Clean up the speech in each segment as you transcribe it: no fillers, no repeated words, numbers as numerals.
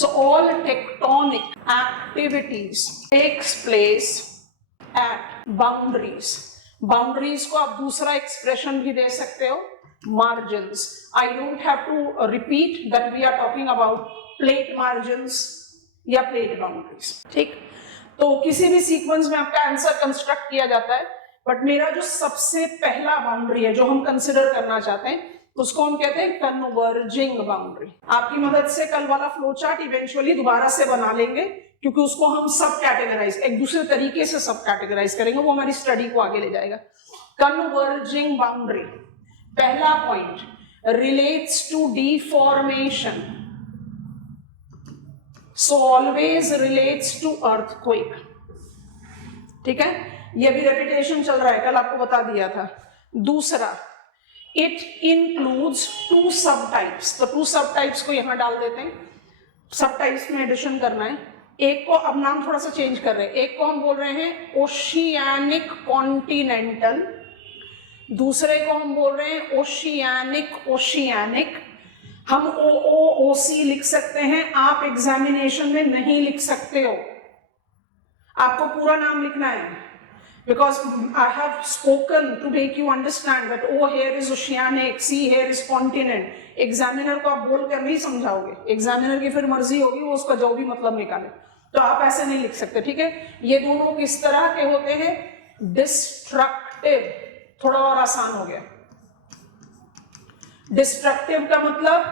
So all tectonic activities takes place at boundaries. Boundaries को आप दूसरा expression भी दे सकते हो, margins. I don't have to repeat that we are talking about plate margins या plate boundaries. ठीक, तो किसी भी सीक्वेंस में आपका आंसर कंस्ट्रक्ट किया जाता है, बट मेरा जो सबसे पहला बाउंड्री है जो हम कंसिडर करना चाहते हैं उसको हम कहते हैं कन्वर्जिंग बाउंड्री। आपकी मदद से कल वाला फ्लो चार्ट इवेंचुअली दोबारा से बना लेंगे, क्योंकि उसको हम सब कैटेगराइज एक दूसरे तरीके से सब कैटेगराइज करेंगे, वो हमारी स्टडी को आगे ले जाएगा। कन्वर्जिंग बाउंड्री, पहला point, relates to deformation, so always relates to earthquake. ठीक है, ये भी रेपिटेशन चल रहा है, कल आपको बता दिया था। दूसरा, इट इंक्लूड्स टू सब टाइप्स, तो टू सब टाइप्स को यहां डाल देते हैं, सब टाइप्स में एडिशन करना है। एक को अब नाम थोड़ा सा चेंज कर रहे हैं, एक को हम बोल रहे हैं ओशियानिक कॉन्टिनेंटल, दूसरे को हम बोल रहे हैं ओशियानिक ओशियानिक। हम ओ सी लिख सकते हैं, आप एग्जामिनेशन में नहीं लिख सकते हो, आपको पूरा नाम लिखना है, because I have spoken to make you understand that O here is oceanic, C here is continent. Examiner को आप बोल कर नहीं समझाओगे, एग्जामिनर की फिर मर्जी होगी, वो उसका जो भी मतलब निकाले, तो आप ऐसे नहीं लिख सकते। ठीक है, ये दोनों किस तरह के होते हैं? डिस्ट्रक्टिव, थोड़ा और आसान हो गया। डिस्ट्रक्टिव का मतलब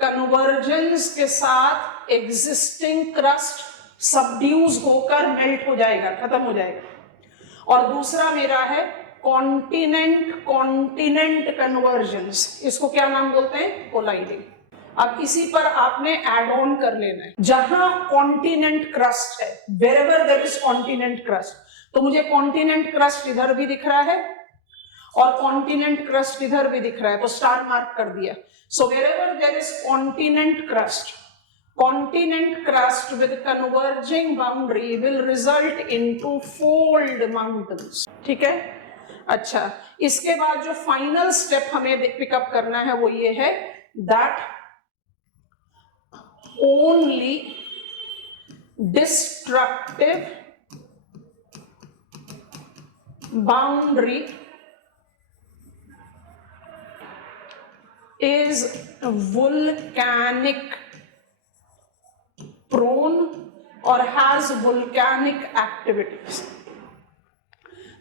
कन्वर्जेंस के साथ एग्जिस्टिंग क्रस्ट सबड्यूज होकर मेल्ट हो जाएगा, खत्म हो जाएगा। और दूसरा मेरा है कॉन्टिनेंट कॉन्टिनेंट कन्वर्जेंस, इसको क्या नाम बोलते हैं? कोलाइडिंग। अब इसी पर आपने एड ऑन कर लेना है, जहां कॉन्टिनेंट क्रस्ट है, wherever there is continent crust, तो मुझे कॉन्टिनेंट क्रस्ट इधर भी दिख रहा है और कॉन्टिनेंट क्रस्ट इधर भी दिख रहा है, तो स्टार मार्क कर दिया। So wherever there is continent crust, continent crust with converging boundary will result into fold mountains। ठीक है, अच्छा, इसके बाद जो फाइनल स्टेप हमें पिकअप करना है वो ये है, that only destructive boundary is volcanic prone और has volcanic activities।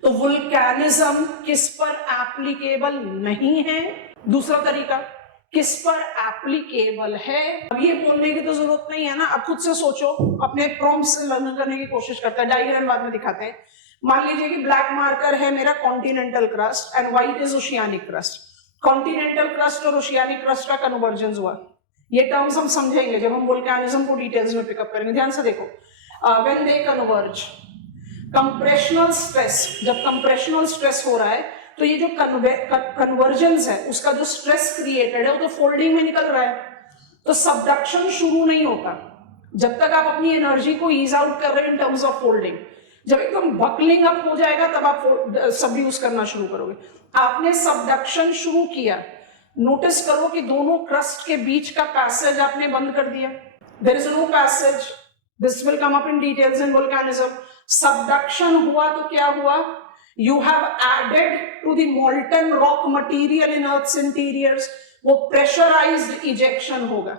तो वुल्केनिज्म किस पर एप्लीकेबल नहीं है? दूसरा तरीका, किस पर एप्लीकेबल है? अब ये बोलने की तो जरूरत नहीं है ना, अब खुद से सोचो, अपने प्रॉम्प्ट्स से लर्न करने की कोशिश करता है, डायग्राम बाद में दिखाते हैं। मान लीजिए कि ब्लैक मार्कर है मेरा continental crust and white is oceanic crust. Continental crust और ओशियानिक क्रस्ट का कन्वर्जेंस हुआ, ये टर्म्स हम समझेंगे जब हम वोल्केनिज्म को डिटेल्स में पिकअप करेंगे। ध्यान से देखो, when they converge, compressional stress, जब कंप्रेशनल स्ट्रेस हो रहा है तो ये जो कन्वर्जेंस है उसका जो स्ट्रेस क्रिएटेड है वो तो फोल्डिंग में निकल रहा है, तो सबडक्शन शुरू नहीं होता जब तक आप अपनी एनर्जी को ईज आउट कर रहे हैं इन टर्म्स ऑफ फोल्डिंग। जब एकदम बकलिंग अप हो जाएगा तब आप सबड्यूस करना शुरू करोगे। आपने सबडक्शन शुरू किया, नोटिस करो कि दोनों क्रस्ट के बीच का पैसेज आपने बंद कर दिया, there is no passage, this will come up in details in volcanism. Subduction हुआ तो क्या हुआ? You have added to the molten rock material in earth's interiors, वो प्रेशराइज्ड इजेक्शन होगा।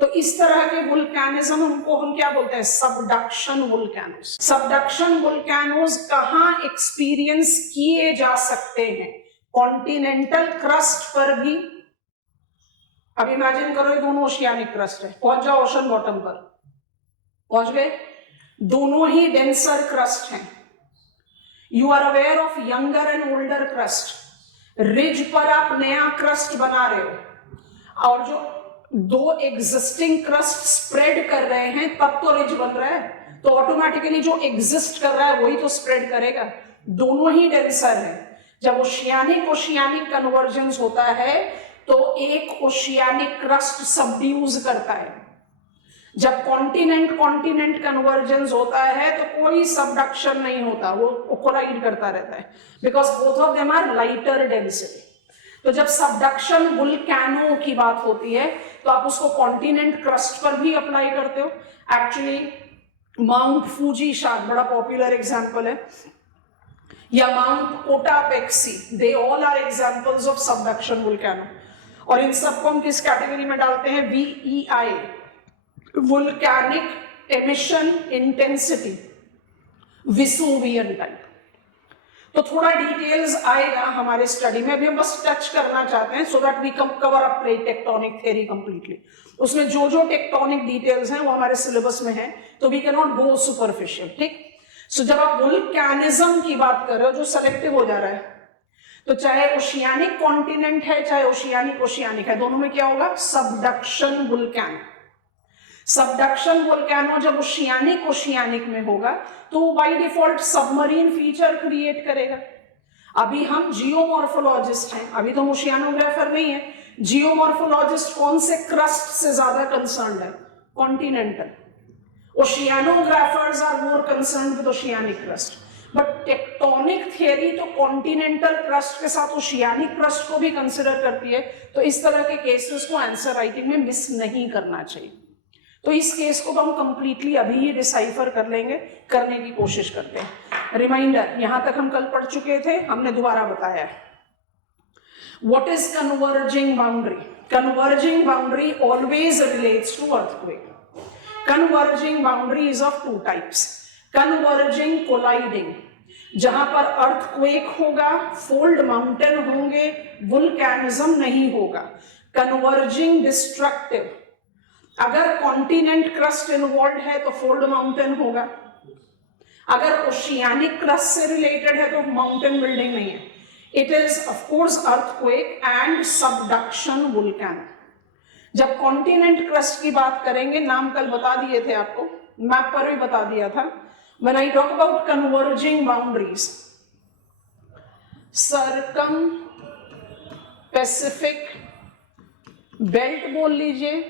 तो इस तरह के वोल्केनिज्म को हम क्या बोलते हैं? Subduction volcanoes. सबडक्शन वोल्केनोस कहां एक्सपीरियंस किए जा सकते हैं? कॉन्टिनेंटल क्रस्ट पर भी। अब इमेजिन करो ये दोनों ओशियानिक क्रस्ट है, पहुंच जाओ ओशन बॉटम पर, पहुंच गए, दोनों ही डेंसर क्रस्ट हैं। You are aware of younger and older crust, ridge पर आप नया क्रस्ट बना रहे हो और जो दो एग्जिस्टिंग क्रस्ट स्प्रेड कर रहे हैं तब तो रिज बन रहा है, तो ऑटोमेटिकली जो एग्जिस्ट कर रहा है वही तो स्प्रेड करेगा, दोनों ही डेंसर है। जब ओशियानिक ओशियानिक कन्वर्जेंस होता है तो एक ओशियानिक क्रस्ट सबड्यूज करता है, जब कॉन्टिनेंट कॉन्टिनेंट कन्वर्जेंस होता है तो कोई सबडक्शन नहीं होता, वो कोलाइड करता रहता है, because both of them are lighter density. तो जब सबडक्शन वुल्कैनो की बात होती है तो आप उसको कॉन्टिनेंट क्रस्ट पर भी अप्लाई करते हो। एक्चुअली माउंट फूजी शायद बड़ा पॉपुलर एग्जांपल है, या Mount Cotopaxi, they all are examples of subduction volcano. और इन सबको हम किस कैटेगरी में डालते हैं? VEI, volcanic emission intensity, Vesuvian type. तो थोड़ा डिटेल्स आएगा हमारे स्टडी में, अभी हम बस टच करना चाहते हैं so that we come cover up plate tectonic theory completely. उसमें जो जो टेक्टोनिक डिटेल्स हैं वो हमारे सिलेबस में है, तो we can not go superficial, ठीक। सो जब आप वुल्कैनिज्म की बात कर रहे हो जो सेलेक्टिव हो जा रहा है, तो चाहे ओशियानिक कॉन्टिनेंट है चाहे ओशियानिक है, दोनों में क्या होगा? सबडक्शन वुल्कैन। सबडक्शन वोल्केनो जब ओशियानिक में होगा तो by default submarine feature create करेगा। अभी हम जियोमॉर्फोलॉजिस्ट हैं, अभी तो हम ओशियानोग्राफर नहीं है। जियोमॉर्फोलॉजिस्ट कौन से क्रस्ट से ज्यादा कंसर्न्ड है? Continental. Oceanographers are more concerned with oceanic crust. But tectonic theory तो कॉन्टिनेंटल क्रस्ट के साथ ओशियानिक क्रस्ट को भी कंसिडर करती है, तो इस तरह के केसेस को आंसर राइटिंग में मिस नहीं करना चाहिए। तो इस केस को तो हम कंप्लीटली अभी ही डिसाइफर कर लेंगे, करने की कोशिश करते हैं। रिमाइंडर, यहां तक हम कल पढ़ चुके थे, हमने दोबारा बताया है। What is converging boundary? Converging boundary always relates to earthquake. Converging boundary is of two types. Converging colliding, जहां पर अर्थक्वेक होगा, फोल्ड माउंटेन होंगे, वुल्कैनिज्म नहीं होगा। कन्वर्जिंग डिस्ट्रक्टिव, अगर कॉन्टिनेंट क्रस्ट इन्वॉल्व है तो फोल्ड माउंटेन होगा, अगर ओशियानिक क्रस्ट से रिलेटेड है तो माउंटेन बिल्डिंग नहीं है। It is of course earthquake and subduction volcano. जब कॉन्टिनेंट क्रस्ट की बात करेंगे, नाम कल बता दिए थे आपको, मैप पर भी बता दिया था। When I talk about converging boundaries, circum Pacific belt बोल लीजिए,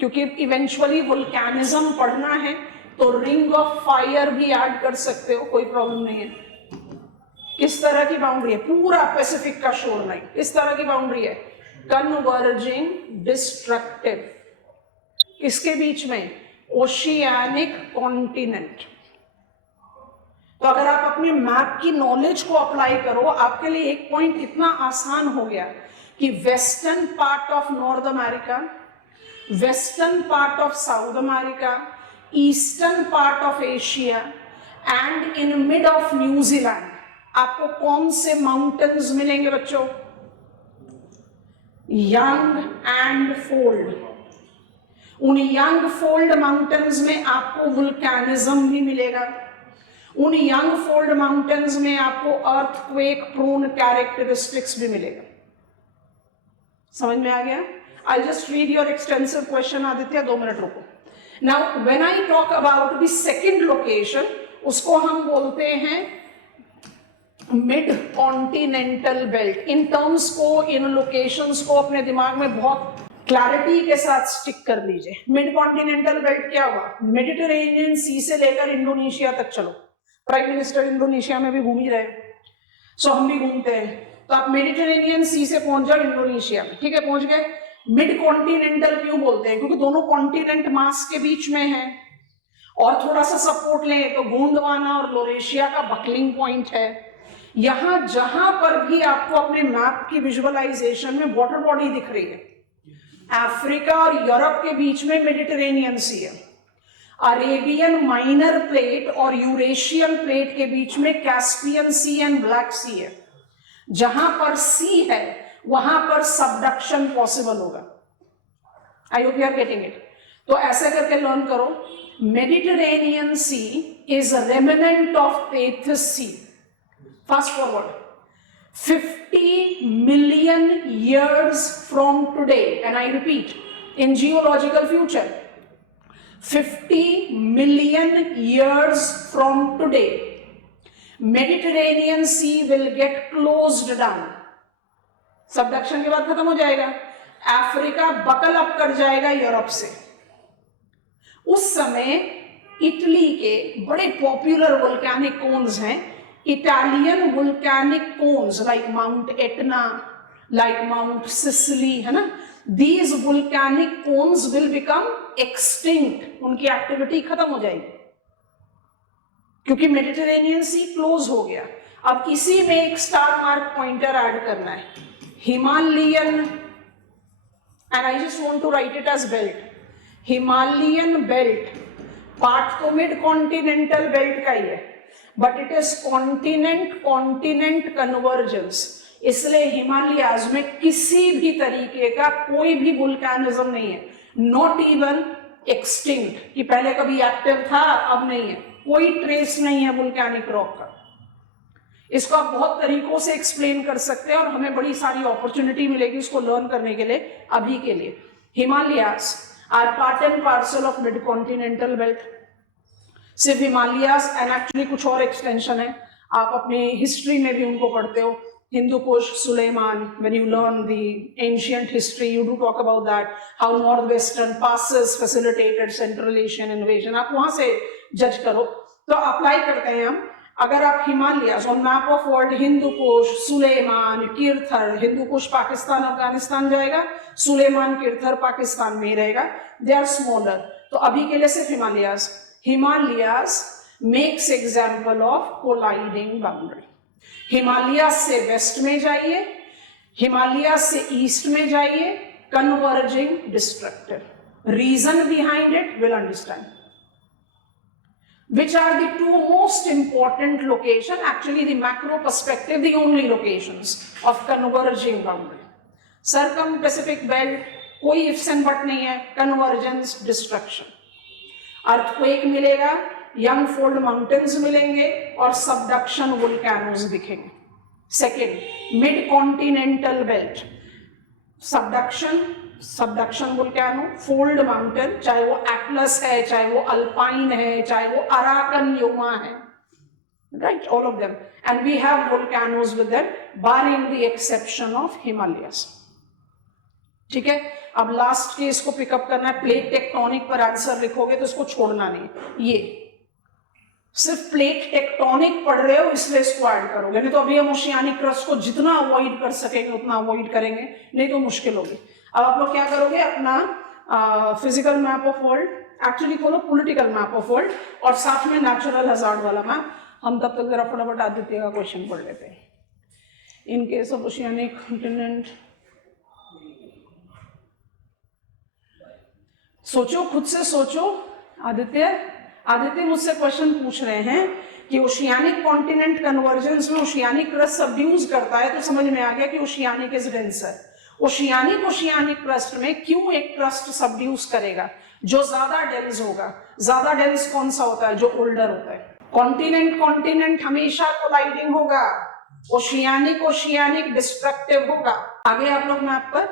क्योंकि इवेंचुअली वुल्कैनिज्म पढ़ना है तो रिंग ऑफ फायर भी ऐड कर सकते हो, कोई प्रॉब्लम नहीं है। किस तरह की बाउंड्री है? पूरा पैसिफिक का शोर लाइन, इस तरह की बाउंड्री है। कन्वर्जिंग डिस्ट्रक्टिव, किसके बीच में? Oceanic continent. तो अगर आप अपने मैप की नॉलेज को अप्लाई करो, आपके लिए एक पॉइंट कितना आसान हो गया कि western part of North America, western part of South America, eastern part of Asia and in mid of New Zealand आपको कौन से माउंटेन्स मिलेंगे बच्चों? Young and fold. उन यंग फोल्ड माउंटेन्स में आपको वुल्कैनिज्म भी मिलेगा। उन यंग फोल्ड माउंटेन्स में आपको अर्थक्वेक प्रोन कैरेक्टरिस्टिक्स भी मिलेगा। समझ में आ गया? I'll just read your extensive question, Aditya, 2 minute रुको। Now, when I talk about the second location, उसको हम बोलते हैं mid continental belt. In terms को, इन लोकेशंस को अपने दिमाग में बहुत क्लैरिटी के साथ स्टिक कर लीजिए। मिड कॉन्टिनेंटल बेल्ट क्या हुआ? मेडिटेरेनियन सी से लेकर इंडोनेशिया तक चलो। प्राइम मिनिस्टर इंडोनेशिया में भी घूम ही रहे, सो हम भी घूमते हैं, तो आप मेडिटेरेनियन सी से पहुंच जाओ इंडोनेशिया में, ठीक है, पहुंच गए। मिड कॉन्टिनेंटल क्यों बोलते हैं? क्योंकि दोनों कॉन्टिनेंट मास के बीच में है, और थोड़ा सा सपोर्ट लें तो गोंडवाना और लोरेशिया का बकलिंग पॉइंट है। यहां जहां पर भी आपको अपने मैप की विजुअलाइजेशन में वाटर बॉडी दिख रही है, अफ्रीका और यूरोप के बीच में मेडिटेरेनियन सी है, अरेबियन माइनर प्लेट और यूरेशियन प्लेट के बीच में कैस्पियन सी एंड ब्लैक सी है। जहां पर सी है वहां पर सबडक्शन पॉसिबल होगा। I hope you are getting it. तो ऐसे करके लर्न करो। Mediterranean sea is remnant of Tethys sea. Fast forward, 50 million years from today, and I repeat, in geological future, 50 million years from today, Mediterranean Sea will get closed down. Subduction के बाद खत्म हो जाएगा, Africa buckle up कर जाएगा Europe से। उस समय इटली के बड़े पॉपुलर वोल्केनिक कोन्स हैं, Italian volcanic cones like Mount Etna, like Mount Sicily, है ना, these volcanic cones will become extinct, उनकी एक्टिविटी खत्म हो जाएगी क्योंकि मेडिटेरेनियन सी क्लोज हो गया। अब इसी में एक स्टार मार्क पॉइंटर ऐड करना है, Himalayan, and I just want to write it as belt, Himalayan belt. Part तो मिड कॉन्टिनेंटल बेल्ट का ही है, but it is continent continent convergence, इसलिए हिमालयाज में किसी भी तरीके का कोई भी वुल्केनिज्म नहीं है, नॉट इवन एक्सटिंक्ट कि पहले कभी एक्टिव था अब नहीं है, कोई ट्रेस नहीं है वुल्केनिक रॉक का। इसको आप बहुत तरीकों से एक्सप्लेन कर सकते हैं और हमें बड़ी सारी अपॉर्चुनिटी मिलेगी इसको लर्न करने के लिए। अभी के लिए Himalayas are part and parcel of mid continental belt, सिर्फ हिमालयाज एंड एक्चुअली कुछ और एक्सटेंशन है, आप अपनी हिस्ट्री में भी उनको पढ़ते हो, Hindu Kush, Suleiman, when you learn the ancient history, you do talk about that, how northwestern passes facilitated Central Asian invasion, आप वहां से जज करो। तो अप्लाई करते हैं हम, अगर आप Himalayas on map of world, Hindu Kush, Sulaiman, Kirthar, Hindu Kush Pakistan Afghanistan जाएगा, सुलेमान किरथर पाकिस्तान में ही रहेगा, दे आर स्मॉलर। तो अभी के लिए सिर्फ Himalayas. Himalayas makes example of colliding boundary, Himalaya से वेस्ट में जाइए, हिमालय से ईस्ट में जाइए, converging destructive, reason behind it will understand. Which are the two most important location, actually the macro perspective, the only locations of converging boundary. Circum-Pacific belt, कोई ifs and but नहीं है, convergence, destruction. Earthquake मिलेगा, young fold mountains मिलेंगे और subduction volcanoes दिखेंगे। Second, mid continental belt, subduction volcano, fold mountain, चाहे वो Atlas है, चाहे वो अल्पाइन है, चाहे वो अराकन योमा है, right, all of them, and we have volcanoes with them barring the exception of Himalayas. ठीक है, अब लास्ट के इसको पिकअप करना है, प्लेट टेक्टोनिक पर आंसर लिखोगे तो इसको छोड़ना नहीं, ये सिर्फ प्लेट टेक्टोनिक पढ़ रहे हो इसलिए इसको ऐड करोगे, नहीं तो अभी हम ओशियानिक क्रस्ट को जितना अवॉइड कर सकेंगे उतना अवॉइड करेंगे, नहीं तो मुश्किल होगी। अब आप लोग क्या करोगे, अपना physical map of world, actually खोलो पॉलिटिकल मैप ऑफ वर्ल्ड और साथ में नेचुरल हजार्ड वाला मैप। हम तब तक जरा फटाफट आदित्य का क्वेश्चन पढ़ लेते हैं। In case of oceanic continent, सोचो, खुद से सोचो। आदित्य मुझसे क्वेश्चन पूछ रहे हैं कि ओशियानिक कॉन्टिनेंट कन्वर्जेंस में ओशियानिक क्रस्ट सबड्यूज करता है, तो समझ में आ गया कि oceanic is denser. Oceanic crust में क्यों एक क्रस्ट सबड्यूज करेगा, जो ज्यादा डेंस होगा। ज्यादा डेंस कौन सा होता है, जो ओल्डर होता है। कॉन्टिनेंट हमेशा कोलाइडिंग होगा, ओशियानिक डिस्ट्रक्टिव होगा। आगे आप लोग मैप पर,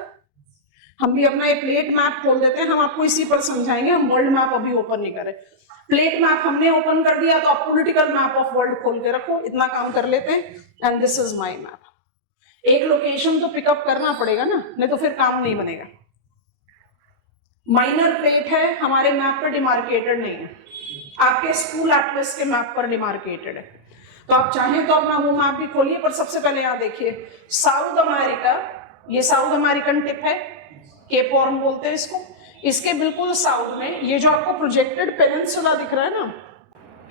हम भी अपना ये प्लेट मैप खोल देते हैं, हम आपको इसी पर समझाएंगे, हम वर्ल्ड मैप अभी ओपन नहीं करें। प्लेट मैप हमने ओपन कर दिया तो आप पॉलिटिकल मैप ऑफ वर्ल्ड खोल के रखो, इतना काम कर लेते हैं। And this is my map. एक लोकेशन तो पिकअप करना पड़ेगा ना, नहीं तो फिर काम नहीं बनेगा। माइनर प्लेट है, हमारे मैप पर डिमार्केटेड नहीं है, आपके स्कूल एटलस के मैप पर डिमार्केटेड है। तो आप चाहें तो अपना वो मैप भी खोलिए, पर सबसे पहले यहाँ देखिए साउथ अमेरिका, ये साउथ अमेरिकन टिप है, केप हॉर्न बोलते हैं इसको। इसके बिल्कुल साउथ में ये जो आपको प्रोजेक्टेड पेनिनसुला दिख रहा है ना,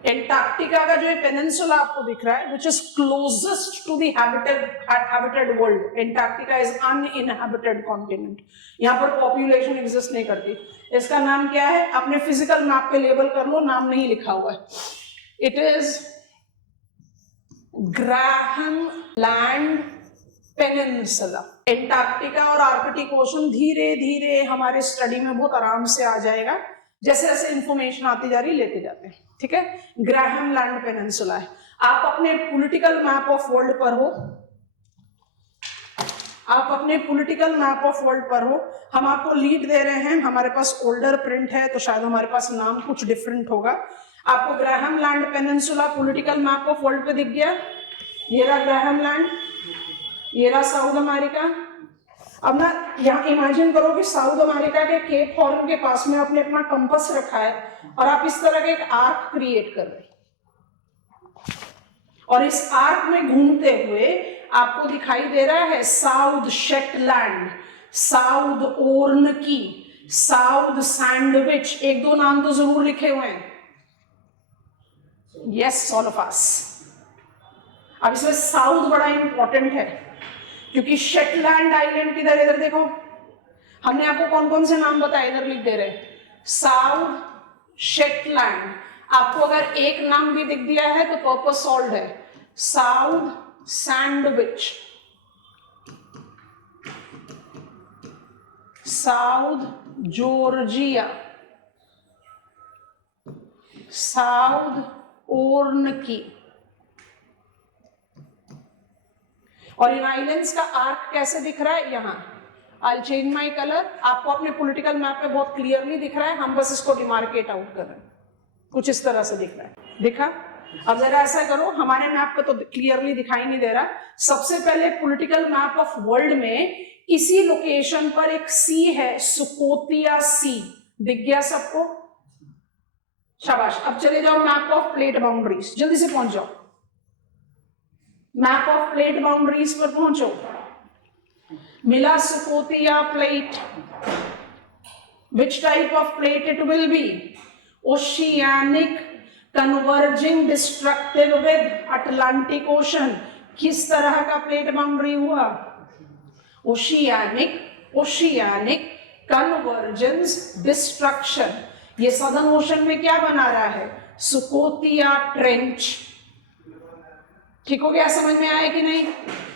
एंटार्क्टिका का जो ये पेनिनसुला आपको दिख रहा है, which is closest to the habited world. Antarctica is uninhabited continent. यहाँ पर पॉपुलेशन एग्जिस्ट नहीं करती। इसका नाम क्या है, अपने फिजिकल मैप पे लेबल कर लो, नाम नहीं लिखा हुआ है। It is Graham land peninsula. Antarctica और आर्कटिक ओशन धीरे धीरे हमारे स्टडी में बहुत आराम से आ जाएगा, जैसे जैसे इंफॉर्मेशन आती जा रही लेते जाते हैं। ठीक है, ग्राहम लैंड पेनिनसुला है। आप अपने पॉलिटिकल मैप ऑफ वर्ल्ड पर हो, आप अपने पॉलिटिकल मैप ऑफ वर्ल्ड पर हो, हम आपको लीड दे रहे हैं। हमारे पास ओल्डर प्रिंट है तो शायद हमारे पास नाम कुछ डिफरेंट होगा। आपको Graham land peninsula political map of world पे दिख गया, ये रहा ग्राहम लैंड, ये रहा साउथ अमेरिका। अब ना यहाँ इमेजिन करो कि साउथ अमेरिका के केप हॉर्न के पास में आपने अपना कंपास रखा है और आप इस तरह का एक आर्क क्रिएट कर रहे हैं, और इस आर्क में घूमते हुए आपको दिखाई दे रहा है South Shetland, South Orkney, South Sandwich, एक दो नाम तो जरूर लिखे हुए हैं। Yes, all of us. अब इसमें साउथ बड़ा इंपॉर्टेंट है क्योंकि शेटलैंड आइलैंड किधर, इधर देखो, हमने आपको कौन कौन से नाम बताए, इधर लिख दे रहे, साउथ शेटलैंड। आपको अगर एक नाम भी दिख दिया है तो पर्पस सॉल्व्ड है। South Sandwich, South Georgia, South Orkney. और इन आइलैंड्स का आर्क कैसे दिख रहा है, यहां I'll change my color, आपको अपने पॉलिटिकल मैप पे बहुत क्लियरली दिख रहा है, हम बस इसको डिमार्केट आउट कर रहे हैं, कुछ इस तरह से दिख रहा है, दिखा? अब जरा ऐसा करो, हमारे मैप पे तो क्लियरली दिखाई नहीं दे रहा। सबसे पहले पॉलिटिकल मैप ऑफ वर्ल्ड में इसी लोकेशन पर एक सी है, सुकोतिया सी, दिख गया सबको? शाबाश। अब चले जाओ मैप ऑफ प्लेट बाउंड्रीज, जल्दी से पहुंच जाओ, मैप ऑफ प्लेट बाउंड्रीज पर पहुंचो। मिला सुकोतिया plate, which type of plate it will be? Oceanic, converging, destructive with Atlantic Ocean। किस तरह का प्लेट बाउंड्री हुआ? Oceanic, oceanic, convergence, destruction. ये सदर्न ओशन में क्या बना रहा है? सुकोतिया ट्रेंच। ठीक हो गया, समझ में आया कि नहीं?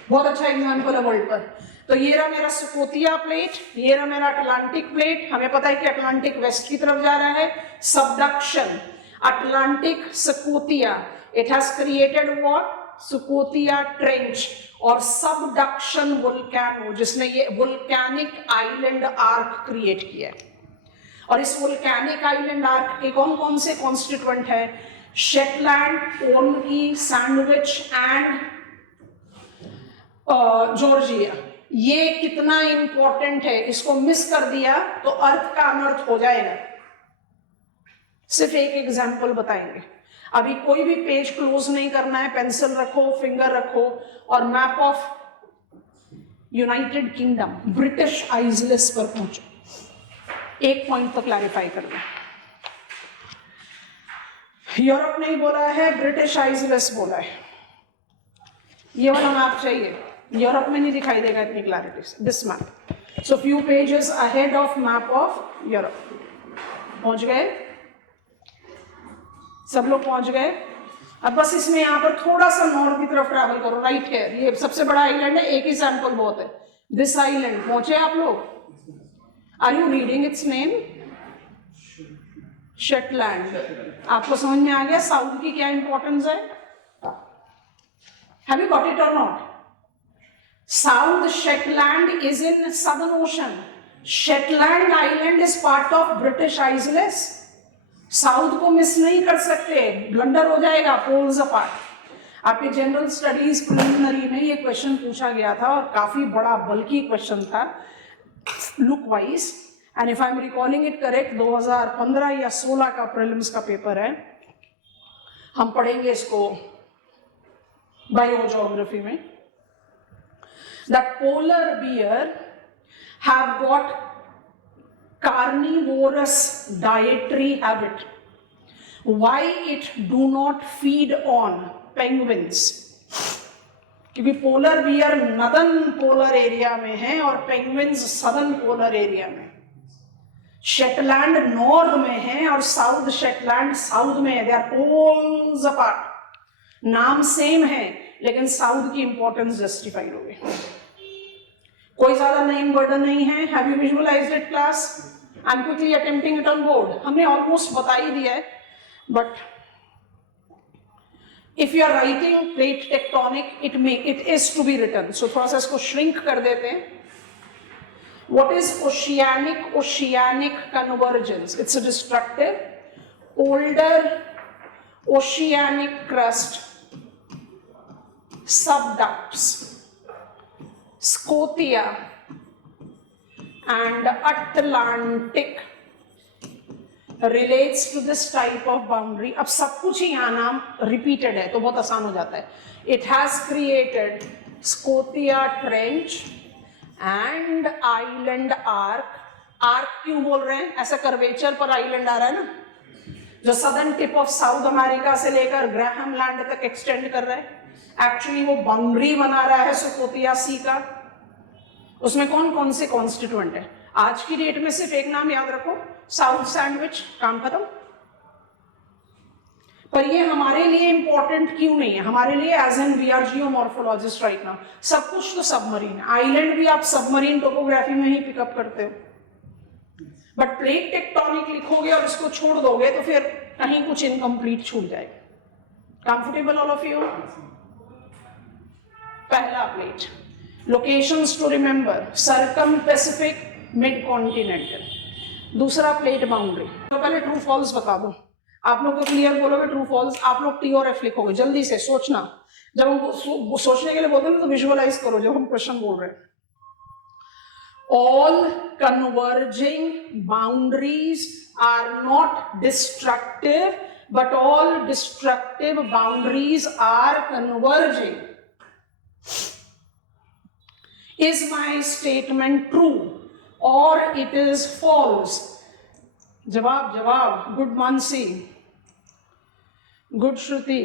बहुत अच्छा एग्जाम्पल है वर्ल्ड पर। तो ये रहा मेरा सुकोतिया प्लेट, ये रहा मेरा अटलांटिक प्लेट। हमें पता है कि अटलांटिक वेस्ट की तरफ जा रहा है। Subduction, Atlantic Scotia, it has created what? Scotia trench. और सबडक्शन वोल्केनो, जिसने ये वोल्केनिक आइलैंड आर्क क्रिएट किया है। और इस वोल्केनिक आइलैंड आर्क के कौन कौन से कॉन्स्टिट्यूएंट है? Shetland, Orkney, Sandwich and Georgia. ये कितना इंपॉर्टेंट है, इसको मिस कर दिया तो अर्थ का अनर्थ हो जाएगा। सिर्फ एक एग्जाम्पल बताएंगे। अभी कोई भी पेज क्लोज नहीं करना है, पेंसिल रखो, फिंगर रखो और map of United kingdom, British islands पर पहुंचो। एक पॉइंट तो क्लैरिफाई कर दो, यूरोप नहीं बोला है, ब्रिटिश आइसलैंड्स बोला है। ये वाला मैप चाहिए, यूरोप में नहीं दिखाई देगा इतनी क्लैरिटी से। This map, so few pages ahead of map of Europe. पहुंच गए सब लोग? पहुंच गए? अब बस इसमें यहां पर थोड़ा सा नॉर्थ की तरफ ट्रैवल करो, राइट है। ये सबसे बड़ा आइलैंड है, एक ही सैंपल बहुत है। दिस आइलैंड, पहुंचे आप लोग? Are you reading its name? Shetland. आपको समझ में आ गया साउथ की क्या इंपॉर्टेंस है? हैव यू गॉट इट और not? South Shetland is in Southern Ocean. Shetland Island is part of British Isles. South को मिस नहीं कर सकते, ब्लंडर हो जाएगा, पोल्स अपार्ट। आपके जनरल स्टडीज प्रिलिमिनरी में ये क्वेश्चन पूछा गया था और काफी बड़ा बल्कि क्वेश्चन था look wise. And if I am recalling it correct, 2015 या 16 का प्रीलिम्स का पेपर है। हम पढ़ेंगे इसको बायोजियोग्राफी में। That polar bear have got carnivorous dietary habit. Why it do not feed on penguins? क्योंकि polar bear northern polar area में है और पेंगुइन्स सदर्न पोलर एरिया में। शेटलैंड नॉर्थ में है और साउथ शेटलैंड साउथ में है। They are poles apart. नाम सेम है लेकिन साउथ की इंपॉर्टेंस जस्टिफाइड हो गई। कोई ज्यादा नेम बर्डन नहीं है। Have you visualised it class? I am quickly attempting it on board. हमने ऑलमोस्ट बता ही दिया है, but if you are writing plate tectonic it is to be written. So थोड़ा सा इसको श्रिंक कर देते हैं। What is oceanic? Oceanic convergence, it's a destructive older oceanic crust subducts, Scotia and Atlantic relates to this type of boundary। अब सब कुछ ही यहाँ नाम रिपीटेड है तो बहुत आसान हो जाता है। It has created Scotia trench and island arc. Arc क्यों बोल रहे हैं? ऐसा कर्वेचर पर आइलैंड आ रहा है ना, जो southern tip of South America से लेकर ग्राहम लैंड तक एक्सटेंड कर रहा है। एक्चुअली वो बाउंड्री बना रहा है स्कोतिया सी का। उसमें कौन कौन से कॉन्स्टिट्यूएंट है? आज की डेट में सिर्फ एक नाम याद रखो, साउथ सैंडविच, काम खत्म। पर ये हमारे लिए इंपॉर्टेंट क्यों नहीं है? हमारे लिए as an we are geomorphologist right now सब कुछ तो सबमरीन है। आइलैंड भी आप सबमरीन टोपोग्राफी में ही पिकअप करते हो, बट प्लेट टेक्टोनिक लिखोगे और इसको छोड़ दोगे तो फिर कहीं कुछ इनकम्प्लीट छूट जाएगा। Comfortable all of you? पहला plate, locations to remember, circum Pacific, mid continental. दूसरा प्लेट बाउंड्री। तो पहले ट्रू फॉल्स बता दो, आप लोग तो क्लियर बोलोगे ट्रू फॉल्स, आप लोग टी और एफ लिखोगे जल्दी से। सोचना, जब हम सोचने के लिए बोलते हैं तो विजुअलाइज करो जब हम क्वेश्चन बोल रहे हैं। All converging boundaries are not destructive, but all destructive boundaries are converging. Is my statement true or it is false? जवाब जवाब। गुड मानसी, गुड श्रुति,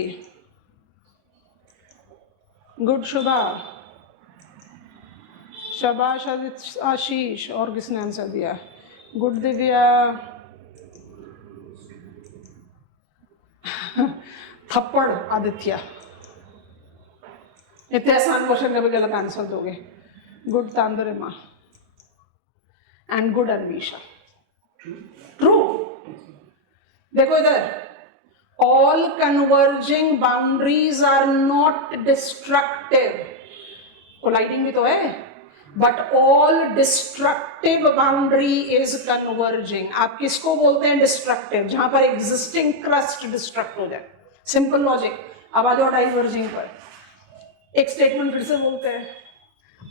गुड शुदा, शाबाश आशीष। और किसने आंसर दिया? गुड दिव्या, थप्पड़ आदित्य। इतने आसान क्वेश्चन का भी गलत आंसर दोगे। Good Tandrima and good Anvisha. True. देखो इधर, all converging boundaries are not destructive, colliding भी तो है, but all destructive boundary is converging. आप किसको बोलते हैं डिस्ट्रक्टिव? जहां पर एग्जिस्टिंग क्रस्ट डिस्ट्रक्ट हो जाए। Simple logic. अब आ जाओ डाइवर्जिंग पर। एक स्टेटमेंट फिर से बोलते हैं,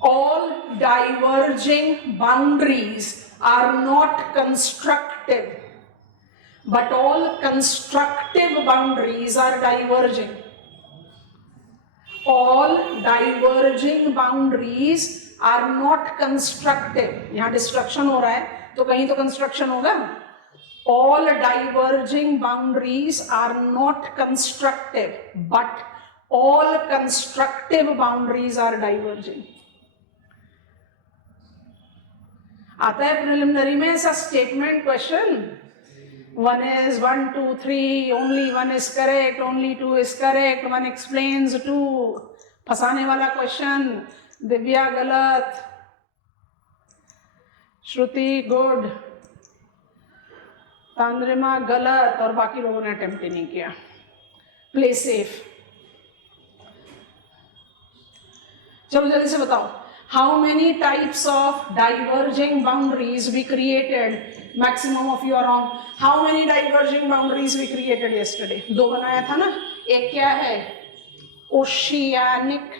all diverging boundaries are not constructive, but all constructive boundaries are diverging. All diverging boundaries are not constructive. यहाँ डिस्ट्रक्शन हो रहा है तो कहीं तो कंस्ट्रक्शन होगा। All diverging boundaries are not constructive, but all constructive boundaries are diverging. आता है प्रिलिमिनरी में ऐसा statement question, 1 is 1 2 3, only 1 is correct, only 2 is correct, 1 explains 2, फंसाने वाला क्वेश्चन। दिव्या गलत, श्रुति गुड, तांद्रिमा गलत, और बाकी लोगों ने अटेम्प्ट ही नहीं किया। Play safe. चलो जल्दी से बताओ, how many types of diverging boundaries we created? Maximum of you are wrong. How many diverging boundaries we created yesterday? दो बनाया था ना। एक क्या है? ओशियानिक,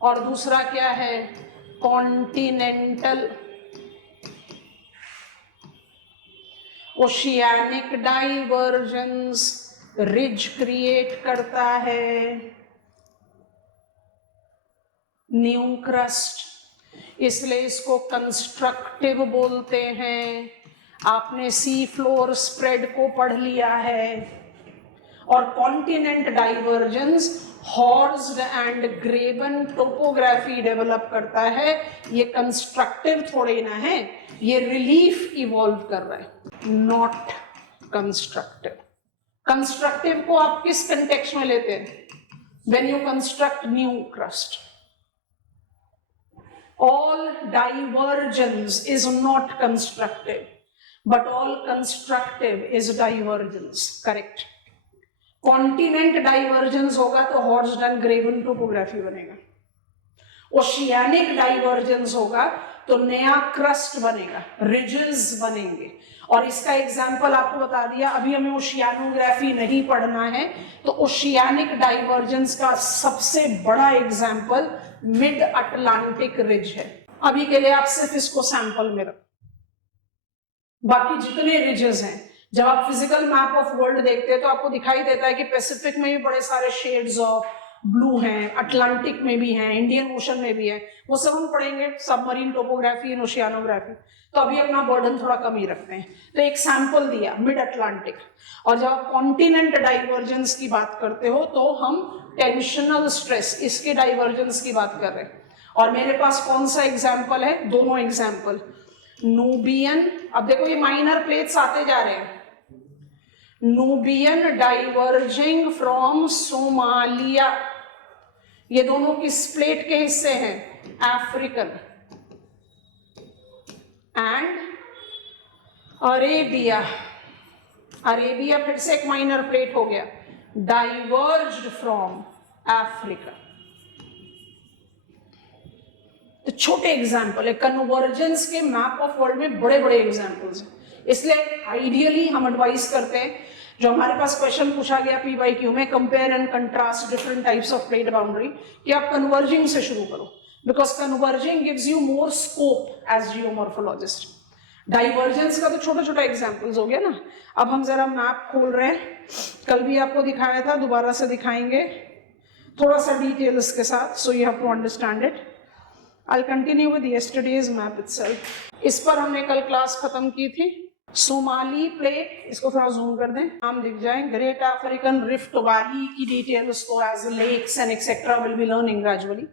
और दूसरा क्या है? Continental. Oceanic divergence ridge create करता है, न्यू क्रस्ट, इसलिए इसको कंस्ट्रक्टिव बोलते हैं। आपने सी फ्लोर स्प्रेड को पढ़ लिया है। और continent divergence horst and graben topography develop करता है। ये कंस्ट्रक्टिव थोड़े ना है, ये रिलीफ इवॉल्व कर रहा है, नॉट कंस्ट्रक्टिव। कंस्ट्रक्टिव को आप किस कंटेक्स्ट में लेते हैं? When you construct new crust. All divergence is not constructive, but all constructive is divergence. Correct. Continent divergence होगा तो हॉर्स्ड एंड ग्रेवन टोपोग्राफी बनेगा। ओशियानिक डाइवर्जेंस होगा तो नया क्रस्ट बनेगा, रिजेस बनेंगे। और इसका एग्जाम्पल आपको बता दिया। अभी हमें ओशियानोग्राफी नहीं पढ़ना है, तो ओशियानिक डाइवर्जेंस का सबसे बड़ा एग्जाम्पल मिड अटलांटिक रिज है। अभी के लिए आप सिर्फ इसको सैंपल में रखो, बाकी जितने रिजेस हैं, जब आप फिजिकल मैप ऑफ वर्ल्ड देखते हैं तो आपको दिखाई देता है कि पैसिफिक में भी बड़े सारे शेड्स ऑफ, ब्लू हैं, अटलांटिक में भी हैं, इंडियन ओशन में भी है, वो सब हम पढ़ेंगे, सबमरीन टोपोग्राफी एंड ओशियानोग्राफी। तो अभी अपना बर्डन थोड़ा कम ही रखते हैं। तो एक सैंपल दिया मिड अटलांटिक, और जब आप कॉन्टिनेंट डाइवर्जेंस की बात करते हो तो हम टेंशनल स्ट्रेस, इसके डाइवर्जेंस की बात कर रहे हैं। और मेरे पास कौन सा एग्जाम्पल है, दोनों एग्जाम्पल, नूबियन, अब देखो ये माइनर प्लेट्स आते जा रहे हैं, नूबियन डाइवर्जिंग फ्रॉम सोमालिया, ये दोनों किस प्लेट के हिस्से हैं, अफ्रीकन, एंड अरेबिया, अरेबिया फिर से एक माइनर प्लेट हो गया, डाइवर्ज्ड फ्रॉम अफ्रीका। तो छोटे एग्जाम्पल है, कन्वर्जेंस के मैप ऑफ वर्ल्ड में बड़े बड़े एग्जाम्पल्स हैं। इसलिए आइडियली हम एडवाइस करते हैं, जो हमारे पास क्वेश्चन पूछा गया PYQ में, compare and contrast different types of plate boundary, कि आप कन्वर्जिंग से शुरू करो, because converging gives you more scope as geomorphologist. Divergence का तो छोटा छोटा एग्जाम्पल्स हो गया ना। अब हम जरा मैप खोल रहे हैं, कल भी आपको दिखाया था, दोबारा से दिखाएंगे थोड़ा सा डिटेल्स के साथ, so you have to understand it. I'll continue with yesterday's map itself. इस पर हमने कल क्लास खत्म की थी। सोमाली प्लेट, इसको थोड़ा जूम कर दें, नाम दिख जाए, ग्रेट अफ्रीकन रिफ्ट वैली की डिटेल्स को as lakes and etcetera will be learning gradually.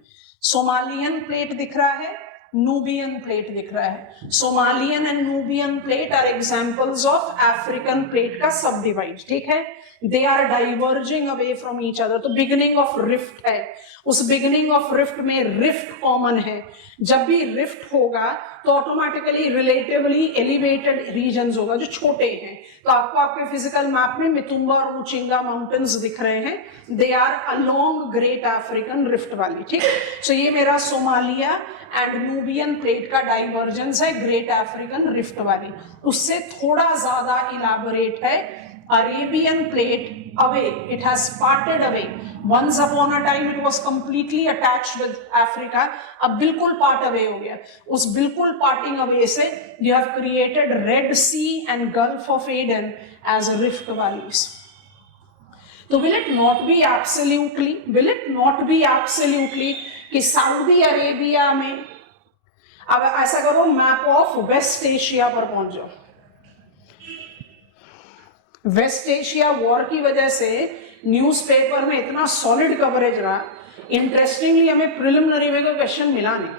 Somalian plate दिख रहा है, नूबियन प्लेट दिख रहा है। Somalian and Nubian plate are examples of African plate का सब डिवाइड, ठीक है। They are diverging away from each other, तो बिगिनिंग ऑफ रिफ्ट है, उस बिगिनिंग ऑफ रिफ्ट में रिफ्ट कॉमन है। जब भी रिफ्ट होगा तो ऑटोमेटिकली रिलेटिवली एलिवेटेड रीजन्स होगा जो छोटे हैं। तो आपको आपके फिजिकल मैप में मितुंगा और उचिंगा माउंटेन्स दिख रहे हैं, they are along Great African Rift Valley, ठीक। सो ये मेरा सोमालिया एंड नूबियन प्लेट का डाइवर्जेंस है, ग्रेट अफ्रीकन रिफ्ट वैली। उससे थोड़ा ज्यादा इलाबोरेट है Arabian plate, away, it has parted away. Once upon a time it was completely attached with Africa, अब बिल्कुल part away हो गया। उस बिल्कुल parting away से you have created Red Sea and Gulf of Aden as rift valleys. तो will it not be absolutely कि Saudi Arabia में, अब ऐसा करो मैप ऑफ वेस्ट एशिया पर पहुंच जाओ। वेस्ट एशिया वॉर की वजह से न्यूज़पेपर में इतना सॉलिड कवरेज रहा, इंटरेस्टिंगली हमें प्रिलिमिनरी में कोई क्वेश्चन मिला नहीं।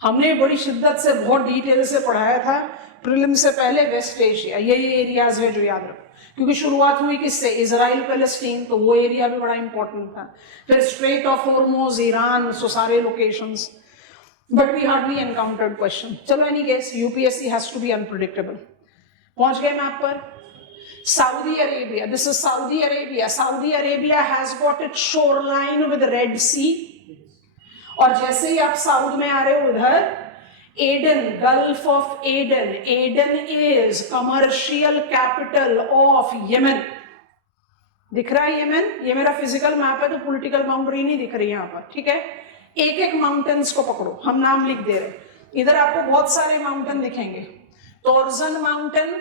हमने बड़ी शिद्दत से बहुत डिटेल से पढ़ाया था प्रिलिम से पहले वेस्ट एशिया, ये एरियाज है जो याद रखो, क्योंकि शुरुआत हुई किससे, इजराइल पैलेस्टीन, तो वो एरिया भी बड़ा इंपॉर्टेंट था। फिर strait of Hormuz, Iran, so सारे locations, but we hardly encountered question. चलो any case, UPSC has to be unpredictable. पहुंच गए मैप पर। Saudi Arabia, this is Saudi Arabia. Saudi Arabia has got its shoreline with Red Sea. और जैसे ही आप south में आ रहे हो उधर, Aden, Gulf of Aden, Aden is commercial capital of Yemen. दिख रहा है यमन, ये मेरा फिजिकल मैप है, तो पॉलिटिकल बाउंड्री नहीं दिख रही यहाँ पर, ठीक है। एक एक माउंटेन्स को पकड़ो, हम नाम लिख दे रहे। इधर आपको बहुत सारे माउंटेन दिखेंगे, टॉर्जन माउंटेन,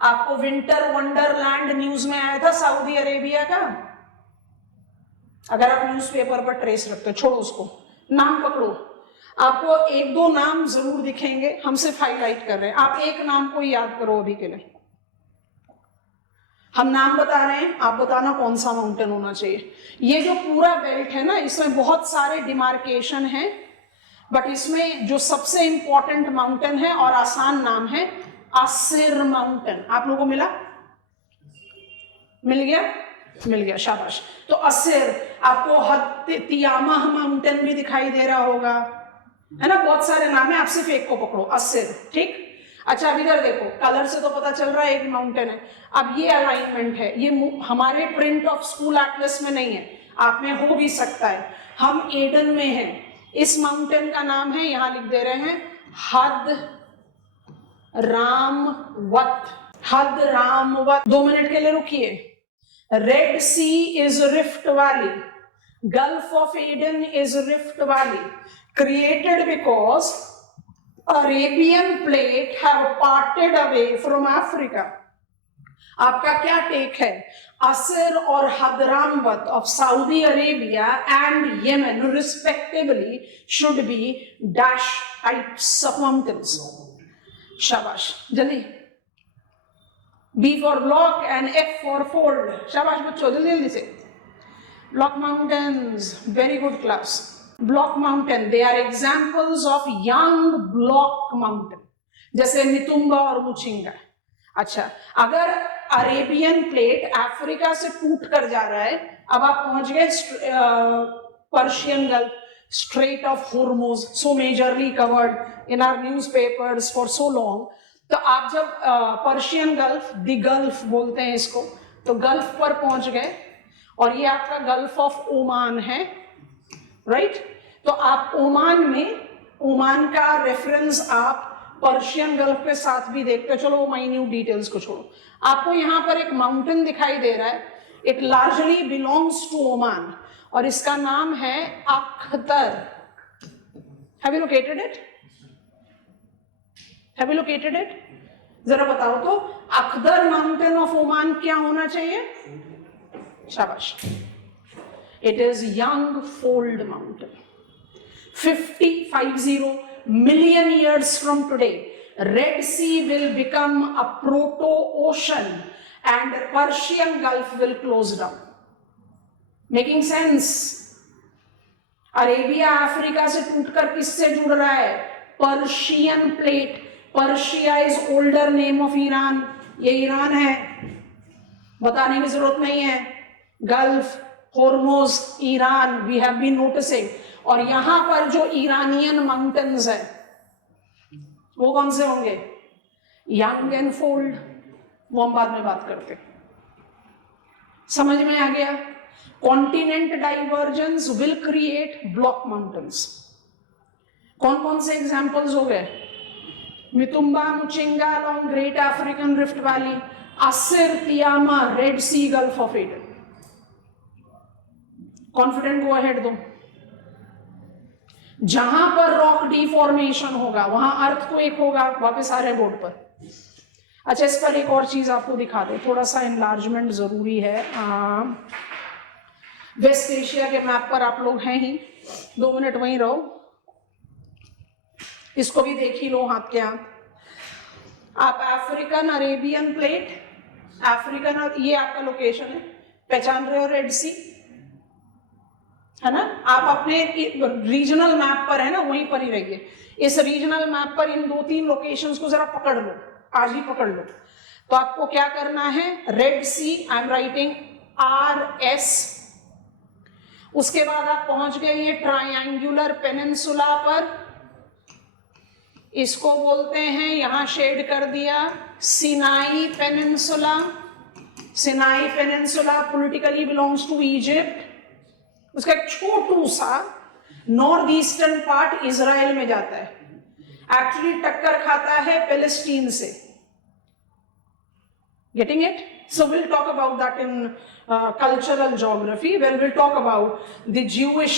आपको विंटर वंडरलैंड न्यूज में आया था सऊदी अरेबिया का, अगर आप न्यूज़पेपर पर ट्रेस रखते हो, छोड़ो उसको, नाम पकड़ो। आपको एक दो नाम जरूर दिखेंगे, हम सिर्फ हाईलाइट कर रहे हैं, आप एक नाम को याद करो अभी के लिए। हम नाम बता रहे हैं, आप बताना कौन सा माउंटेन होना चाहिए। ये जो पूरा बेल्ट है ना, इसमें बहुत सारे डिमार्केशन है, बट इसमें जो सबसे इंपॉर्टेंट माउंटेन है और आसान नाम है असिर माउंटेन। आप लोगों को मिला? मिल गया? मिल गया, शाबाश। तो असिर, आपको तियामा माउंटेन भी दिखाई दे रहा होगा, है ना, बहुत सारे नाम है, आप सिर्फ एक को पकड़ो, असिर, ठीक। अच्छा अब इधर देखो, कलर से तो पता चल रहा है एक माउंटेन है। अब ये अलाइनमेंट है, ये हमारे प्रिंट ऑफ स्कूल एटलस में नहीं है, आप में हो भी सकता है। हम एडन में हैं, इस माउंटेन का नाम है, यहां लिख दे रहे हैं, हद रामवत। हद रामवत, 2 मिनट के लिए रुकिए। Red Sea is rift valley, Gulf of Aden is rift valley, created because Arabian plate have parted away from Africa. आपका क्या टेक है? असर और Hadhramaut of Saudi Arabia and Yemen respectively should be dash types of mountains. शाबाश, जल्दी। B for block and F for fold। शाबाश बच्चों, जल्दी जल्दी से। Block mountains, very good class। Block mountain, they are examples of young block mountain, जैसे नितुम्बा और मुचिंगा। अच्छा, अगर अरेबियन प्लेट अफ्रीका से टूट कर जा रहा है, अब आप पहुंच गए Persian Gulf, Strait of Hormuz, so majorly covered in our newspapers for so long. तो आप जब पर्शियन गल्फ, द गल्फ बोलते हैं इसको, तो गल्फ पर पहुंच गए और ये आपका गल्फ ऑफ ओमान है, राइट? तो आप ओमान में, ओमान का रेफरेंस आप पर्शियन गल्फ के साथ भी देखते। चलो वो माइन्यूट डिटेल्स को छोड़ो, आपको यहाँ पर एक माउंटेन दिखाई दे रहा है, it largely belongs to Oman और इसका नाम है Akhtar. Have you located it? Have you located it? जरा बताओ तो, अख्तर माउंटेन ऑफ ओमान क्या होना चाहिए? शाबाश, it is young fold mountain. 50 million years from today, Red Sea will become a proto-ocean and Persian Gulf will close down. Making sense? Arabia Africa से टूटकर किससे जुड़ रहा है? Persian plate. Persia is older name of Iran, ये Iran है, बताने की जरूरत नहीं है। Gulf, Hormuz, Iran, we have been noticing. और यहां पर जो ईरानियन माउंटेन्स है वो कौन से होंगे? यंग एंड फोल्ड, वो हम बाद में बात करते। समझ में आ गया? Continent divergence will create block mountains. कौन कौन से एग्जाम्पल्स हो गए? मितुम्बा, मुचिंगा along Great African Rift Valley, Asir, Tiama, Red Sea, Gulf of Aden। Confident go ahead दो। जहां पर रॉक डिफॉर्मेशन होगा वहां अर्थक्वेक होगा। वापस आ रहे हैं बोर्ड पर। अच्छा, इस पर एक और चीज आपको दिखा दे, थोड़ा सा एनलार्जमेंट जरूरी है। वेस्ट एशिया के मैप पर आप लोग हैं ही, 2 मिनट वहीं रहो, इसको भी देख ही लो हाथ के हाथ। आप अफ्रीकन अरेबियन प्लेट, अफ्रीकन, ये आपका लोकेशन है, पहचान रहे हो? रेड सी है ना? आप अपने रीजनल मैप पर है ना, वहीं पर ही रहिए। इस रीजनल मैप पर इन 2-3 लोकेशंस को जरा पकड़ लो, आज ही पकड़ लो। तो आपको क्या करना है? Red Sea, I am writing RS। उसके बाद आप पहुंच गए ये ट्रायंगुलर पेनिनसुला पर, इसको बोलते हैं, यहां शेड कर दिया, Sinai peninsula. Sinai peninsula politically belongs to Egypt. उसका एक छोटू सा नॉर्थ ईस्टर्न पार्ट इजराइल में जाता है, एक्चुअली टक्कर खाता है पैलेस्टीन से। Getting it? So will talk about that in cultural geography, where we'll talk about the Jewish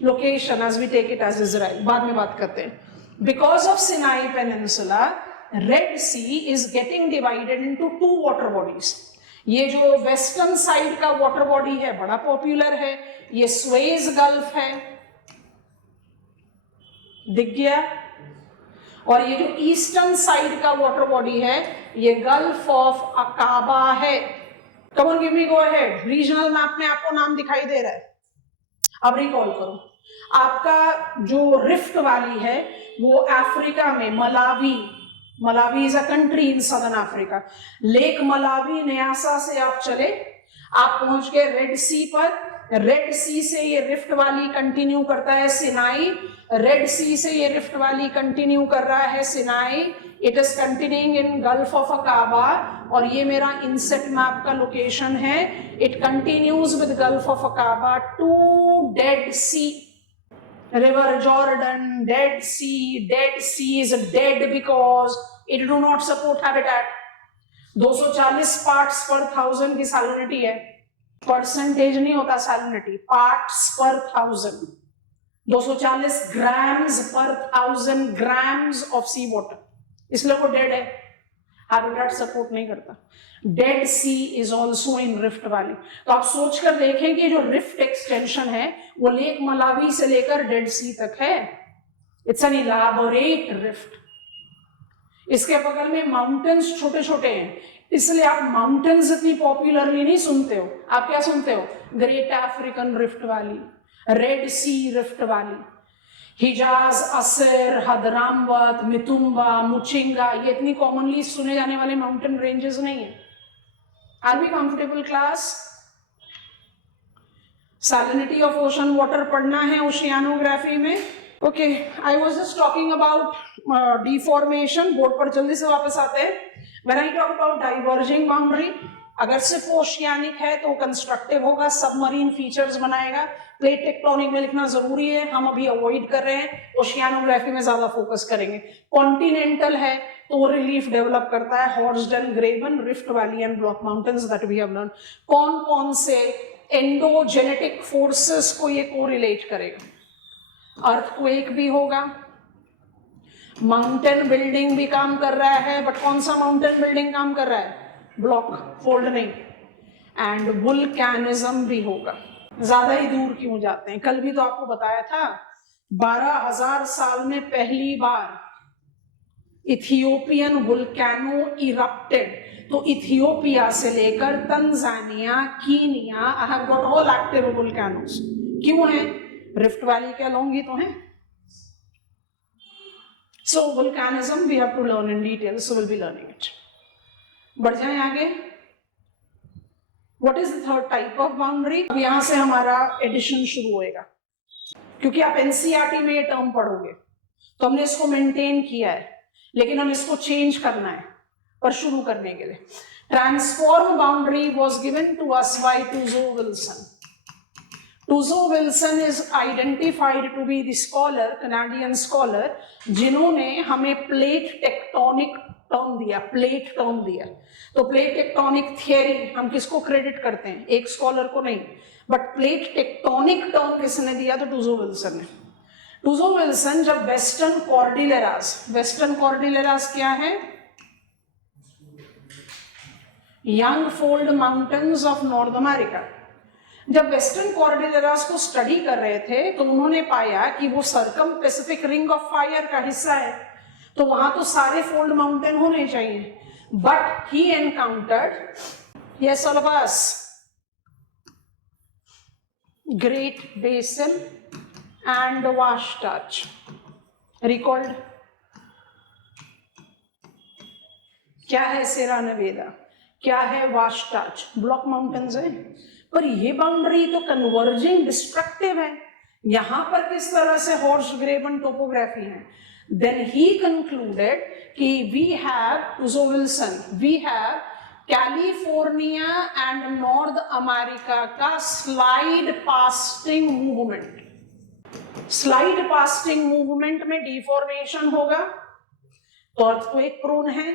location as we take it as Israel। बाद में बात करते हैं। Because of Sinai Peninsula, Red Sea is getting divided into 2 water bodies। ये जो western side का water body है बड़ा पॉपुलर है, ये स्वेज गल्फ है, दिख गया? और ये जो ईस्टर्न साइड का वाटर बॉडी है ये गल्फ ऑफ अकाबा है। Come on, give me go ahead। Regional map में आपको नाम दिखाई दे रहा है। अब रिकॉल करो, आपका जो रिफ्ट वैली है वो अफ्रीका में Malawi, Malawi is a country in southern Africa. Lake Malawi, Nyasa से आप चले, आप पहुंच गए रेड सी पर। रेड सी से ये रिफ्ट वैली कंटिन्यू करता है सिनाई। रेड सी से ये रिफ्ट वैली कंटिन्यू कर रहा है Sinai. It is continuing in Gulf of Aqaba, और ये मेरा इनसेट मैप का लोकेशन है। It continues with Gulf of Aqaba to Dead Sea, river Jordan, Dead Sea. Dead Sea is dead because it do not support habitat. 240 parts per 1000 की salinity है, percentage नहीं होता salinity, parts per 1000। 240 grams पर 1000 grams of C water, इसलिए वो dead है। Habitat support नहीं करता। Dead Sea is also in rift valley. तो आप सोच कर देखें कि जो रिफ्ट एक्सटेंशन है वो लेक मलावी से लेकर डेड सी तक है। It's an elaborate rift. इसके बगल में माउंटेन्स छोटे छोटे हैं, इसलिए आप माउंटेन्स इतनी पॉपुलरली नहीं सुनते हो। आप क्या सुनते हो? Great African Rift Valley, Red Sea rift valley, Hijaz, Asir, Hadhramaut, मितुम्बा, मुचिंगा, ये इतनी कॉमनली सुने जाने वाले माउंटेन रेंजेस नहीं है। Are we comfortable class? Salinity of ocean water पढ़ना है ओशियानोग्राफी में। Okay, I was just talking about deformation. Board पर जल्दी से वापस आते हैं। When I talk about diverging boundary, अगर सिर्फ ओशियानिक है तो कंस्ट्रक्टिव होगा, सबमरीन फीचर्स बनाएगा। प्लेट टेक्टोनिक में लिखना जरूरी है, हम अभी अवॉइड कर रहे हैं, ओशियानोग्राफी में ज्यादा फोकस करेंगे। कॉन्टिनेंटल है तो वो रिलीफ डेवलप करता है, horst, graben, rift valley and block mountains that we have learn. कौन कौन से एंडोजेनेटिक फोर्सेस को ये कोरिलेट करेगा? अर्थक्वेक भी होगा, माउंटेन बिल्डिंग भी काम कर रहा है, बट कौन सा माउंटेन बिल्डिंग काम कर रहा है? ब्लॉक फोल्ड नहीं। एंड वुल्केनिज्म भी होगा। ज्यादा ही दूर क्यों जाते हैं? कल भी तो आपको बताया था 12,000 साल में पहली बार इथियोपियन वुल्केनो इरप्टेड। तो इथियोपिया से लेकर Tanzania, Kenya, I have got all active volcanoes. क्यों है? रिफ्ट वैली के अलोंग ही तो है। So volcanism we have to learn in detail, so we'll be learning it. बढ़ जाएं आगे। What is the third type of boundary? अब यहाँ से हमारा एडिशन शुरू होएगा, क्योंकि आप एनसीईआरटी में ये टर्म पढ़ोगे तो हमने इसको मेंटेन किया है, लेकिन हम इसको चेंज करना है। पर शुरू करने के लिए, transform boundary was given to us by Tuzo Wilson. Tuzo Wilson is identified to be the scholar, Canadian scholar, जिन्होंने हमें प्लेट टेक्टोनिक टर्म दिया, प्लेट टर्म दिया। तो प्लेट टेक्टोनिक थियरी हम किसको क्रेडिट करते हैं? एक स्कॉलर को नहीं, बट प्लेट टेक्टोनिक टर्म किसने दिया? तो टूजो विल्सन ने। टूजो विल्सन जब वेस्टर्न कॉर्डिलेरास क्या है? Young fold mountains of North America. जब वेस्टर्न कॉर्डिलेरास को स्टडी कर रहे थे तो उन्होंने पाया कि वो circum Pacific ring of fire का हिस्सा है, तो वहां तो सारे फोल्ड माउंटेन होने चाहिए। बट ही encountered, yes all of us, Great Basin and वाशटाच। रिकॉल्ड? क्या है सेरा नेवेदा? क्या है वाशटाच? ब्लॉक माउंटेन्स है। पर ये बाउंड्री तो कन्वर्जिंग डिस्ट्रक्टिव है। यहां पर किस तरह से हॉर्स ग्रेवन टोपोग्राफी है? देन ही कंक्लूडेड कि we have, Tuzo Wilson, we have California and North America का slide pasting movement. Slide pasting movement में डिफॉर्मेशन होगा तो अर्थक्वेक प्रोन है।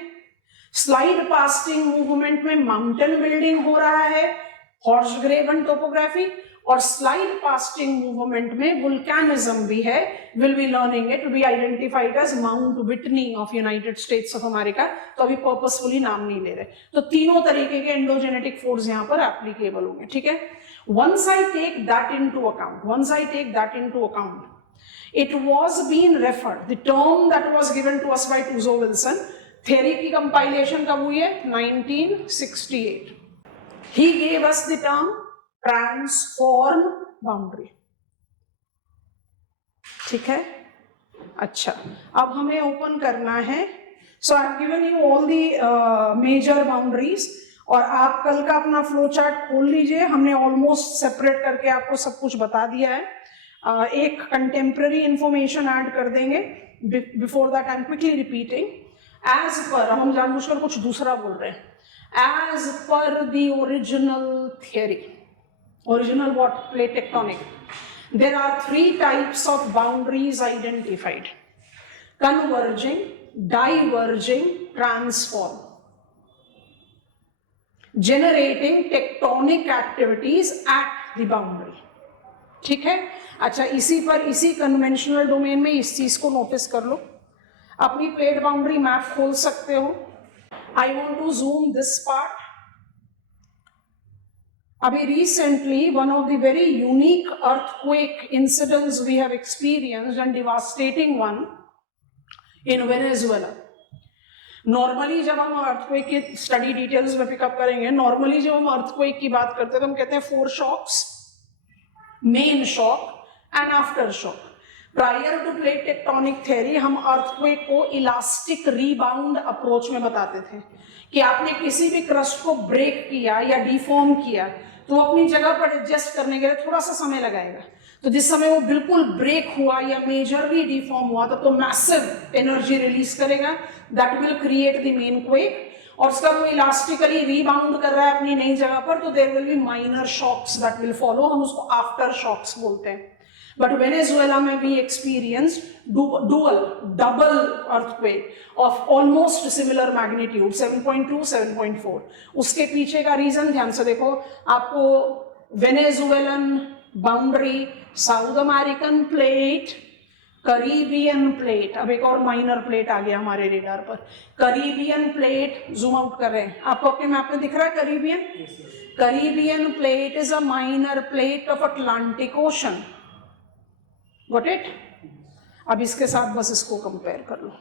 स्लाइड पास्टिंग मूवमेंट में माउंटेन बिल्डिंग हो रहा है, हॉर्स ग्रेवन टोपोग्राफी, और स्लाइड पास्टिंग मूवमेंट में वुल्केनिज्म भी है। Will be learning it, be identified as Mount Whitney of United States of America. तो अभी पर्पसफुली नाम नहीं ले रहे। तो तीनों तरीके के एंडोजेनेटिक फोर्स यहां पर एप्लीकेबल होंगे, ठीक है। Once I take that into account, it was being referred, the term that was given to us by Tuzo Wilson, theory की compilation कब हुई है? 1968. He gave us the term transform boundary. ठीक है, अच्छा, अब हमें ओपन करना है। So I have given you all the major boundaries, और आप कल का अपना फ्लो चार्ट खोल लीजिए। हमने ऑलमोस्ट सेपरेट करके आपको सब कुछ बता दिया है। एक कंटेम्प्रेरी इंफॉर्मेशन ऐड कर देंगे। Before that I am quickly repeating, as per, हम जानबूझकर कुछ दूसरा बोल रहे हैं, as per the original theory, original what? Plate tectonic. There are 3 types of boundaries identified: converging, diverging, transform, generating tectonic activities at the boundary. ठीक है, अच्छा, इसी पर, इसी कन्वेंशनल डोमेन में इस चीज को नोटिस कर लो। अपनी प्लेट बाउंड्री मैप खोल सकते हो। I want to zoom this part. Abhi recently, one of the very unique earthquake incidents we have experienced, and devastating one, in Venezuela. Normally जब हम अर्थक्वेक की स्टडी डिटेल्स में pickup करेंगे, normally जब हम अर्थक्वेक की बात करते हैं तो हम कहते हैं 4 shocks, main shock and after shock. Prior to plate tectonic theory हम अर्थक्वेक को इलास्टिक रीबाउंड अप्रोच में बताते थे कि आपने किसी भी क्रस्ट को ब्रेक किया या डिफॉर्म किया तो अपनी जगह पर एडजस्ट करने के लिए थोड़ा सा समय लगाएगा. तो जिस समय वो बिल्कुल ब्रेक हुआ या मेजरली डिफॉर्म हुआ तो मैसिव एनर्जी रिलीज करेगा, that will create the main quake. और उसका वो इलास्टिकली रीबाउंड कर रहा है अपनी नई जगह पर, तो there will be minor shocks that will follow. हम उसको आफ्टर शॉक्स बोलते हैं. बट वेनेजुएला में भी experienced double earthquake of almost similar magnitude 7.2, 7.4. उसके पीछे का रीजन ध्यान से देखो. आपको Venezuelan boundary, south American plate, Caribbean plate, अब एक और माइनर प्लेट आ गया हमारे रेडार पर, करीबियन प्लेट. जूम आउट कर रहे हैं, आपको अपने मैप में दिख रहा है Caribbean? Caribbean plate is a minor plate of Atlantic ocean. Got it? अब इसके साथ बस इसको कंपेयर कर लो.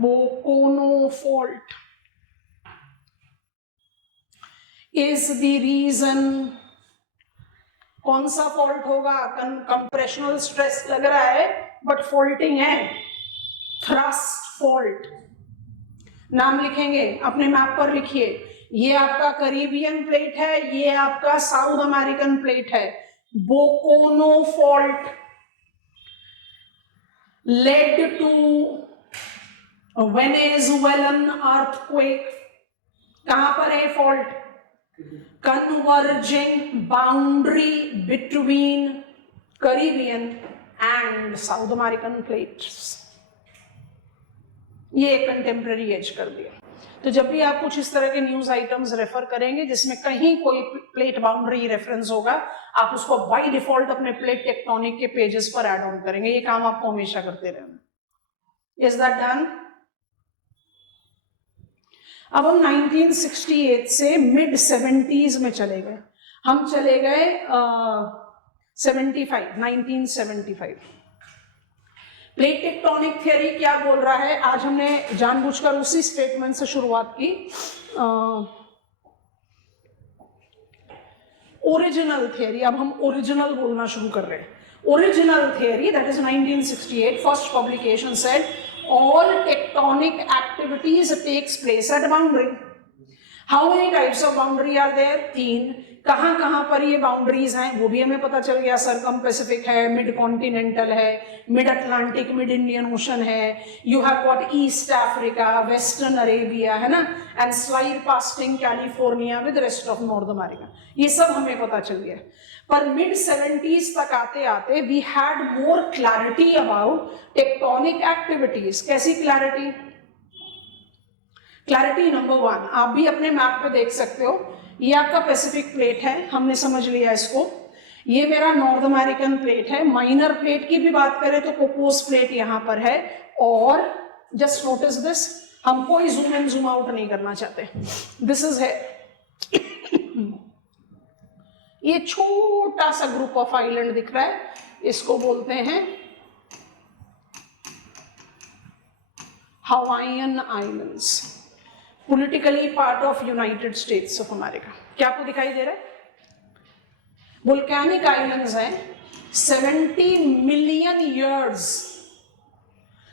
बोकोनो फॉल्ट इज द रीजन. कौन सा फॉल्ट होगा? कंप्रेशनल स्ट्रेस लग रहा है बट फॉल्टिंग है. Thrust fault. नाम लिखेंगे, अपने मैप पर लिखिए. ये आपका करीबियन प्लेट है, ये आपका साउथ अमेरिकन प्लेट है. Bocono fault led to a Venezuelan earthquake. कहां पर है fault? Converging boundary between Caribbean and South American plates. ये कंटेम्प्रेरी एज कर दिया. तो जब भी आप कुछ इस तरह के न्यूज आइटम्स रेफर करेंगे जिसमें कहीं कोई प्लेट बाउंड्री रेफरेंस होगा, आप उसको बाय डिफॉल्ट अपने प्लेट टेक्टोनिक के पेजेस पर ऐड ऑन करेंगे. ये काम आपको हमेशा करते रहना. Is that done? अब हम 1968 से मिड 70s में चले गए. हम चले गए 1975. प्लेट टेक्टोनिक थ्योरी क्या बोल रहा है? आज हमने जानबूझकर उसी स्टेटमेंट से शुरुआत की. ओरिजिनल थ्योरी, अब हम ओरिजिनल बोलना शुरू कर रहे हैं. Original theory, that is 1968, first publication said all tectonic activities takes place at boundary. How many types of boundary are there? 3. कहां कहां पर ये बाउंड्रीज हैं वो भी हमें पता चल गया. सरकम पैसिफिक है, मिड कॉन्टिनेंटल है, mid Atlantic, mid Indian ocean है. You have got East Africa, western Arabia, है ना, and slide pasting California with rest of North America. ये सब हमें पता चल गया. पर मिड 70s तक आते आते we had more clarity about tectonic activities. कैसी क्लैरिटी? क्लैरिटी नंबर 1 आप भी अपने मैप पे देख सकते हो. ये आपका पैसिफिक प्लेट है, हमने समझ लिया इसको. ये मेरा नॉर्थ अमेरिकन प्लेट है. माइनर प्लेट की भी बात करें तो कोकोस प्लेट यहां पर है. और जस्ट नोटिस दिस, हम कोई जूम इन जूम आउट नहीं करना चाहते. दिस इज है ये छोटा सा ग्रुप ऑफ आइलैंड दिख रहा है, इसको बोलते हैं Hawaiian islands, politically part of United States of America. क्या आपको दिखाई दे रहा है? वोल्केनिक आइलैंड्स हैं. 70 मिलियन ईयर्स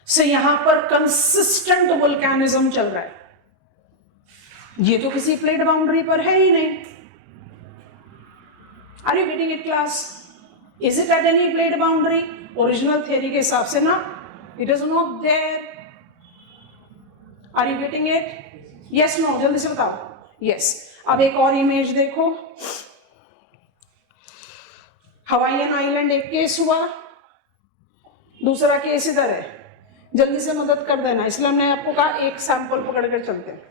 से यहां पर कंसिस्टेंट वोल्केनिज्म चल रहा है. ये तो किसी प्लेट बाउंड्री पर है ही नहीं. Are you getting it, class? Is it at any plate boundary? Original theory के हिसाब से ना, it is not there. Are you getting it? Yes, no, जल्दी से बताओ. Yes. अब एक और इमेज देखो. हवाईयन आइलैंड एक केस हुआ, दूसरा केस इधर है. जल्दी से मदद कर देना, इसलिए हमने आपको कहा एक सैंपल पकड़ कर चलते हैं.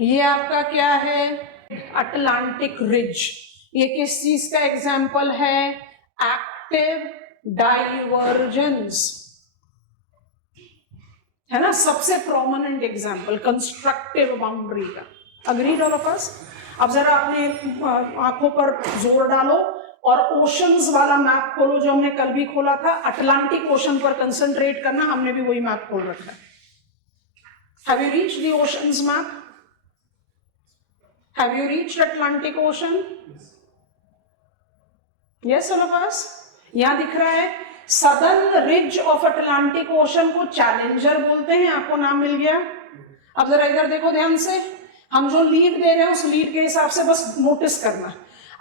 ये आपका क्या है? Atlantic ridge. ये किस चीज का एग्जाम्पल है? Active divergence. है ना, सबसे प्रोमिनेंट एग्जाम्पल कंस्ट्रक्टिव बाउंड्री का। Agreed all of us? अब जरा अपने आंखों पर जोर डालो और ओशंस वाला मैप खोलो जो हमने कल भी खोला था। अटलांटिक ओशन पर कंसंट्रेट करना, हमने भी वही मैप खोल रखा है। Have you reached the oceans map? Have you reached Atlantic Ocean? Yes, all of us? यहां दिख रहा है southern ridge of Atlantic ocean को चैलेंजर बोलते हैं, आपको नाम मिल गया। अब जरा इधर देखो ध्यान से, हम जो लीड दे रहे हैं उस लीड के हिसाब से बस नोटिस करना।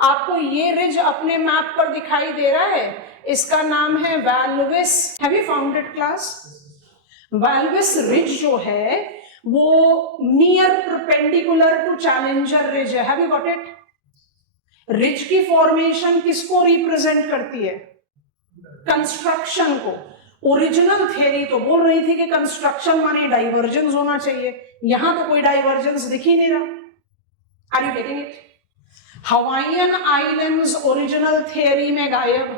आपको ये रिज अपने मैप पर दिखाई दे रहा है, इसका नाम है Walvis. Have you found it class? Walvis ridge जो है वो near perpendicular to Challenger ridge है। Have you got it? Ridge की फॉर्मेशन किसको रिप्रेजेंट करती है? कंस्ट्रक्शन को। ओरिजिनल थ्योरी तो बोल रही थी कि कंस्ट्रक्शन माने डाइवर्जेंस होना चाहिए, यहां तो कोई डाइवर्जेंस दिख ही नहीं रहा। Are you getting it? Hawaiian islands original theory में गायब।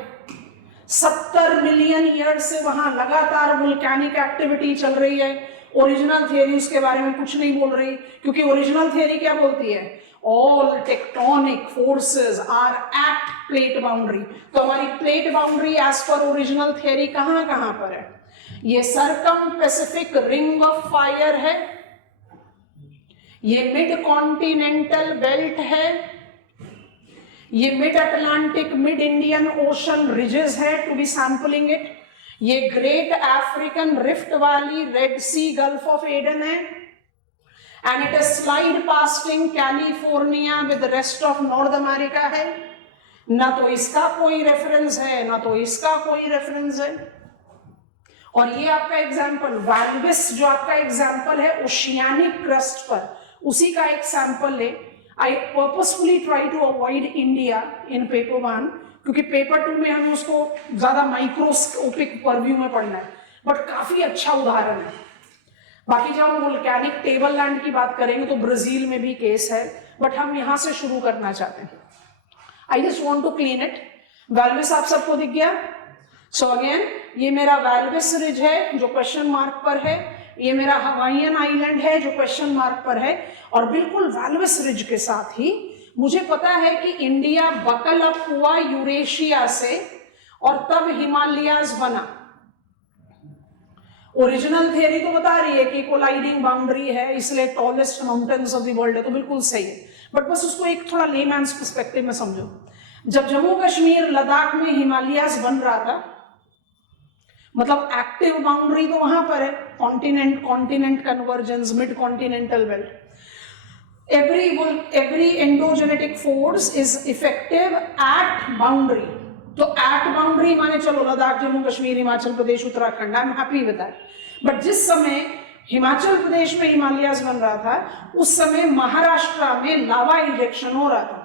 70 मिलियन ईयर से वहां लगातार वोल्केनिक एक्टिविटी चल रही है। ओरिजिनल थ्योरी उसके बारे में कुछ नहीं बोल रही, क्योंकि ओरिजिनल थ्योरी क्या बोलती है? All tectonic forces are at plate boundary. तो हमारी plate boundary as per original theory कहां कहां पर है? ये circum Pacific ring of fire है, ये मिड कॉन्टिनेंटल बेल्ट है, ये mid Atlantic mid Indian ocean ridges है टू बी सैंपलिंग इट, ये Great African Rift Valley Red Sea Gulf of Aden है, and it is slide passing California with rest of North America है। ना तो इसका कोई रेफरेंस है, ना तो इसका कोई रेफरेंस है। और ये आपका एग्जाम्पल वाल्विस जो आपका एग्जाम्पल है ओशियानिक क्रस्ट पर, उसी का एक सैंपल ले। I purposefully try to avoid India in paper 1, क्योंकि पेपर 2 में हमें उसको ज्यादा माइक्रोस्कोपिक परव्यू में पढ़ना है, बट काफी अच्छा उदाहरण है। बाकी जब हम वोल्केनिक टेबल लैंड की बात करेंगे तो ब्राजील में भी केस है, बट हम यहां से शुरू करना चाहते हैं। I just want to clean it. Walvis आप सबको दिख गया? सो अगेन ये मेरा वाल्विस रिज है जो क्वेश्चन मार्क पर है, ये मेरा हवाईयन आइलैंड है जो क्वेश्चन मार्क पर है, और बिल्कुल वाल्विस रिज के साथ ही मुझे पता है कि इंडिया बकल अप हुआ यूरेशिया से और तब हिमालयाज बना। ओरिजिनल थ्योरी तो बता रही है कि कोलाइडिंग बाउंड्री है, इसलिए tallest mountains of the world है, तो बिल्कुल सही है, बट बस उसको एक थोड़ा लेमैन्स पर्सपेक्टिव में समझो। जब जम्मू कश्मीर लद्दाख में हिमालयाज बन रहा था, मतलब एक्टिव बाउंड्री तो वहां पर है, continent continent convergence mid continental belt. Every endogenetic force is effective at boundary. तो एट बाउंड्री माने चलो Ladakh Jammu Kashmir Himachal Pradesh Uttarakhand, I am happy with that. But जिस समय हिमाचल प्रदेश में हिमालयाज बन रहा था, उस समय महाराष्ट्र में लावा इंजेक्शन हो रहा था।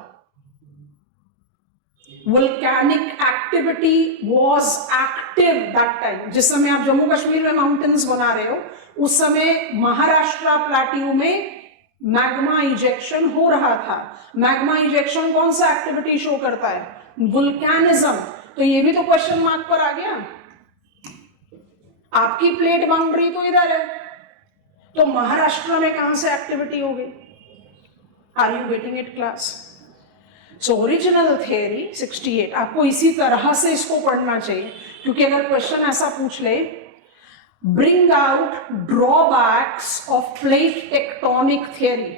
Volcanic activity was active that time. जिस समय आप जम्मू कश्मीर में माउंटेन्स बना रहे हो, उस समय महाराष्ट्र प्लेट्यू में मैग्मा इंजेक्शन हो रहा था। मैग्मा इंजेक्शन कौन सा एक्टिविटी शो करता है? वुल्केनिज्म। तो ये भी तो क्वेश्चन मार्क पर आ गया। आपकी प्लेट बाउंड्री तो इधर है, तो महाराष्ट्र में कहां से एक्टिविटी हो गई? Are you getting it class? So original theory 68 आपको इसी तरह से इसको पढ़ना चाहिए, क्योंकि अगर क्वेश्चन ऐसा पूछ ले, bring out drawbacks of plate tectonic theory,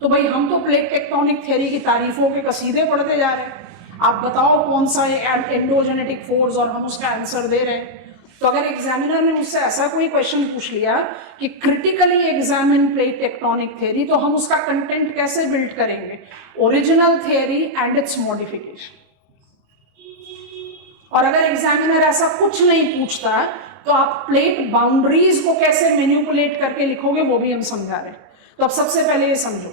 तो भाई हम तो प्लेट टेक्टोनिक थ्योरी की तारीफों के कसीदे पढ़ते जा रहे हैं, आप बताओ कौन सा एंडोजेनेटिक फोर्स, और हम उसका आंसर दे रहे हैं। तो अगर एग्जामिनर ने मुझसे ऐसा कोई क्वेश्चन पूछ लिया कि critically examine plate tectonic theory, तो हम उसका कंटेंट कैसे बिल्ड करेंगे? Original theory and it's modification. और अगर एग्जामिनर ऐसा कुछ नहीं पूछता, तो आप प्लेट बाउंड्रीज को कैसे मैनिपुलेट करके लिखोगे, वो भी हम समझा रहे हैं। तो अब सबसे पहले ये समझो,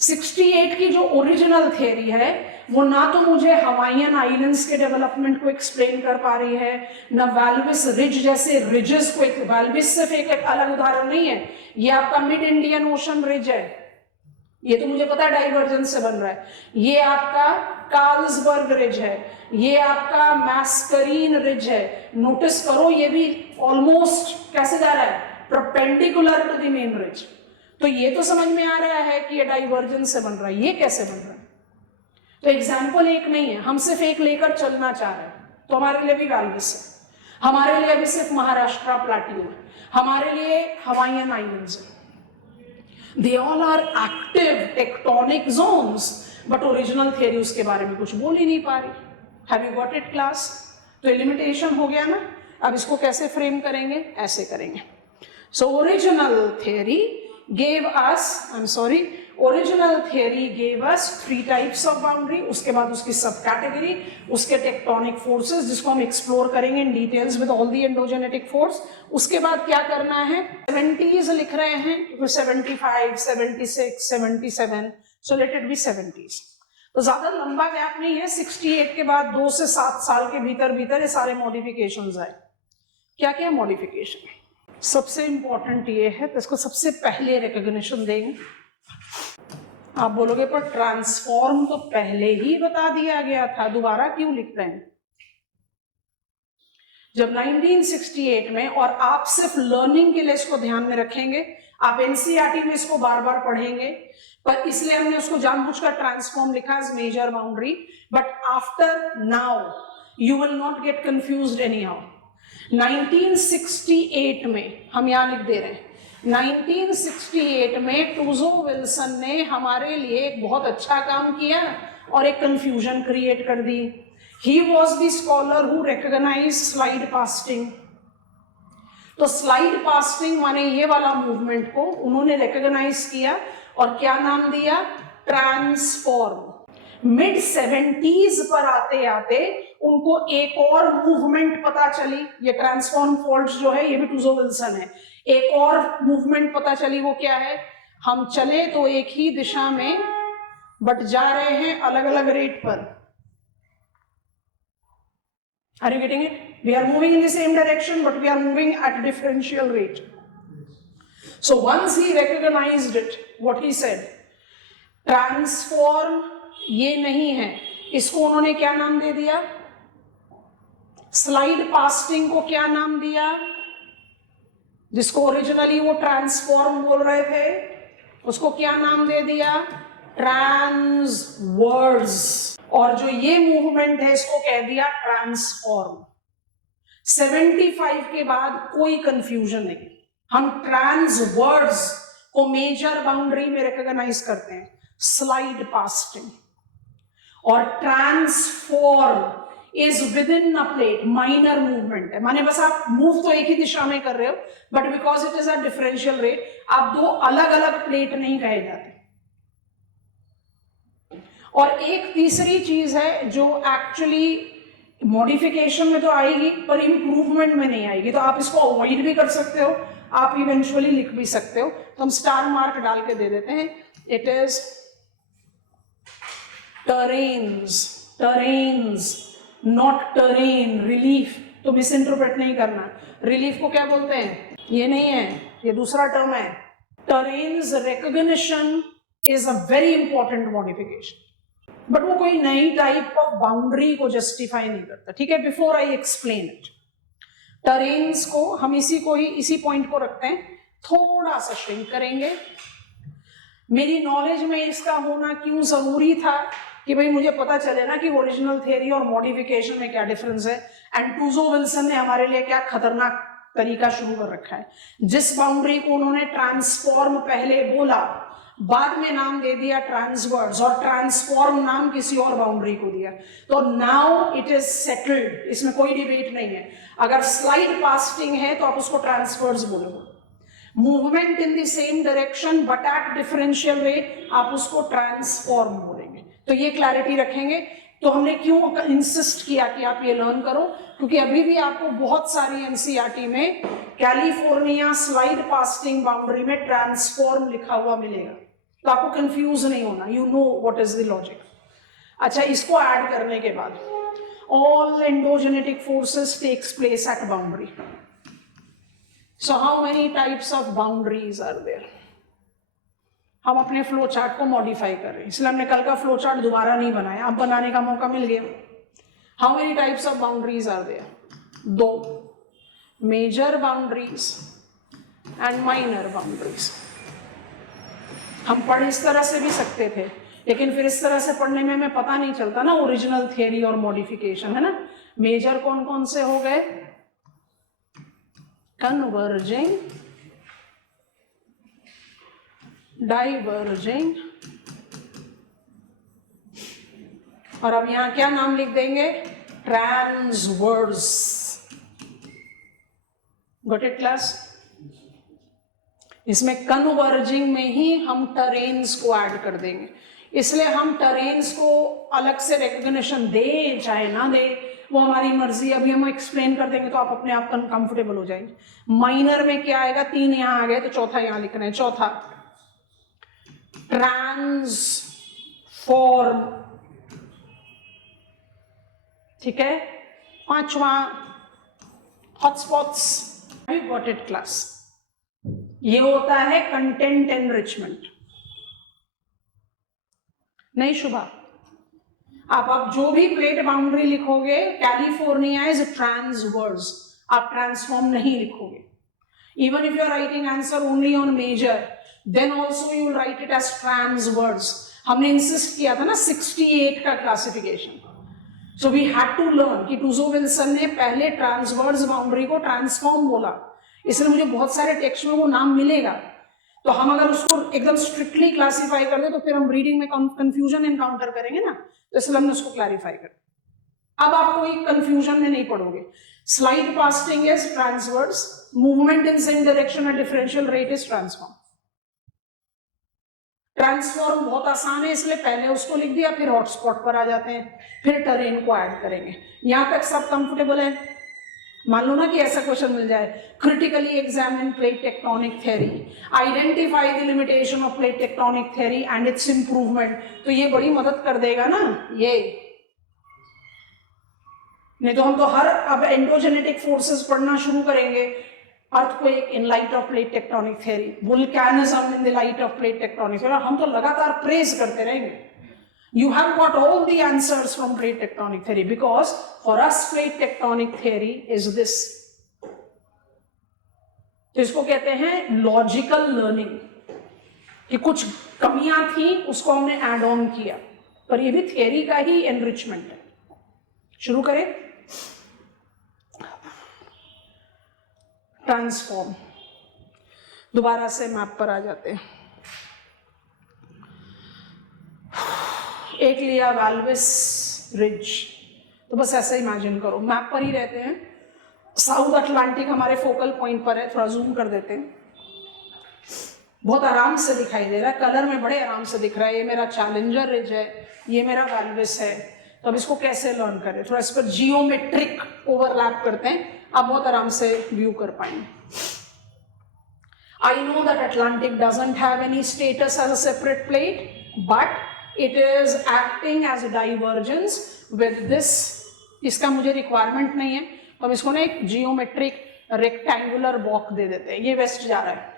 68 की जो ओरिजिनल थ्योरी है, वो ना तो मुझे हवाईयन आइलैंड्स के डेवलपमेंट को एक्सप्लेन कर पा रही है, ना वाल्विस रिज जैसे रिजेस को। वाल्विस सिर्फ एक अलग उदाहरण नहीं है, ये आपका मिड इंडियन ओशन रिज है, ये तो मुझे पता है डाइवर्जेंस से बन रहा है। ये आपका कार्ल्सबर्ग रिज है, ये आपका मैस्करीन रिज है। नोटिस करो ये भी ऑलमोस्ट कैसे जा रहा है? Perpendicular to the main ridge. तो ये तो समझ में आ रहा है कि ये डाइवर्जेंस से बन रहा है, ये कैसे बन रहा है? तो एग्जाम्पल एक नहीं है, हम सिर्फ एक लेकर चलना चाह रहे हैं, तो हमारे लिए भी वैल्यूस है। हमारे लिए अभी सिर्फ महाराष्ट्र प्लाटियो है, हमारे लिए हवाईयन आइलैंड्स है। They all are active tectonic zones, but original theory उसके बारे में कुछ बोल ही नहीं पा रही। Have you got it class? तो limitation हो गया ना। अब इसको कैसे फ्रेम करेंगे? ऐसे करेंगे। So original theory gave us, original theory gave us 3 types of boundary, उसके बाद उसकी सब कैटेगरी, उसके टेक्टोनिक फोर्सेस जिसको हम एक्सप्लोर करेंगे in details with all the endogenetic force. उसके बाद क्या करना है, 70s लिख रहे हैं, 75, 76, 77, so let it be 70s। तो ज्यादा लंबा गैप नहीं है, 68 के बाद 2 से 7 साल के भीतर ये सारे मॉडिफिकेशंस आए। क्या क्या मॉडिफिकेशन? सबसे इंपॉर्टेंट ये है, तो इसको सबसे पहले रिकॉग्निशन देंगे। आप बोलोगे पर ट्रांसफॉर्म तो पहले ही बता दिया गया था, दोबारा क्यों लिख रहे हैं? जब 1968 में, और आप सिर्फ लर्निंग के लिए इसको ध्यान में रखेंगे, आप एनसीईआरटी में इसको बार बार पढ़ेंगे, पर इसलिए हमने उसको जानबूझकर ट्रांसफॉर्म लिखा as major boundary. But after now you will not get confused anyhow. 1968 में हम यहां लिख दे रहे हैं, 1968 में टूजो विल्सन ने हमारे लिए एक बहुत अच्छा काम किया और एक कंफ्यूजन क्रिएट कर दी। He was the scholar who recognise slide pasting. तो स्लाइड पास्टिंग माने ये वाला मूवमेंट को उन्होंने रिकॉग्नाइज किया और क्या नाम दिया? ट्रांसफॉर्म। मिड 70s पर आते आते उनको एक और मूवमेंट पता चली, ये ट्रांसफॉर्म फॉल्ट जो है ये भी टूजो विल्सन है। एक और मूवमेंट पता चली, वो क्या है? हम चले तो एक ही दिशा में बट जा रहे हैं अलग अलग रेट पर। Are you getting it? We are moving in the same direction but we are moving at differential rate. So once he recognized it, what he said, transform ये नहीं है, इसको उन्होंने क्या नाम दे दिया? स्लाइड पास्टिंग को क्या नाम दिया? जिसको ओरिजिनली वो ट्रांसफॉर्म बोल रहे थे उसको क्या नाम दे दिया? ट्रांसवर्स। और जो ये मूवमेंट है इसको कह दिया ट्रांसफॉर्म। 75 के बाद कोई कंफ्यूजन नहीं, हम ट्रांसवर्स को मेजर बाउंड्री में रिकॉग्नाइज करते हैं, स्लाइड पास्टिंग। और transform is with in a plate, minor movement है, माने बस आप मूव तो एक ही दिशा में कर रहे हो but because it is a differential rate, आप दो अलग अलग प्लेट नहीं कहे जाते। और एक तीसरी चीज है जो एक्चुअली मॉडिफिकेशन में तो आएगी पर इंप्रूवमेंट में नहीं आएगी, तो आप इसको अवॉइड भी कर सकते हो, आप इवेंचुअली लिख भी सकते हो। तो हम स्टार मार्क डाल के दे देते हैं, it is terranes, terranes not terrain. Relief तो मिस इंटरप्रेट नहीं करना, रिलीफ को क्या बोलते हैं? ये नहीं है, ये दूसरा टर्म है। Terranes recognition is a very important modification, but वो कोई नई टाइप ऑफ बाउंड्री को जस्टिफाई नहीं करता, ठीक है? Before I explain it, terranes को हम इसी पॉइंट को रखते हैं, थोड़ा सा श्रिंक करेंगे। मेरी नॉलेज में इसका होना क्यों जरूरी था कि भाई मुझे पता चले ना कि ओरिजिनल थ्योरी और मॉडिफिकेशन में क्या डिफरेंस है, एंड टूजो विल्सन ने हमारे लिए क्या खतरनाक तरीका शुरू कर रखा है। जिस बाउंड्री को उन्होंने ट्रांसफॉर्म पहले बोला, बाद में नाम दे दिया ट्रांसवर्स, और ट्रांसफॉर्म नाम किसी और बाउंड्री को दिया। तो नाउ इट इज सेटल्ड, इसमें कोई डिबेट नहीं है। अगर स्लाइड पास्टिंग है तो आप उसको ट्रांसवर्स बोलोगे, movement in the same direction but at differential rate आप उसको ट्रांसफॉर्म बोलेंगे। तो ये क्लैरिटी रखेंगे। तो हमने क्यों इंसिस्ट किया कि आप ये लर्न करो, क्योंकि अभी भी आपको बहुत सारी एनसीईआरटी में कैलिफोर्निया स्लाइड पास्टिंग बाउंड्री में ट्रांसफॉर्म लिखा हुआ मिलेगा, तो आपको कंफ्यूज नहीं होना, you know what is the logic. अच्छा, इसको ऐड करने के बाद all endogenetic forces takes place at boundary. So how many types of boundaries are there? हम अपने फ्लो चार्ट को मॉडिफाई कर रहे हैं, इसलिए हमने कल का फ्लो चार्ट दोबारा नहीं बनाया, अब बनाने का मौका मिल गया। How many types of boundaries are there? 2 major boundaries and minor boundaries. हम पढ़ इस तरह से भी सकते थे, लेकिन फिर इस तरह से पढ़ने में हमें पता नहीं चलता ना ओरिजिनल थियरी और मॉडिफिकेशन, है ना। मेजर कौन कौन से हो गए? कन्वर्जिंग, डाइवर्जिंग, और अब यहां क्या नाम लिख देंगे? ट्रांसवर्स। Got it class? इसमें कन्वर्जिंग में ही हम टरेन्स को ऐड कर देंगे, इसलिए हम टरेन्स को अलग से रिकॉग्निशन दे चाहे ना दे वो हमारी मर्जी, अभी हम एक्सप्लेन कर देंगे तो आप अपने आप कंफर्टेबल हो जाएंगे। माइनर में क्या आएगा? 3 यहां आ गए तो चौथा यहां लिखना है। चौथा ट्रांसफॉर्म, ठीक है। 5वां hotspots. You got it class? ये होता है कंटेंट एनरिचमेंट। नहीं शुभा, आप अब जो भी प्लेट बाउंड्री लिखोगे, कैलिफोर्निया इज ट्रांसवर्स, आप ट्रांसफॉर्म नहीं लिखोगे। Even if you are writing answer only on major, then also you will write it as transverse. हमने इंसिस्ट किया था ना 68 का classification, so we had to learn कि टूजो विल्सन ने पहले ट्रांसवर्स बाउंड्री को ट्रांसफॉर्म बोला, इसलिए मुझे बहुत सारे टेक्स्ट में वो नाम मिलेगा। तो हम अगर उसको एकदम स्ट्रिक्टली क्लासिफाई कर दे तो फिर हम रीडिंग में कंफ्यूजन एनकाउंटर करेंगे ना, तो इसलिए हमने उसको क्लैरिफाई कर। अब आप कोई कंफ्यूजन में नहीं पड़ोगे। Slide pasting is transverse, movement in same direction at differential rate is transform. Transform बहुत आसान है, इसलिए पहले उसको लिख दिया, फिर हॉटस्पॉट पर आ जाते हैं, फिर टरेन को ऐड करेंगे। यहां तक सब कंफर्टेबल है? मान लो ना कि ऐसा क्वेश्चन मिल जाए, critically examine plate tectonic theory, identify the limitation of plate tectonic theory and it's improvement, तो ये बड़ी मदद कर देगा ना ये। नहीं तो हम तो हर अब एंडोजेनेटिक फोर्सेस पढ़ना शुरू करेंगे, earthquake in light of plate tectonic theory, volcanism in the light of plate tectonic theory, हम तो लगातार प्रेज करते रहेंगे। You have got all the answers from plate tectonic theory, because for us plate tectonic theory is this. तो इसको कहते हैं logical learning, कि कुछ कमियां थी उसको हमने ऐड ऑन किया, पर ये भी थियरी का ही एनरिचमेंट है। शुरू करें। ट्रांसफॉर्म, दोबारा से मैप पर आ जाते हैं। एक लिया वाल्विस रिज, तो बस ऐसे इमेजिन करो, मैप पर ही रहते हैं, साउथ अटलांटिक हमारे फोकल पॉइंट पर है, थोड़ा जूम कर देते हैं, बहुत आराम से दिखाई दे रहा है, कलर में बड़े आराम से दिख रहा है। ये मेरा चैलेंजर रिज है, ये मेरा वाल्विस है। तो अब इसको कैसे लर्न करें? थोड़ा इस पर जियोमेट्रिक ओवरलैप करते हैं, आप बहुत आराम से व्यू कर पाएंगे। I know that Atlantic doesn't have any status as a separate plate, but it is acting as a divergence with this. इसका मुझे रिक्वायरमेंट नहीं है, तो हम इसको ना एक जियोमेट्रिक रेक्टेंगुलर वॉक दे देते हैं। ये वेस्ट जा रहा है,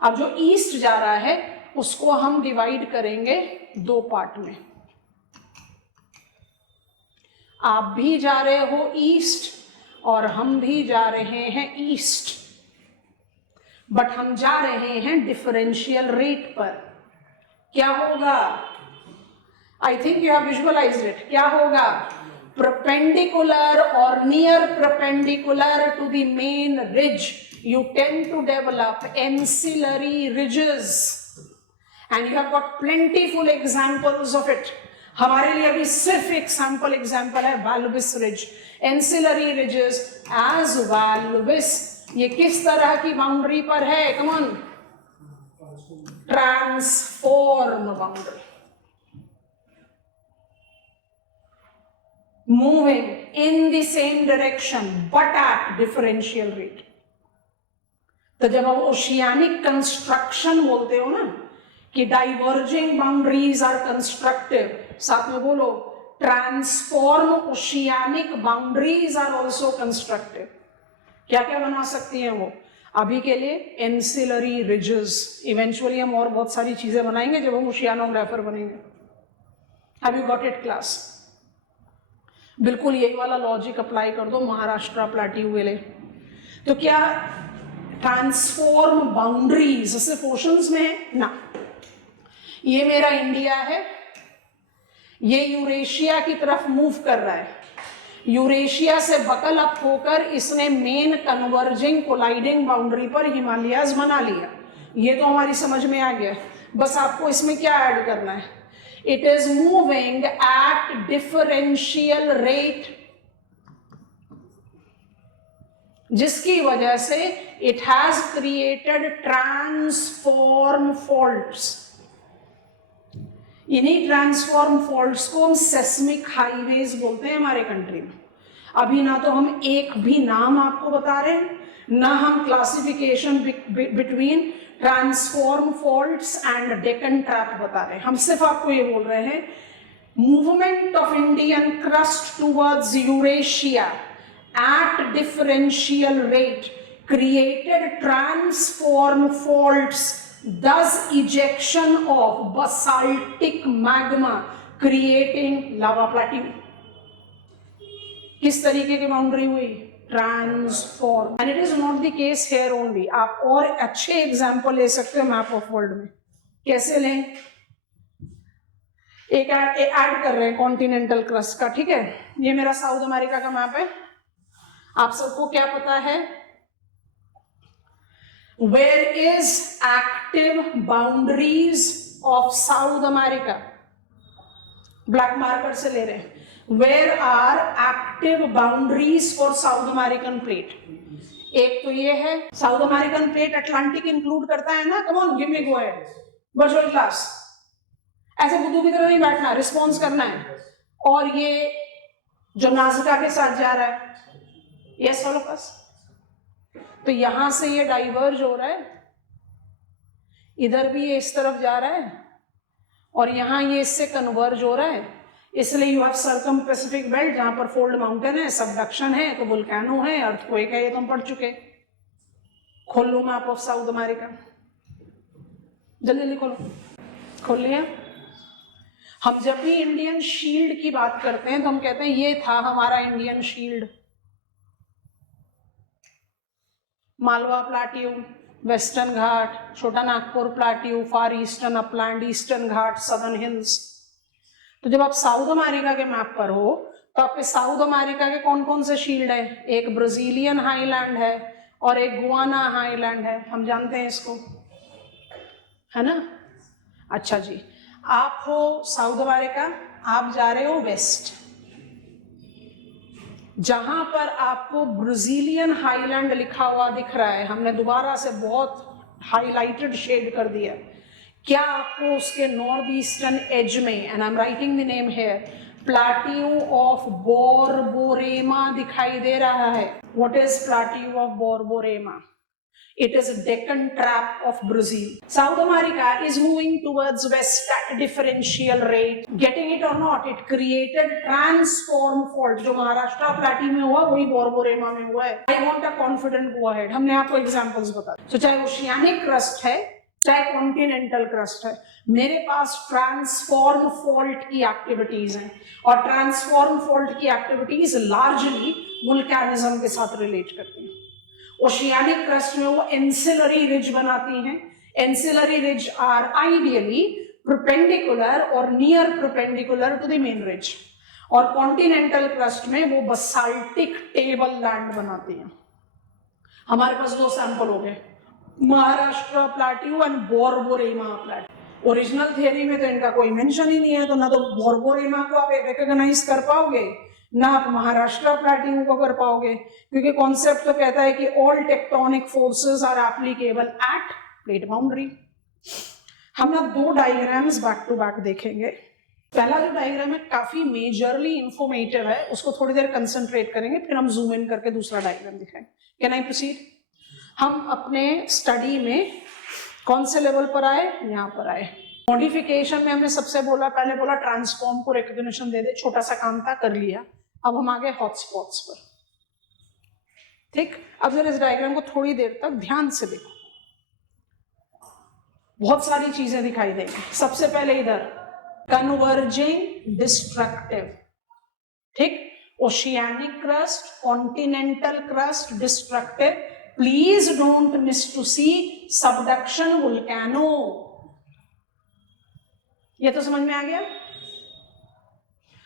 अब जो ईस्ट जा रहा है उसको हम डिवाइड करेंगे 2 पार्ट में। आप भी जा रहे हो ईस्ट और हम भी जा रहे हैं ईस्ट, बट हम जा रहे हैं डिफरेंशियल रेट पर। क्या होगा? I think you have visualised it. क्या होगा? परपेंडिकुलर और near perpendicular to the main ridge you tend to develop ancillary ridges, and you have got plentiful examples of it. हमारे लिए अभी सिर्फ एक सैंपल एग्जाम्पल है वाल्विस रिज। एंसिलरी रिजेस एज वाल्विस, ये किस तरह की बाउंड्री पर है? Come on, transform boundary, moving in the same direction but at differential rate. तो जब आप ओशियानिक कंस्ट्रक्शन बोलते हो ना कि डाइवर्जिंग बाउंड्रीज आर कंस्ट्रक्टिव, साथ में बोलो transform oceanic boundaries are also constructive. क्या क्या बना सकती हैं वो? अभी के लिए एंसिलरी रिजेस, इवेंचुअली हम और बहुत सारी चीजें बनाएंगे जब हम ओशियानोग्राफर बनेंगे। Have you got it class? बिल्कुल यही वाला लॉजिक अप्लाई कर दो महाराष्ट्र प्लाट्यू के लिए। तो क्या ट्रांसफॉर्म बाउंड्रीज सिर्फ ओशंस में है ना। ये मेरा इंडिया है, ये यूरेशिया की तरफ मूव कर रहा है, यूरेशिया से बकल अप होकर इसने मेन कन्वर्जिंग कोलाइडिंग बाउंड्री पर हिमालयाज बना लिया। ये तो हमारी समझ में आ गया, बस आपको इसमें क्या ऐड करना है, it is moving at differential rate, जिसकी वजह से it has created transform faults. इन्हीं ट्रांसफॉर्म फॉल्ट्स को हम सेस्मिक हाईवेज बोलते हैं हमारे कंट्री में। अभी ना तो हम एक भी नाम आपको बता रहे हैं, ना हम classification between transform faults and Deccan trap बता रहे हैं, हम सिर्फ आपको ये बोल रहे हैं movement of Indian crust towards Eurasia at differential rate created transform faults, thus ejection of basaltic magma creating lava plateau। किस तरीके की बाउंड्री हुई, transform. And it is not the case here only, आप और अच्छे एग्जाम्पल ले सकते हो मैप ऑफ वर्ल्ड में। कैसे लें, एक ऐड कर रहे हैं कॉन्टिनेंटल क्रस्ट का, ठीक है। ये मेरा साउथ अमेरिका का मैप है, आप सबको क्या पता है, where is active boundaries of South America, black marker से ले रहे हैं, where are active boundaries for South American plate. एक तो ये है, South American plate Atlantic include करता है ना, come on give me go ahead virtual class, ऐसे बुद्धू की तरह नहीं बैठना, रिस्पॉन्स करना है। और ये जो नाज़का के साथ जा रहा है, यस ऑल ऑफ अस, तो यहां से ये डाइवर्ज हो रहा है, इधर भी ये इस तरफ जा रहा है, और यहां ये इससे कन्वर्ज हो रहा है, इसलिए you have circum Pacific belt जहां पर फोल्ड माउंटेन है, सबडक्शन है, तो वोल्केनो है, अर्थक्वेक है, ये तो हम पढ़ चुके। खोल लो मैप ऑफ साउथ अमेरिका, जल्दी जल्दी खोलो, खोल लिया। हम जब भी इंडियन शील्ड की बात करते हैं तो हम कहते हैं ये था हमारा Indian shield, Malwa plateau, Western Ghat, Chota Nagpur plateau, far eastern upland, Eastern Ghat, southern hills. तो जब आप साउथ अमेरिका के मैप पर हो तो आपके साउथ अमेरिका के कौन कौन से शील्ड है, एक ब्राजीलियन हाईलैंड है और एक गुआना हाईलैंड है, हम जानते हैं इसको, है ना। अच्छा जी, आप हो साउथ अमेरिका, आप जा रहे हो वेस्ट, जहां पर आपको ब्राजीलियन हाईलैंड लिखा हुआ दिख रहा है, हमने दोबारा से बहुत हाईलाइटेड शेड कर दिया, क्या आपको उसके नॉर्थ ईस्टर्न एज में, and I am writing the name here, plateau of Borborema दिखाई दे रहा है। What is plateau of Borborema? It is a Deccan Trap of Brazil. South America is moving towards west at a differential rate. Getting it or not, it created transform fault. जो महाराष्ट्र प्लाटी में हुआ वही बोरबोरेमा में हुआ है। I want a confident go ahead. हमने आपको examples बता। So चाहे ओशियानिक क्रस्ट है, चाहे कॉन्टिनेंटल क्रस्ट है, मेरे पास ट्रांसफॉर्म फॉल्ट की एक्टिविटीज हैं, और ट्रांसफॉर्म फॉल्ट की एक्टिविटीज लार्जली वुल्केनिज्म के साथ रिलेट करती हैं। ओशियानिक क्रस्ट में वो एंसिलरी रिज बनाती हैं, ancillary ridge are ideally perpendicular और near perpendicular to the main ridge, और कॉन्टिनेंटल क्रस्ट में वो बसाल्टिक टेबल लैंड बनाती हैं। हमारे पास दो सैंपल हो गए, Maharashtra plateau and Borborema plateau. Original theory में तो इनका कोई मेंशन ही नहीं है, तो ना तो बोरबोरेमा को आप रिकॉग्नाइज कर पाओगे, ना आप महाराष्ट्र प्लाट्यू को कर पाओगे, क्योंकि कॉन्सेप्ट तो कहता है कि all tectonic forces are applicable at plate boundary. हम ना दो डायग्राम्स बैक टू बैक देखेंगे। पहला जो डायग्राम है काफी मेजरली इंफॉर्मेटिव है, उसको थोड़ी देर कंसंट्रेट करेंगे, फिर हम जूम इन करके दूसरा डायग्राम दिखाएंगे। Can I proceed? हम अपने स्टडी में कौन से लेवल पर आए? यहाँ पर आए। मॉडिफिकेशन में हमने सबसे पहले बोला ट्रांसफॉर्म को रिकॉग्निशन दे दे, छोटा सा काम था, कर लिया। अब हम आ गए हॉटस्पॉट्स पर, ठीक। अब जरा इस डायग्राम को थोड़ी देर तक ध्यान से देखो, बहुत सारी चीजें दिखाई देंगी। सबसे पहले इधर कन्वर्जिंग डिस्ट्रक्टिव, ठीक, oceanic crust, continental crust destructive, please don't miss to see subduction volcano. ये तो समझ में आ गया।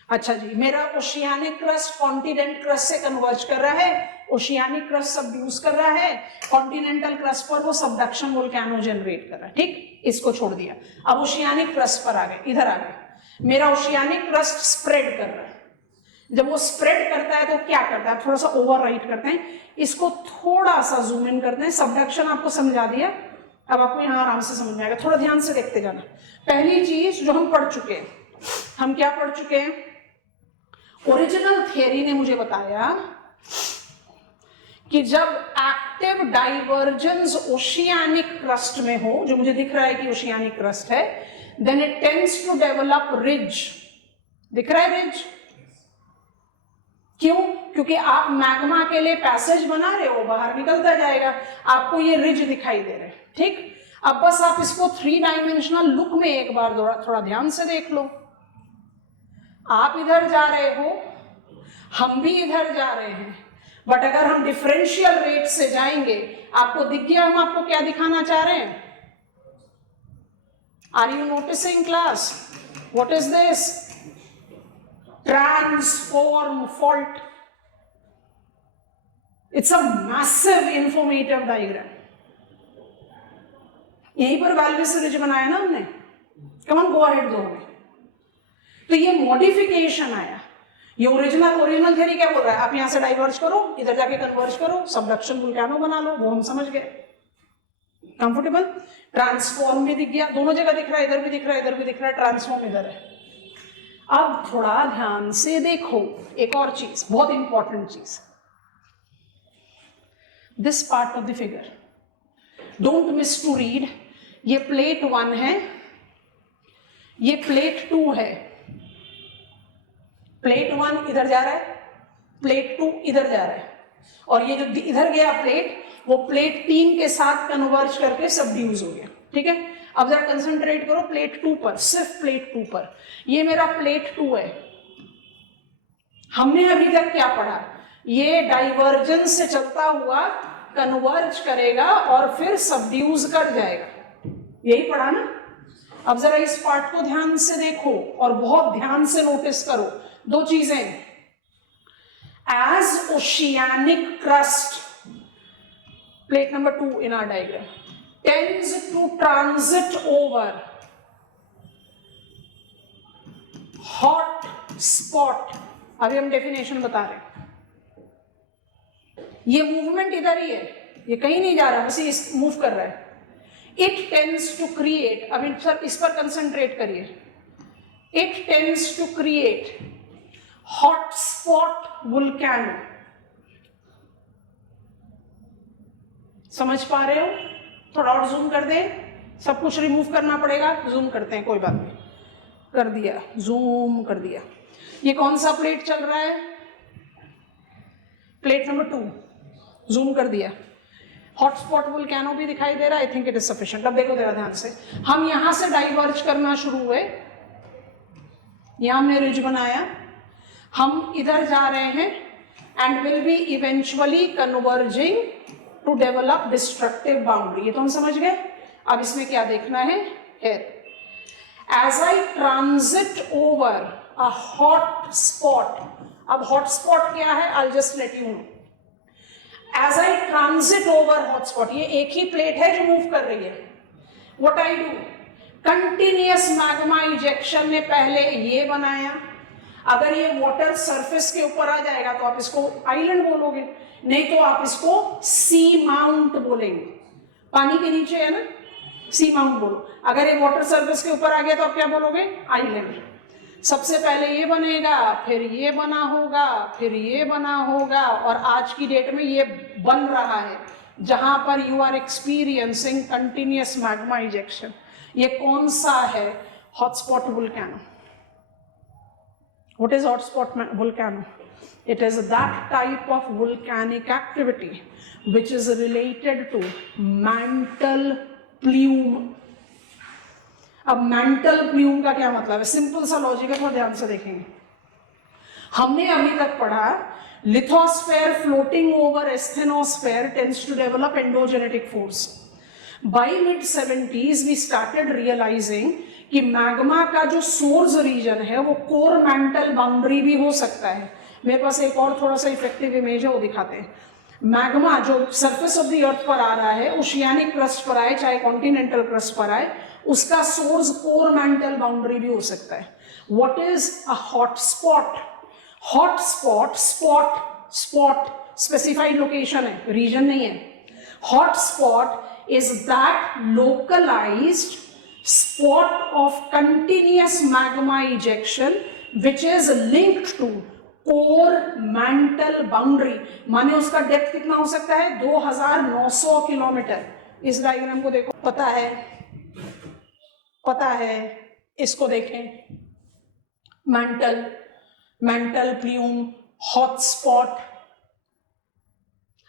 अच्छा जी, मेरा ओशियानिक क्रस्ट कॉन्टिनेंट क्रस्ट से कन्वर्ज कर रहा है, ओशियानिक क्रस्ट सबड्यूस कर रहा है, कॉन्टिनेंटल क्रस्ट पर वो सबडक्शन वोल्केनो जनरेट कर रहा है। ठीक, इसको छोड़ दिया। अब ओशियानिक क्रस्ट पर आ गए, इधर आ गए। मेरा ओशियानिक क्रस्ट स्प्रेड कर रहा है। जब वो स्प्रेड करता है तो क्या करता है, थोड़ा सा ओवरराइट करते हैं, इसको थोड़ा सा जूम इन करते हैं। सबडक्शन आपको समझा दिया, अब आपको यहां आराम से समझ में आएगा, थोड़ा ध्यान से देखते जाना। पहली चीज जो हम पढ़ चुके हैं, हम क्या पढ़ चुके हैं, ओरिजिनल थियरी ने मुझे बताया कि जब एक्टिव डाइवर्जेंस ओशियानिक क्रस्ट में हो, जो मुझे दिख रहा है कि ओशियानिक क्रस्ट है, then it tends to develop ridge. दिख रहा है रिज? क्यों? क्योंकि आप मैग्मा के लिए पैसेज बना रहे हो, बाहर निकलता जाएगा, आपको ये रिज दिखाई दे रहे हैं। ठीक, अब बस आप इसको 3 डायमेंशनल लुक में एक बार थोड़ा ध्यान से देख लो। आप इधर जा रहे हो, हम भी इधर जा रहे हैं, बट अगर हम डिफरेंशियल रेट से जाएंगे, आपको दिख गया हम आपको क्या दिखाना चाह रहे हैं? Are you noticing class? What is this? Transform fault. It's a massive informative diagram. यहीं पर वाल्विस रिज बनाया ना हमने। कम ऑन, गो अहेड दो हमें। तो ये मॉडिफिकेशन आया। ये ओरिजिनल थियरी क्या बोल रहा है, आप यहां से डाइवर्ज करो, इधर जाके कन्वर्ज करो, सबडक्शन वोल्केनो बना लो, वो हम समझ गए। कंफर्टेबल? ट्रांसफॉर्म भी दिख गया, दोनों जगह दिख रहा है, इधर भी दिख रहा है, इधर भी दिख रहा है, ट्रांसफॉर्म इधर है। अब थोड़ा ध्यान से देखो, एक और चीज, बहुत इंपॉर्टेंट चीज, this part of the figure don't miss to read. ये प्लेट 1 है, ये प्लेट 2 है। प्लेट 1 इधर जा रहा है, प्लेट 2 इधर जा रहा है, और ये जो इधर गया प्लेट, वो प्लेट 3 के साथ कन्वर्ज करके सबड्यूज हो गया। ठीक है, अब जरा कंसंट्रेट करो प्लेट 2 पर, सिर्फ प्लेट 2 पर। ये मेरा प्लेट 2 है। हमने अभी तक क्या पढ़ा, ये डाइवर्जेंस से चलता हुआ कन्वर्ज करेगा और फिर सबड्यूज कर जाएगा, यही पढ़ा ना। अब जरा इस पार्ट को ध्यान से देखो और बहुत ध्यान से नोटिस करो दो चीजें। As oceanic crust, plate number 2 in our diagram, tends to transit over hot spot। अभी हम डेफिनेशन बता रहे हैं। ये मूवमेंट इधर ही है, ये कहीं नहीं जा रहा, बस ये मूव कर रहा है। इट टेंड्स टू क्रिएट, अभी सर इस पर कंसंट्रेट करिए, it tends to create hot spot volcano. समझ पा रहे हो? थोड़ा और जूम कर दें, सब कुछ रिमूव करना पड़ेगा, जूम करते हैं, कोई बात नहीं, कर दिया, जूम कर दिया। ये कौन सा प्लेट चल रहा है? प्लेट नंबर 2, जूम कर दिया। हॉटस्पॉट वोल्केनो भी दिखाई दे रहा है, I think it is sufficient. अब देखो जरा ध्यान से, हम यहां से डाइवर्ज करना शुरू हुए, यहां हमने रिज बनाया, हम इधर जा रहे हैं and will be eventually converging to develop destructive boundary. ये तो हम समझ गए। अब इसमें क्या देखना है, as I transit over a hot spot. अब हॉट स्पॉट क्या है, I just let you know. As I transit over hot spot, ये एक ही प्लेट है जो मूव कर रही है। What I do, continuous magma ejection ने पहले ये बनाया, अगर ये वाटर सरफेस के ऊपर आ जाएगा तो आप इसको आइलैंड बोलोगे, नहीं तो आप इसको सी माउंट बोलेंगे। पानी के नीचे है ना, सी माउंट बोलो। अगर ये वाटर सरफेस के ऊपर आ गया तो आप क्या बोलोगे, आइलैंड। सबसे पहले ये बनेगा, फिर ये बना होगा, फिर ये बना होगा, और आज की डेट में ये बन रहा है जहां पर you are experiencing continuous magma ejection. ये कौन सा है, hotspot volcano. What is hotspot volcano? It is that type of volcanic activity which is related to mantle plume। अब mantle plume का क्या मतलब है, सिंपल सा लॉजिक है, थोड़ा ध्यान से देखेंगे। हमने अभी तक पढ़ा Lithosphere floating over asthenosphere tends to develop endogenetic force. By mid-70s we started realizing कि मैग्मा का जो सोर्स रीजन है वो कोर मैंटल बाउंड्री भी हो सकता है। मेरे पास एक और थोड़ा सा इफेक्टिव इमेज है, वो दिखाते हैं। मैग्मा जो सरफेस ऑफ द अर्थ पर आ रहा है, ओशियानिक क्रस्ट पर आए चाहे कॉन्टिनेंटल क्रस्ट पर आए, उसका सोर्स कोर मैंटल बाउंड्री भी हो सकता है। What is a hot spot? Hot spot, spot specified location है, रीजन नहीं है। Hot spot is that localised spot of continuous magma ejection which is linked to core mantle boundary। माने उसका depth कितना हो सकता है? 2900 किलोमीटर। इस डायग्राम को देखो, पता है, इसको देखें, मैंटल प्ल्यूम, हॉट स्पॉट।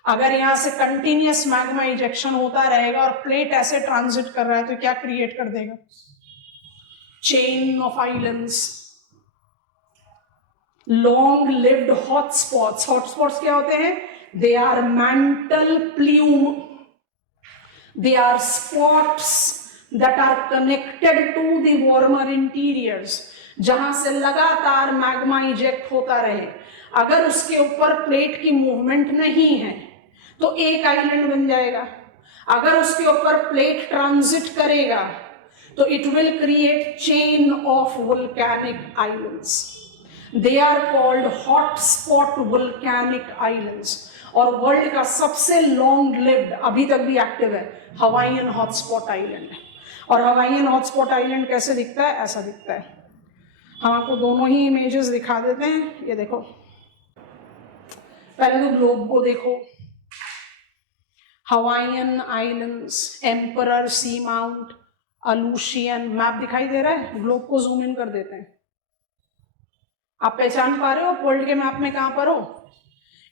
अगर यहां से कंटिन्यूअस मैग्मा इजेक्शन होता रहेगा और प्लेट ऐसे ट्रांजिट कर रहा है तो क्या क्रिएट कर देगा? Chain of islands, long lived hotspots. Hotspots क्या होते हैं? They are mantle plume, they are spots that are connected to the warmer interiors, जहां से लगातार मैग्मा इजेक्ट होता रहे। अगर उसके ऊपर प्लेट की मूवमेंट नहीं है तो एक आइलैंड बन जाएगा। अगर उसके ऊपर प्लेट ट्रांजिट करेगा तो it will create chain of volcanic islands. They are called hot spot volcanic islands. और वर्ल्ड का सबसे लॉन्ग लिव्ड, अभी तक भी एक्टिव है, हवाईयन हॉटस्पॉट आइलैंड है। और हवाईयन हॉटस्पॉट आइलैंड कैसे दिखता है? ऐसा दिखता है। हम आपको दोनों ही इमेजेस दिखा देते हैं। ये देखो, पहले तो ग्लोब को देखो। हवाईयन आइलैंड्स, एम्परर सी माउंट, अलूशियन। मैप दिखाई दे रहा है? ग्लोब को जूम इन कर देते हैं। आप पहचान पा रहे हो वर्ल्ड के मैप में कहां पर हो?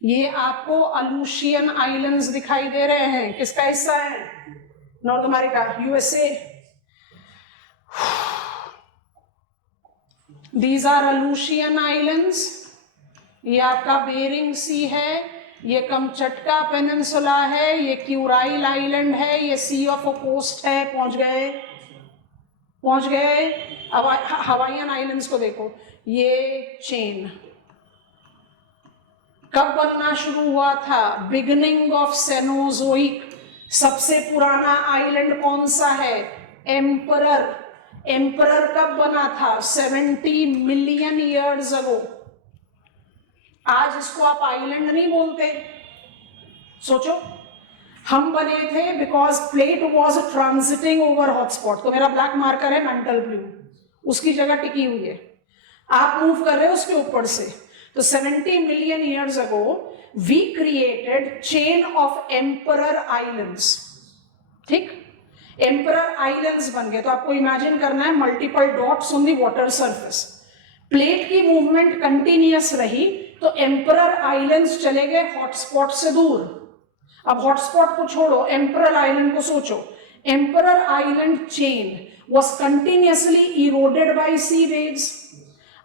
ये आपको अलूशियन आइलैंड्स दिखाई दे रहे हैं। किसका हिस्सा है? North America, USA. These are Aleutian Islands। ये आपका बेरिंग सी है, ये कमचटका पेनिनसुला है, ये क्यूराइल आइलैंड है, ये सी ऑफ कोस्ट है। पहुंच गए। अब हवाईयन आइलैंड्स को देखो, ये चेन कब बनना शुरू हुआ था? Beginning of Cenozoic. सबसे पुराना आइलैंड कौन सा है? एम्परर। एम्परर कब बना था? 70 मिलियन ईयर्स अगो। आज इसको आप आइलैंड नहीं बोलते। सोचो, हम बने थे because plate was transiting over hotspot. तो मेरा ब्लैक मार्कर है मैंटल प्ल्यूम, उसकी जगह टिकी हुई है। आप मूव कर रहे हो उसके ऊपर से। तो 70 million years ago we created chain of Emperor islands. ठीक, एम्परर आइलैंड्स बन गए। तो आपको इमेजिन करना है multiple dots on the water surface. Plate की मूवमेंट कंटिन्यूअस रही तो एम्परर आइलैंड्स चले गए हॉटस्पॉट से दूर। अब हॉटस्पॉट को छोड़ो, एम्परर आइलैंड को सोचो। Emperor island chain was continuously eroded by sea waves।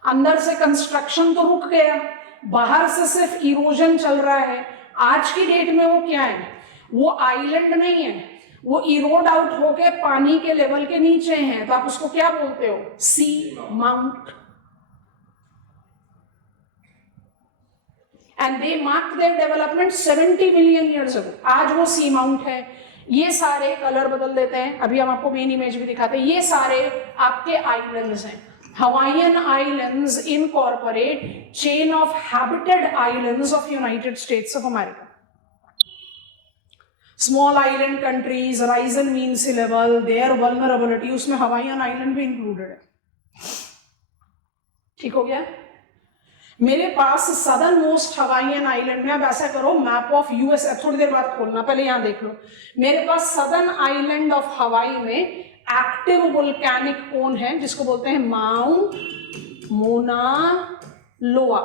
अंदर से कंस्ट्रक्शन तो रुक गया, बाहर से सिर्फ इरोजन चल रहा है। आज की डेट में वो क्या है? वो आइलैंड नहीं है, वो इरोड आउट होके पानी के लेवल के नीचे है। तो आप उसको क्या बोलते हो? Seamount. And they mark their development 70 million years ago. आज वो सी माउंट है। ये सारे कलर बदल देते हैं, अभी हम आपको मेन इमेज भी दिखाते हैं। ये सारे आपके आइलैंड्स हैं। Hawaiian islands incorporate chain of habited islands of United States of America. Small island countries, rise and mean sea level, their vulnerability, उसमें हवाईयन आइलैंड भी इंक्लूडेड है। ठीक हो गया? मेरे पास सदर्न मोस्ट हवाईयन आइलैंड में, अब ऐसा करो मैप ऑफ यूएस, थोड़ी देर बाद खोलना, पहले यहां देख लो। मेरे पास सदर्न आइलैंड ऑफ हवाई में एक्टिव वोल्केनिक कोन है जिसको बोलते हैं माउंट मोना लोआ।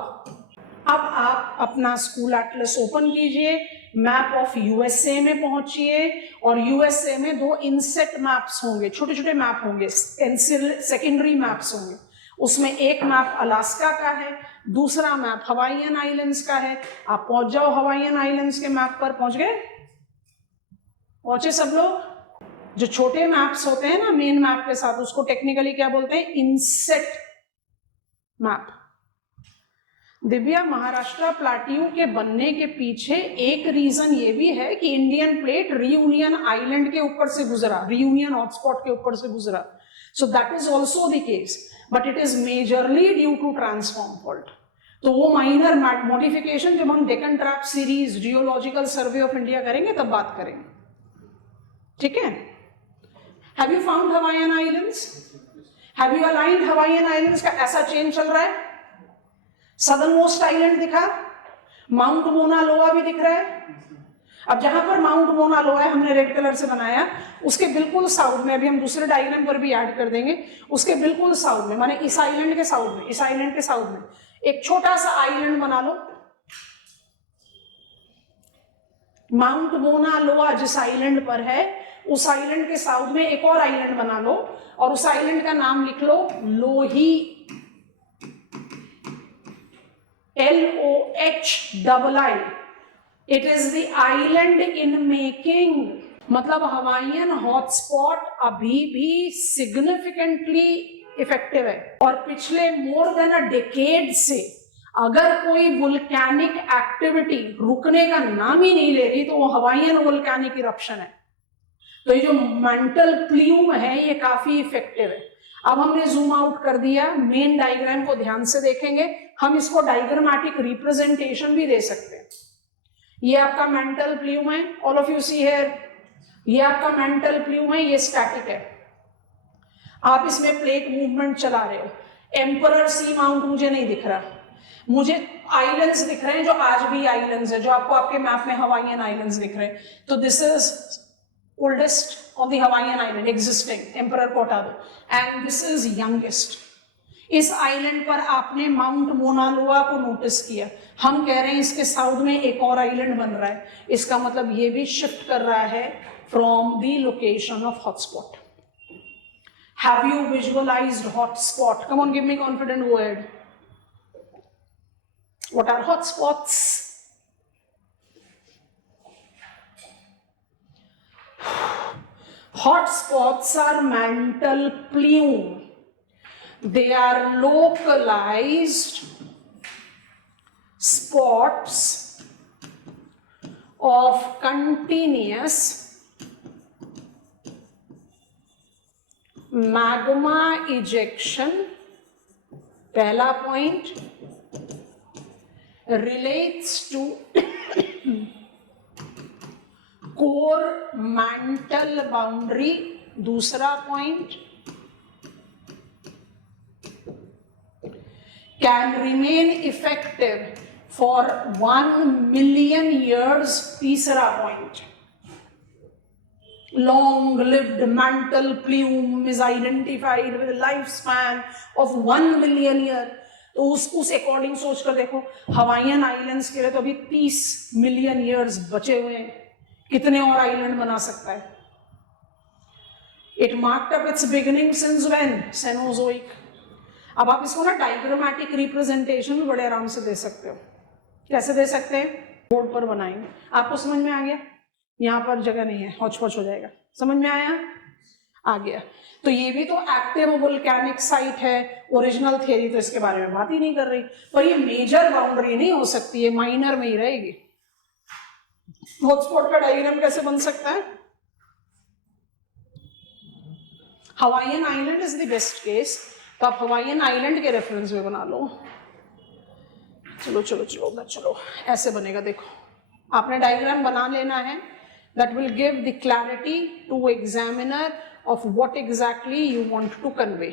अब आप अपना स्कूल एटलस ओपन कीजिए, मैप ऑफ यूएसए में पहुंचिए और यूएसए में दो इनसेट मैप्स होंगे, छोटे छोटे मैप होंगे, सेकेंडरी मैप्स होंगे। उसमें एक मैप अलास्का का है, दूसरा मैप हवाईयन आइलैंड्स का है, आप पहुंच जाओ हवाईयन आइलैंड्स के मैप पर। पहुंच गए? पहुंचे सब लोग? जो छोटे मैप्स होते हैं ना मेन मैप के साथ, उसको टेक्निकली क्या बोलते हैं? इनसेट मैप। दिव्या, महाराष्ट्र प्लाट्यू के बनने के पीछे एक रीजन ये भी है कि इंडियन प्लेट रियूनियन आइलैंड के ऊपर से गुजरा, रियूनियन हॉटस्पॉट के ऊपर से गुजरा। So that is also the case, but it is majorly due to transform fault. तो वो माइनर मॉडिफिकेशन जब हम Deccan trap series geological survey of India करेंगे तब बात करेंगे, ठीक है? Have you found Hawaiian islands? Have you aligned Hawaiian islands का ऐसा चेन चल रहा है? सदर्न मोस्ट आइलैंड दिखा, माउंट मोना लोआ भी दिख रहा है। अब जहां पर माउंट मोना लोआ है हमने रेड कलर से बनाया, उसके बिल्कुल साउथ में, अभी हम दूसरे डायग्राम पर भी ऐड कर देंगे, उसके बिल्कुल साउथ में, माने इस आइलैंड के साउथ में, इस आइलैंड के साउथ में एक छोटा सा आइलैंड बना लो। माउंट मोना लोआ जिस आइलैंड पर है उस आइलैंड के साउथ में एक और आइलैंड बना लो और उस आइलैंड का नाम लिख लो लोही, LOHII। It is the island in making. मतलब हवाईयन हॉटस्पॉट अभी भी सिग्निफिकेंटली इफेक्टिव है और पिछले मोर देन अ डेकेड से अगर कोई वुल्कैनिक एक्टिविटी रुकने का नाम ही नहीं ले रही तो वो हवाईयन वुल्कैनिक इरप्शन है। तो ये जो मेंटल प्ल्यूम है ये काफी इफेक्टिव है। अब हमने जूम आउट कर दिया, मेन डायग्राम को ध्यान से देखेंगे, हम इसको डायग्रामेटिक रिप्रेजेंटेशन भी दे सकते हैं। ये आपका मेंटल प्ल्यूम है, all of you see here, ये आपका मेंटल प्ल्यूम है, ये स्टैटिक है। आप इसमें प्लेट मूवमेंट चला रहे हो। एम्परर सी माउंट मुझे नहीं दिख रहा, मुझे आइलैंड्स दिख रहे हैं जो आज भी आइलैंड्स है, जो आपको आपके मैप में हवाईयन आइलैंड्स दिख रहे हैं। तो this is oldest of the Hawaiian island existing, emperor को हटा दो, एंड दिस इज यंगेस्ट। इस आइलैंड पर आपने माउंट मोना लोआ को नोटिस किया, हम कह रहे हैं इसके साउथ में एक और आइलैंड बन रहा है, इसका मतलब ये भी शिफ्ट कर रहा है from the location of hotspot. Have you visualized hotspot? Come on, give me confident word. What are hotspots? Hotspots are mantle plume. They are localized spots of continuous magma ejection. पहला point relates to core mantle boundary. दूसरा point can remain effective for 1 million years. तीसरा point long-lived mantle plume is identified with a lifespan of 1 million year. तो उस according सोच कर देखो, Hawaiian islands के लिए तो अभी 30 मिलियन ईयर्स बचे हुए हैं, कितने और आइलैंड बना सकता है? It marked up it's beginning since when? Cenozoic. अब आप इसको ना डायग्रामेटिक रिप्रेजेंटेशन में बड़े आराम से दे सकते हो। कैसे दे सकते हैं? बोर्ड पर बनाएंगे। आपको समझ में आ गया? यहाँ पर जगह नहीं है, हौच-पौच हो जाएगा। समझ में आया? आ गया। तो ये भी तो एक्टिव वोल्केनिक साइट है। ओरिजिनल थियरी तो इसके बारे में बात ही नहीं कर रही, पर ये मेजर बाउंड्री नहीं हो सकती, ये माइनर में ही रहेगी। हॉटस्पॉट का डायग्राम कैसे बन सकता है? Hawaiian island is the best case, तो आप हवाईयन आइलैंड के रेफरेंस में बना लो। चलो चलो चलो उधर चलो, ऐसे बनेगा। देखो, आपने डायग्राम बना लेना है। That will give the clarity to examiner of what exactly you want to convey.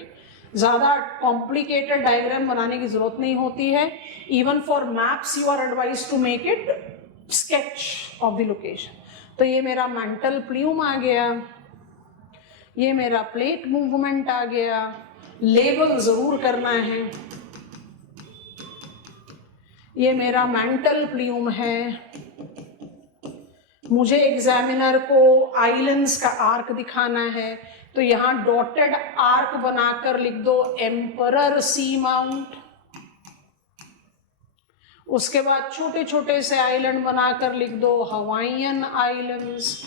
ज़्यादा complicated diagram बनाने की जरूरत नहीं होती है। Even for maps you are advised to make it sketch of the location. तो ये मेरा mantle plume आ गया, ये मेरा plate movement आ गया। लेबल जरूर करना है। ये मेरा mantle plume है। मुझे एग्जामिनर को आइलैंड्स का आर्क दिखाना है, तो यहाँ डॉटेड आर्क बनाकर लिख दो एम्परर सी माउंट। उसके बाद छोटे छोटे से आइलैंड बनाकर लिख दो हवाईयन आइलैंड्स।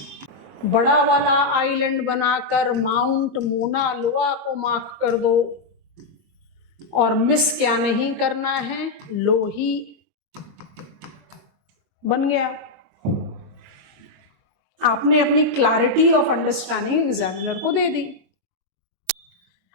बड़ा वाला आइलैंड बनाकर माउंट मोना लोआ को मार्क कर दो। और मिस क्या नहीं करना है, लोही। बन गया। आपने अपनी क्लैरिटी ऑफ अंडरस्टैंडिंग एग्जामिनर को दे दी।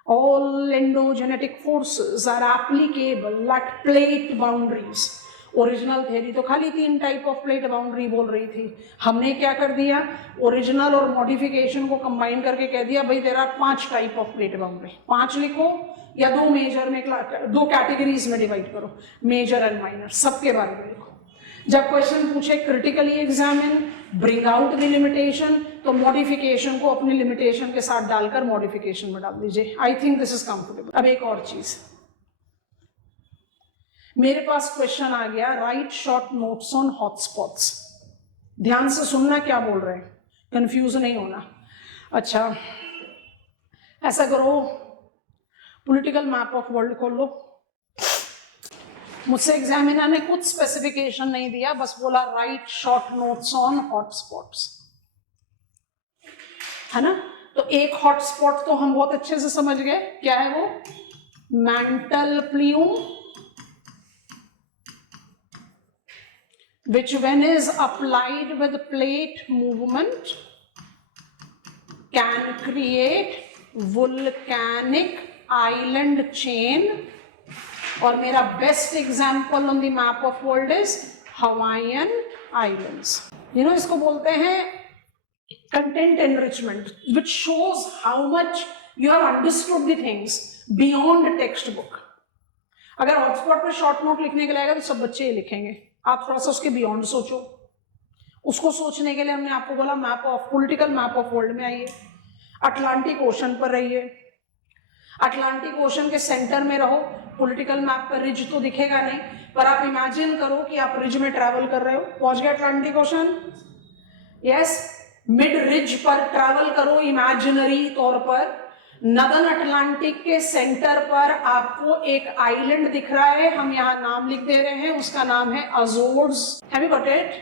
All endogenetic forces are applicable at plate boundaries. Original theory तो खाली 3 टाइप ऑफ प्लेट बाउंड्री बोल रही थी, हमने क्या कर दिया, ओरिजिनल और मॉडिफिकेशन को कंबाइन करके कह दिया भाई तेरा 5 टाइप ऑफ प्लेट बाउंड्री। 5 लिखो या 2 मेजर में 2 कैटेगरीज में डिवाइड करो, मेजर एंड माइनर, सबके बारे में लिखो। जब क्वेश्चन पूछे critically examine, bring out the limitation, तो मॉडिफिकेशन को अपनी लिमिटेशन के साथ डालकर मॉडिफिकेशन में डाल दीजिए। I think this is comfortable. अब एक और चीज, मेरे पास क्वेश्चन आ गया, right short notes on hotspots. ध्यान से सुनना क्या बोल रहे हैं, कंफ्यूज नहीं होना। अच्छा ऐसा करो, पॉलिटिकल मैप ऑफ वर्ल्ड खोल लो। मुझसे एग्जामिनर ने कुछ स्पेसिफिकेशन नहीं दिया, बस बोला right short notes on hotspots, है ना। तो एक हॉटस्पॉट तो हम बहुत अच्छे से समझ गए, क्या है वो, mantle plume, which when is applied with plate movement can create volcanic island chain। और मेरा best example on the map of world is Hawaiian islands. इसको बोलते हैं content enrichment, which shows how much you have understood the things beyond text book. अगर hotspot पे short note लिखने के लिए आएगा तो सब बच्चे ही लिखेंगे, आप थोड़ा सा उसके बियॉन्ड सोचो। उसको सोचने के लिए हमने आपको बोला map of political map of world में आइए, अटलांटिक ओशन पर रहिए, अटलांटिक ओशन के सेंटर में रहो। पॉलिटिकल मैप पर रिज तो दिखेगा नहीं, पर आप इमेजिन करो कि आप रिज में ट्रैवल कर रहे हो, पहुंच गए Atlantic ocean, yes, mid ridge पर ट्रैवल करो इमेजिनरी तौर पर। नदर्न अटलांटिक के सेंटर पर आपको एक आइलैंड दिख रहा है, हम यहां नाम लिख दे रहे हैं, उसका नाम है Azores. Have you got it?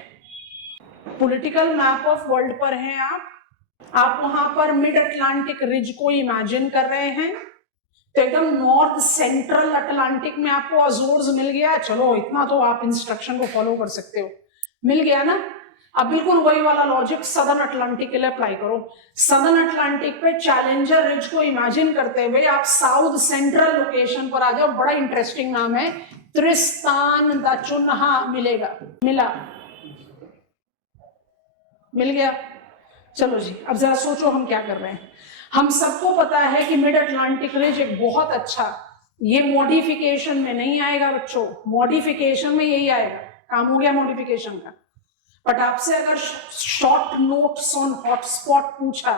Political map of world पर हैं आप वहां पर मिड अटलांटिक रिज को इमेजिन कर रहे हैं, तो एकदम नॉर्थ सेंट्रल अटलांटिक में आपको अजोर्स मिल गया। चलो इतना तो आप इंस्ट्रक्शन को फॉलो कर सकते हो, मिल गया ना। अब बिल्कुल वही वाला लॉजिक सदर्न अटलांटिक के लिए अप्लाई करो। सदर्न अटलांटिक पे चैलेंजर रिज को इमेजिन करते हुए आप साउथ सेंट्रल लोकेशन पर आ जाओ, बड़ा इंटरेस्टिंग नाम है, त्रिस्तान दा चुन्हा मिलेगा, मिल गया। चलो जी, अब जरा सोचो हम क्या कर रहे हैं। हम सबको पता है कि मिड अटलांटिक रिज एक बहुत अच्छा, ये मॉडिफिकेशन में नहीं आएगा बच्चों, मॉडिफिकेशन में यही आएगा, काम हो गया मॉडिफिकेशन का। बट आपसे अगर शॉर्ट नोट्स ऑन हॉटस्पॉट पूछा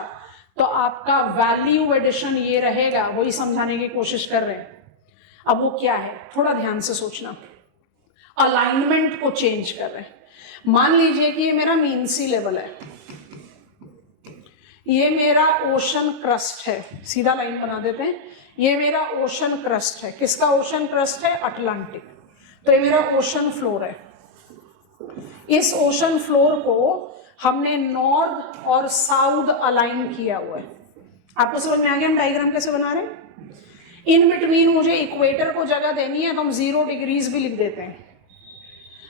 तो आपका वैल्यू एडिशन ये रहेगा, वही समझाने की कोशिश कर रहे हैं। अब वो क्या है, थोड़ा ध्यान से सोचना। अलाइनमेंट को चेंज कर रहे हैं। मान लीजिए कि ये मेरा मीन सी लेवल है, ये मेरा ओशन क्रस्ट है, सीधा लाइन बना देते हैं, ये मेरा ओशन क्रस्ट है। किसका ओशन क्रस्ट है? अटलांटिक। तो ये मेरा ओशन फ्लोर है। इस ओशन फ्लोर को हमने नॉर्थ और साउथ अलाइन किया हुआ है। आपको समझ में आ गया हम डायग्राम कैसे बना रहे हैं? इन बिटवीन मुझे इक्वेटर को जगह देनी है तो हम 0 डिग्रीज भी लिख देते हैं।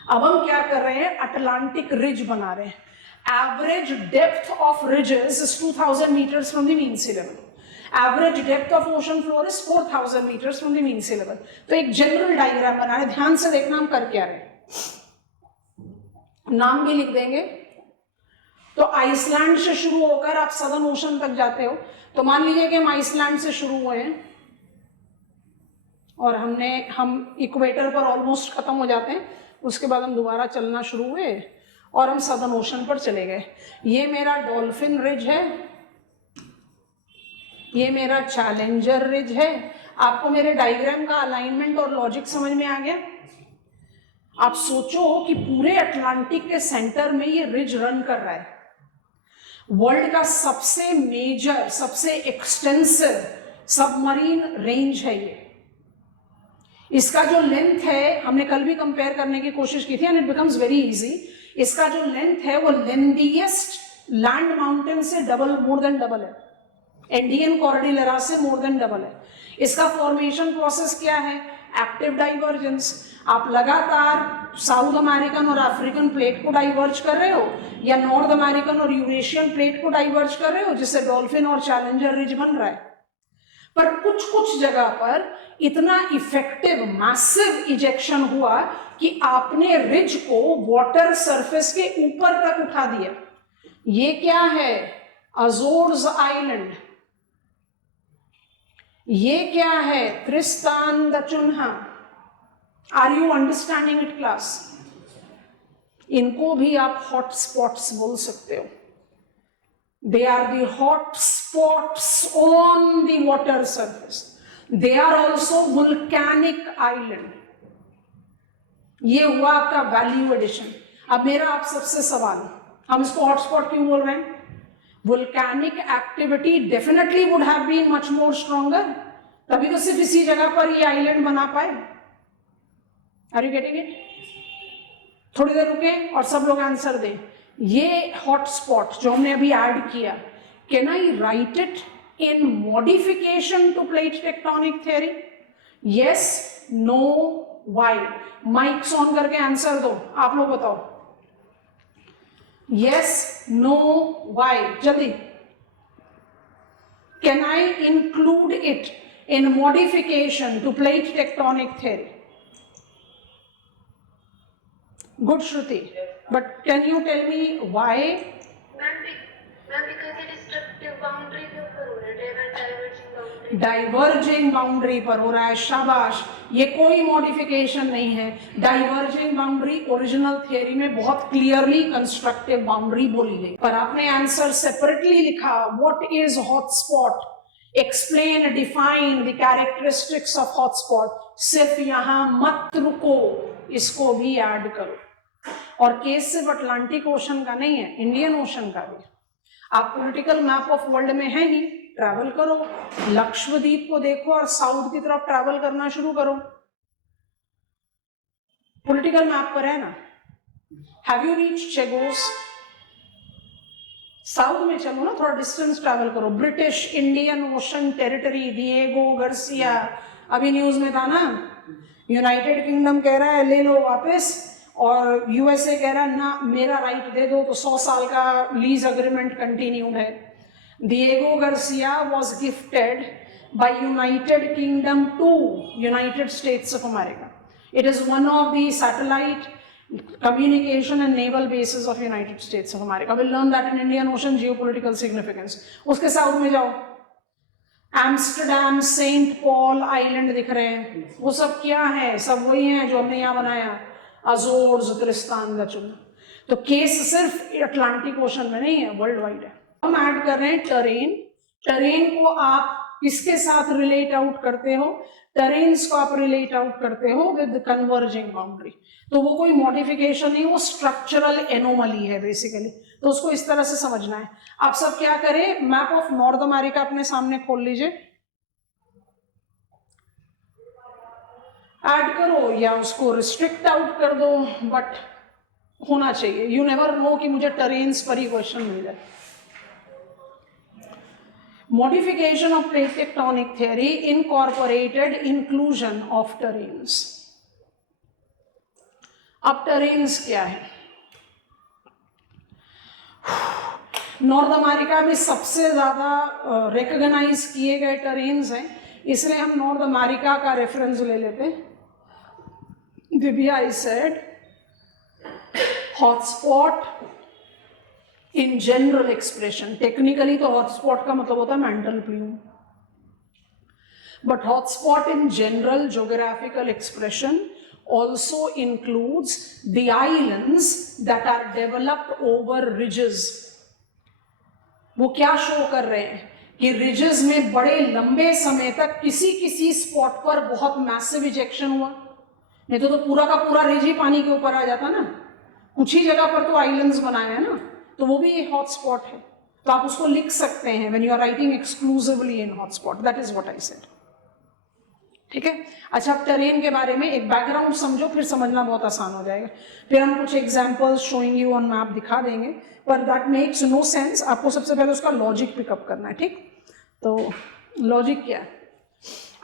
अब हम क्या कर रहे हैं, अटलांटिक रिज बना रहे हैं। Average depth of ridges is 2000 meters from the mean sea level. Average depth of ocean floor is 4000 meters from the mean sea level. तो एक जनरल डायग्राम बना रहे, ध्यान से देखना हम कर क्या रहे हैं। नाम भी लिख देंगे। तो आइसलैंड से शुरू होकर आप सदर्न ओशन तक जाते हो, तो मान लीजिए कि हम आइसलैंड से शुरू हुए हैं और हम इक्वेटर पर ऑलमोस्ट खत्म हो जाते हैं, उसके बाद हम दोबारा चलना शुरू हुए और हम सदर्न ओशन पर चले गए। ये मेरा डॉल्फिन रिज है, ये मेरा चैलेंजर रिज है। आपको मेरे डायग्राम का अलाइनमेंट और लॉजिक समझ में आ गया? आप सोचो कि पूरे अटलांटिक के सेंटर में ये रिज रन कर रहा है। वर्ल्ड का सबसे मेजर, सबसे एक्सटेंसिव सबमरीन रेंज है ये। इसका जो लेंथ है, हमने कल भी कंपेयर करने की कोशिश की थी and it becomes very easy. इसका जो लेंथ है वो लेंथीएस्ट लैंड माउंटेन से मोर देन डबल है, एंडियन कॉर्डिलेरा से मोर देन डबल है। इसका फॉर्मेशन प्रोसेस क्या है? Active divergence. आप लगातार साउथ अमेरिकन और अफ्रीकन प्लेट को डाइवर्ज कर रहे हो या नॉर्थ अमेरिकन और यूरेशियन प्लेट को डाइवर्ज कर रहे हो, जिससे डॉल्फिन और चैलेंजर रिज बन रहा है। पर कुछ कुछ जगह पर इतना इफेक्टिव मैसिव इजेक्शन हुआ कि आपने रिज को वाटर सरफेस के ऊपर तक उठा दिया। ये क्या है? Azores island. ये क्या है? Tristan da Cunha. Are you understanding it class? इनको भी आप हॉट स्पॉट्स बोल सकते हो। They are the hot spots on the water surface. They are also volcanic island. ये हुआ आपका वैल्यू एडिशन। अब मेरा आप सबसे सवाल, हम इसको हॉटस्पॉट क्यों बोल रहे हैं? Volcanic activity definitely would have been much more stronger, तभी तो सिर्फ इसी जगह पर ये आइलैंड बना पाए। Are you getting it? थोड़ी देर रुकें और सब लोग आंसर दें। ये हॉटस्पॉट जो हमने अभी ऐड किया, can I write it in modification to plate tectonic theory? Yes, no, why? Mics on करके आंसर दो, आप लोग बताओ। Yes, no, why? जल्दी। Can I include it in modification to plate tectonic theory? Good, Shruti. But can you tell me why? Ma'am, because it is destructive boundary पे ऊपर हो रहा है, diverging boundary. डाइवर्जिंग बाउंड्री पर हो रहा है। शाबाश, ये कोई मॉडिफिकेशन नहीं है। डाइवर्जिंग बाउंड्री ओरिजिनल थियरी में बहुत क्लियरली कंस्ट्रक्टिव बाउंड्री बोली गई, पर आपने आंसर सेपरेटली लिखा। What is hotspot? Explain, define the characteristics of hotspot. सिर्फ यहां मत रुको, इसको भी ऐड करो। और केस सिर्फ अटलांटिक ओशन का नहीं है, इंडियन ओशन का भी। आप पॉलिटिकल मैप ऑफ वर्ल्ड में है ही, ट्रैवल करो, लक्षद्वीप को देखो और साउथ की तरफ ट्रैवल करना शुरू करो। पॉलिटिकल मैप पर है ना। Have you reached Chagos? South में चलो ना, थोड़ा डिस्टेंस ट्रैवल करो। British Indian Ocean territory, Diego Garcia, अभी न्यूज में था ना। यूनाइटेड किंगडम कह रहा है ले लो वापस, और यूएसए कह रहा है ना मेरा राइट दे दो, तो 100 साल का लीज अग्रीमेंट कंटिन्यूड है। Diego Garcia was gifted by United Kingdom to United States of America. It is one of the satellite communication and naval bases of United States of America. We'll learn that in Indian Ocean geopolitical significance. उसके south में जाओ, Amsterdam, Saint Paul island दिख रहे हैं। वो सब क्या है? सब वही हैं जो हमने यहाँ बनाया, अजोर्स, त्रिस्तान दा चुन्हा। तो केस सिर्फ अटलांटिक ओशन में नहीं है, वर्ल्ड वाइड है। हम ऐड कर रहे हैं टरेन। टरेन को आप किसके साथ रिलेट आउट करते हो? टरेन्स को आप रिलेट आउट करते हो विद कन्वर्जिंग बाउंड्री। तो वो कोई मॉडिफिकेशन नहीं, वो स्ट्रक्चरल एनोमली है बेसिकली। तो उसको इस तरह से समझना है। आप सब क्या करें, मैप ऑफ नॉर्थ अमेरिका अपने सामने खोल लीजिए, ऐड करो या उसको रिस्ट्रिक्ट आउट कर दो, बट होना चाहिए। यू नेवर नो कि मुझे टरेन्स पर ही क्वेश्चन मिल जाए। Modification of plate tectonic theory incorporated inclusion of terrains. अब terrains क्या है? नॉर्थ अमेरिका में सबसे ज्यादा रिकॉग्नाइज किए गए terrains हैं, इसलिए हम नॉर्थ अमेरिका का रेफरेंस ले लेते हैं। Divya, I said hotspot in general expression. Technically तो हॉटस्पॉट का मतलब होता है mantle plume, but hotspot in general geographical expression also includes the islands that are developed over ridges. वो क्या शो कर रहे हैं कि रिजेस में बड़े लंबे समय तक किसी किसी स्पॉट पर बहुत मैसिव इजेक्शन हुआ, नहीं तो पूरा का पूरा रिज ही पानी के ऊपर आ जाता ना। कुछ ही जगह पर तो आइलैंड्स बनाए हैं ना, तो वो भी एक हॉटस्पॉट है। तो आप उसको लिख सकते हैं when you are writing exclusively in hotspot. That is what I said. ठीक है। अच्छा, अब टेरेन के बारे में एक बैकग्राउंड समझो, फिर समझना बहुत आसान हो जाएगा। फिर हम कुछ examples showing you on map दिखा देंगे, पर दैट मेक्स नो सेंस। आपको सबसे पहले उसका लॉजिक पिकअप करना है, ठीक। तो लॉजिक क्या है?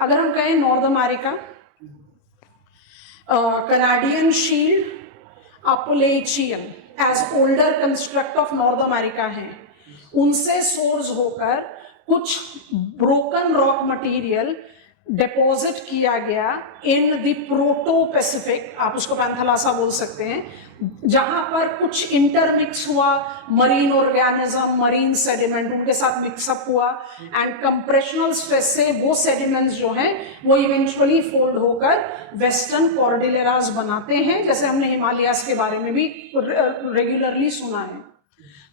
अगर हम कहें North America, Canadian shield, Appalachian as older construct of North America हैं, उनसे सोर्स होकर कुछ ब्रोकन रॉक मटेरियल डिपॉजिट किया गया इन द प्रोटो पैसिफिक, आप उसको पैंथलासा बोल सकते हैं, जहां पर कुछ इंटरमिक्स हुआ, मरीन ऑर्गेनिज्म, मरीन सेडिमेंट उनके साथ मिक्सअप हुआ, एंड कंप्रेशनल स्ट्रेस से वो सेडिमेंट्स जो हैं वो इवेंचुअली फोल्ड होकर वेस्टर्न कॉर्डिलेरास बनाते हैं, जैसे हमने हिमालयास के बारे में भी रेगुलरली सुना है।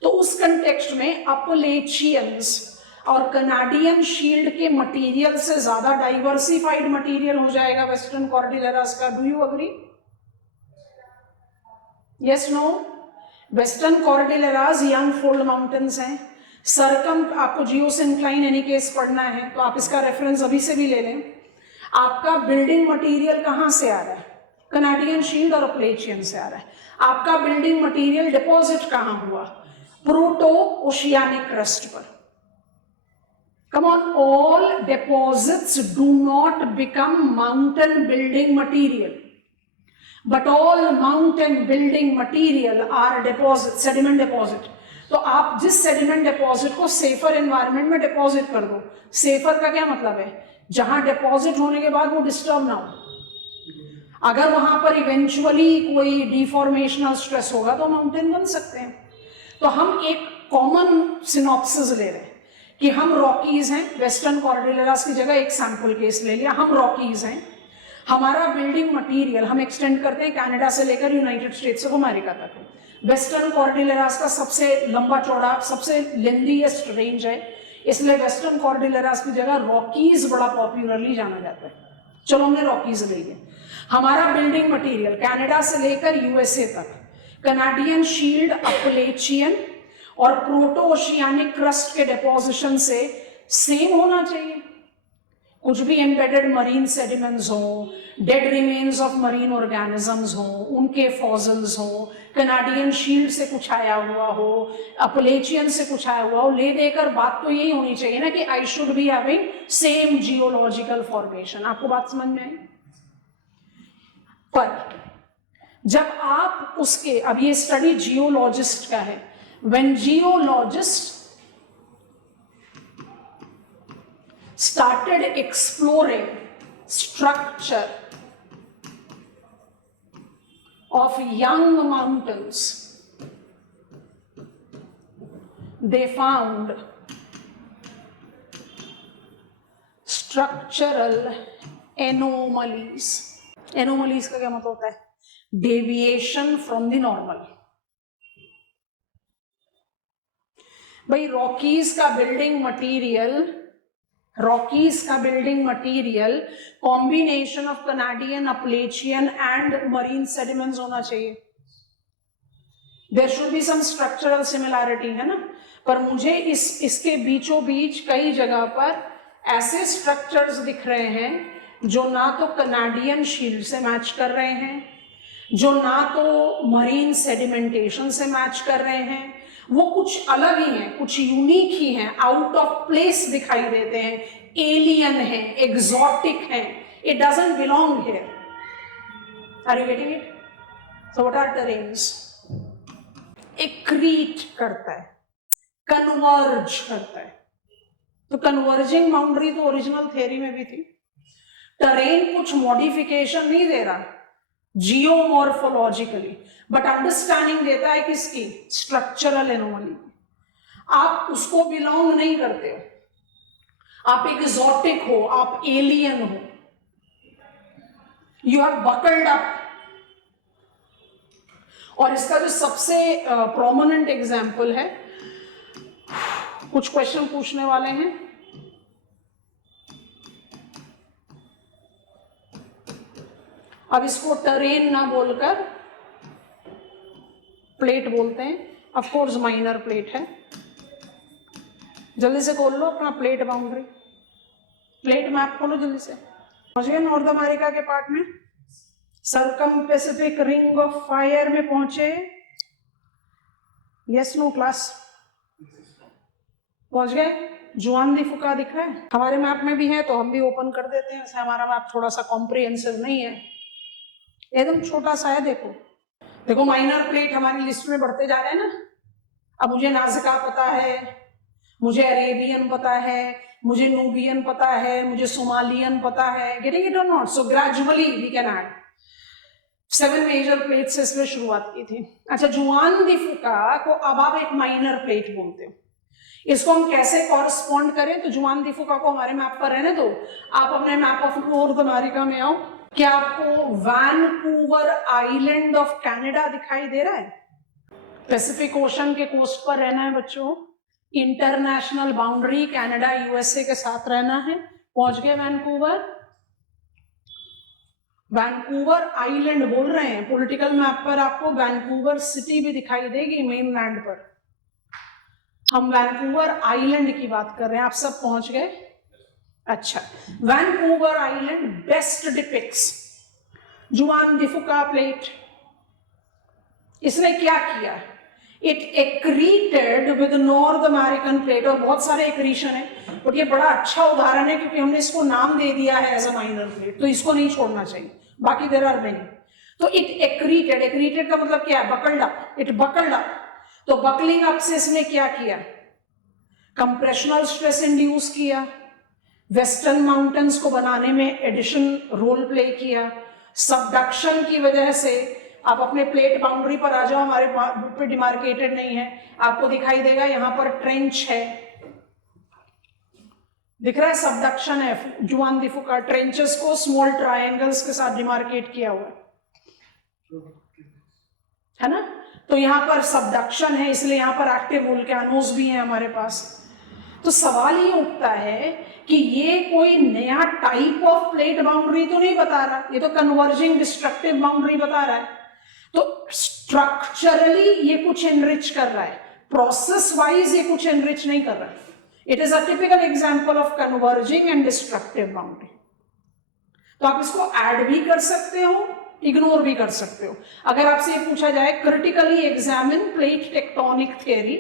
तो उस कंटेक्स्ट में अपलेचियंस और कनाडियन शील्ड के मटेरियल से ज्यादा डाइवर्सिफाइड मटेरियल हो जाएगा वेस्टर्न कॉर्डिलेरास का। Do you agree? Yes, no? Western Cordilleras young fold mountains हैं। सरकम, आपको जियोसिंक्लाइन एनी केस पढ़ना है तो आप इसका रेफरेंस अभी से भी ले लें। आपका बिल्डिंग मटेरियल कहां से आ रहा है? कनाडियन शील्ड और अपलेचियन से आ रहा है। आपका बिल्डिंग मटेरियल डिपॉजिट कहां हुआ? प्रोटो ओशियानिक क्रस्ट पर। Come on, all deposits do not become mountain building material, but all mountain building material are deposit, sediment deposit. तो आप जिस sediment deposit को safer environment में deposit कर दो, safer का क्या मतलब है? जहां deposit होने के बाद वो disturb ना हो। अगर वहां पर eventually कोई deformational stress होगा तो mountain बन सकते हैं। तो हम एक common synopsis ले रहे हैं कि हम रॉकीज हैं, वेस्टर्न कॉर्डिलेरास की जगह एक सैंपल केस ले लिया, हम रॉकीज हैं। हमारा बिल्डिंग मटेरियल हम एक्सटेंड करते हैं कनाडा से लेकर यूनाइटेड स्टेट्स ऑफ अमेरिका तक। वेस्टर्न कॉर्डिलेरास का सबसे लंबा चौड़ा, सबसे लेंथीएस्ट रेंज है, इसलिए वेस्टर्न कॉर्डिलेरास की जगह रॉकीज बड़ा पॉपुलरली जाना जाता है। चलो हमने रॉकीज ले लिया। हमारा बिल्डिंग मटेरियल कनाडा से लेकर यूएसए तक, कनाडियन शील्ड, अपलेचियन और प्रोटो ओशियानिक क्रस्ट के डिपोजिशन से सेम होना चाहिए। कुछ भी एम्बेडेड मरीन सेडिमेंट्स हो, dead remains of marine organisms हो, उनके फॉसिल्स हो, कनाडियन शील्ड से कुछ आया हुआ हो, अपलेचियन से कुछ आया हुआ हो, ले देकर बात तो यही होनी चाहिए ना कि I should be having same geological formation. आपको बात समझ में आई? पर जब आप उसके, अब ये स्टडी जियोलॉजिस्ट का है, when geologists started exploring structure of young mountains, they found structural anomalies. Anomalies का क्या मतलब होता है? Deviation from the normal. भाई रॉकीज का building material combination of Canadian, Appalachian and marine sediments होना चाहिए। There should be some structural similarity, है ना? पर मुझे इसके बीचों बीच कई जगह पर ऐसे स्ट्रक्चर्स दिख रहे हैं जो ना तो कनाडियन शील्ड से मैच कर रहे हैं, जो ना तो मरीन सेडिमेंटेशन से मैच कर रहे हैं, वो कुछ अलग ही हैं, कुछ यूनिक ही हैं, आउट ऑफ प्लेस दिखाई देते हैं, एलियन हैं, एग्जॉटिक हैं, it doesn't belong here. Are you getting it? So what are terranes? Accrete करता है, कन्वर्ज करता है। तो कन्वर्जिंग बाउंड्री तो ओरिजिनल थ्योरी में भी थी। टेरेन कुछ मॉडिफिकेशन नहीं दे रहा जियोमॉर्फोलॉजिकली, बट अंडरस्टैंडिंग देता है किसकी? Structural anomaly. आप उसको बिलोंग नहीं करते हो, आप एक्सोटिक हो, आप एलियन हो, यू आर बकल्ड अप। और इसका जो सबसे प्रोमिनेंट एग्जाम्पल है, कुछ क्वेश्चन पूछने वाले हैं, अब इसको टेरेन ना बोलकर प्लेट बोलते हैं। ऑफ कोर्स माइनर प्लेट है। जल्दी से खोल लो अपना प्लेट बाउंड्री, प्लेट मैप खोलो जल्दी से। पहुंच गए नॉर्थ अमेरिका के पार्ट में, circum Pacific ring of fire में पहुंचे, यस नो क्लास, पहुंच गए। जुआन दी फुका दिख रहा है, हमारे मैप में भी है तो हम भी ओपन कर देते हैं, वैसे हमारा मैप थोड़ा सा कॉम्प्रिहेंसिव नहीं है, एकदम छोटा सा है। देखो देखो माइनर प्लेट हमारी लिस्ट में बढ़ते जा रहे हैं ना। अब मुझे नाज़का पता है, मुझे अरेबियन पता है, मुझे नूबियन पता है, मुझे सोमालियन पता है, गेटिंग इट और नॉट? So gradually we can add 7 major plate से इसमें शुरुआत की थी। अच्छा, जुआन दी फुका को अब आप एक माइनर प्लेट बोलते हो, इसको हम कैसे कॉरस्पॉन्ड करें? तो जुआन दी फुका को हमारे मैप पर रहने दो, आप अपने मैप ऑफ नॉर्थ अमेरिका में आओ। क्या आपको वैनकूवर आइलैंड ऑफ कनाडा दिखाई दे रहा है? पैसिफिक ओशन के कोस्ट पर रहना है बच्चों, इंटरनेशनल बाउंड्री कनाडा यूएसए के साथ रहना है। पहुंच गए वैनकूवर, वैनकूवर आइलैंड बोल रहे हैं। पॉलिटिकल मैप पर आपको वैनकूवर सिटी भी दिखाई देगी मेनलैंड पर, हम वैनकूवर आइलैंड की बात कर रहे हैं। आप सब पहुंच गए? अच्छा, वैनकूवर आइलैंड बेस्ट डिपिक्ट्स जुआन दी फुका प्लेट। इसने क्या किया? It accreted with North American plate, और बहुत सारे एक्रीशन है, बट ये बड़ा अच्छा उदाहरण है क्योंकि हमने इसको नाम दे दिया है एज अ माइनर प्लेट, तो इसको नहीं छोड़ना चाहिए, बाकी देयर आर मेनी। तो इट एक्रीटेड, एक्रीटेड का मतलब क्या है? Buckled up, it buckled up. तो बकलिंग अप से इसने क्या किया? कंप्रेशनल स्ट्रेस इंड्यूस किया, वेस्टर्न माउंटेन्स को बनाने में एडिशन रोल प्ले किया, सबडक्शन की वजह से आप अपने प्लेट बाउंड्री पर आ जाओ, हमारे पे डिमार्केटेड नहीं है, आपको दिखाई देगा यहाँ पर ट्रेंच है, दिख रहा है, सबडक्शन है। जुआन दी फुका ट्रेंचेस को स्मॉल ट्रायंगल्स के साथ डिमार्केट किया हुआ है ना। तो यहाँ पर सबडक्शन है, इसलिए यहाँ पर एक्टिव वोल्केनोस भी है हमारे पास। तो सवाल ये उठता है कि ये कोई नया टाइप ऑफ प्लेट बाउंड्री तो नहीं बता रहा, ये तो कन्वर्जिंग डिस्ट्रक्टिव बाउंड्री बता रहा है। तो स्ट्रक्चरली ये कुछ एनरिच कर रहा है, प्रोसेस वाइज ये कुछ एनरिच नहीं कर रहा है। It is a typical example of converging and destructive boundary. तो आप इसको ऐड भी कर सकते हो, इग्नोर भी कर सकते हो। अगर आपसे ये पूछा जाए critically examine plate tectonic theory,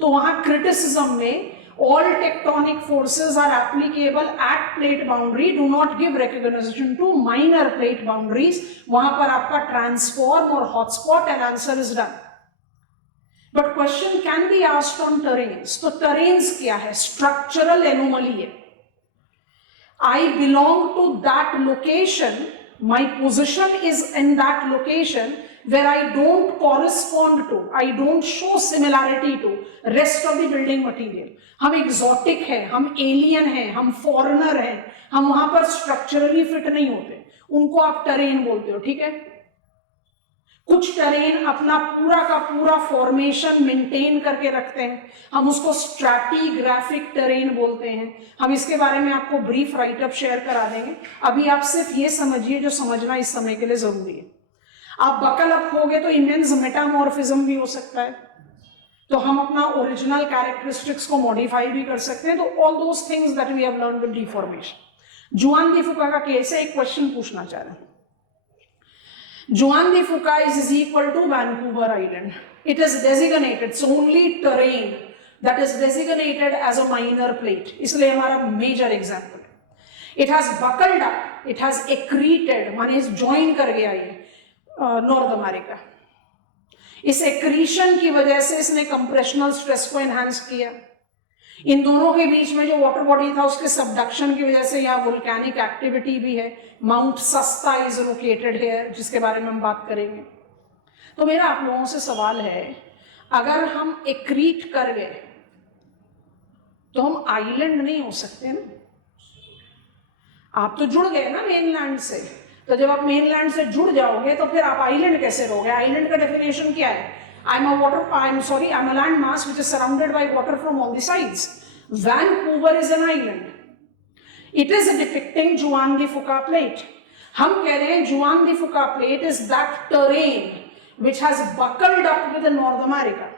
तो वहां क्रिटिसिज्म में all tectonic forces are applicable at plate boundary, do not give recognition to minor plate boundaries। वहां पर आपका transform और hotspot and answer is done। But question can be asked on terrains। तो terrains क्या है? structural anomaly है। I belong to that location, my position is in that location where I don't correspond to, I don't show similarity to rest of the building material। हम exotic हैं, हम alien हैं, हम foreigner हैं, हम वहां पर structurally fit नहीं होते, उनको आप terrain बोलते हो, ठीक है। कुछ terrain अपना पूरा का पूरा formation maintain करके रखते हैं, हम उसको stratigraphic terrain बोलते हैं। हम इसके बारे में आपको brief write up शेयर करा देंगे, अभी आप सिर्फ ये समझिए जो समझना इस समय के लिए जरूरी है। आप बकल अप हो गए तो इमेंस मेटामॉर्फिज्म भी हो सकता है, तो हम अपना ओरिजिनल कैरेक्टरिस्टिक्स को मॉडिफाई भी कर सकते हैं। तो all those things that we have learned with deformation. Juan de फुका का केस है, एक क्वेश्चन पूछना चाह रहे हैं। Juan de Fuca is equal to Vancouver island, it is designated, so only terrane that is designated as a minor plate, इसलिए हमारा major example है। It has buckled up, it has accreted, माने join कर गया ये north America. इस accretion की वजह से इसने कंप्रेशनल स्ट्रेस को एनहांस किया। इन दोनों के बीच में जो वाटर बॉडी था उसके सबडक्शन की वजह से यहाँ वोल्केनिक एक्टिविटी भी है। माउंट सस्ता इज लोकेटेड हियर, जिसके बारे में हम बात करेंगे। तो मेरा आप लोगों से सवाल है, अगर हम एक्रीट कर गए तो हम आइलैंड नहीं हो सकते ना। आप तो जुड़ गए ना मेनलैंड से, तो जब आप मेनलैंड से जुड़ जाओगे तो फिर आप आइलैंड कैसे रहोगे? आइलैंड का डेफिनेशन क्या है? I'm a land mass which is surrounded by water from all the sides. Vancouver is an island. It is depicting Juan de Fuca plate. हम कह रहे हैं Juan de Fuca plate is that terrain which has buckled up with the North America.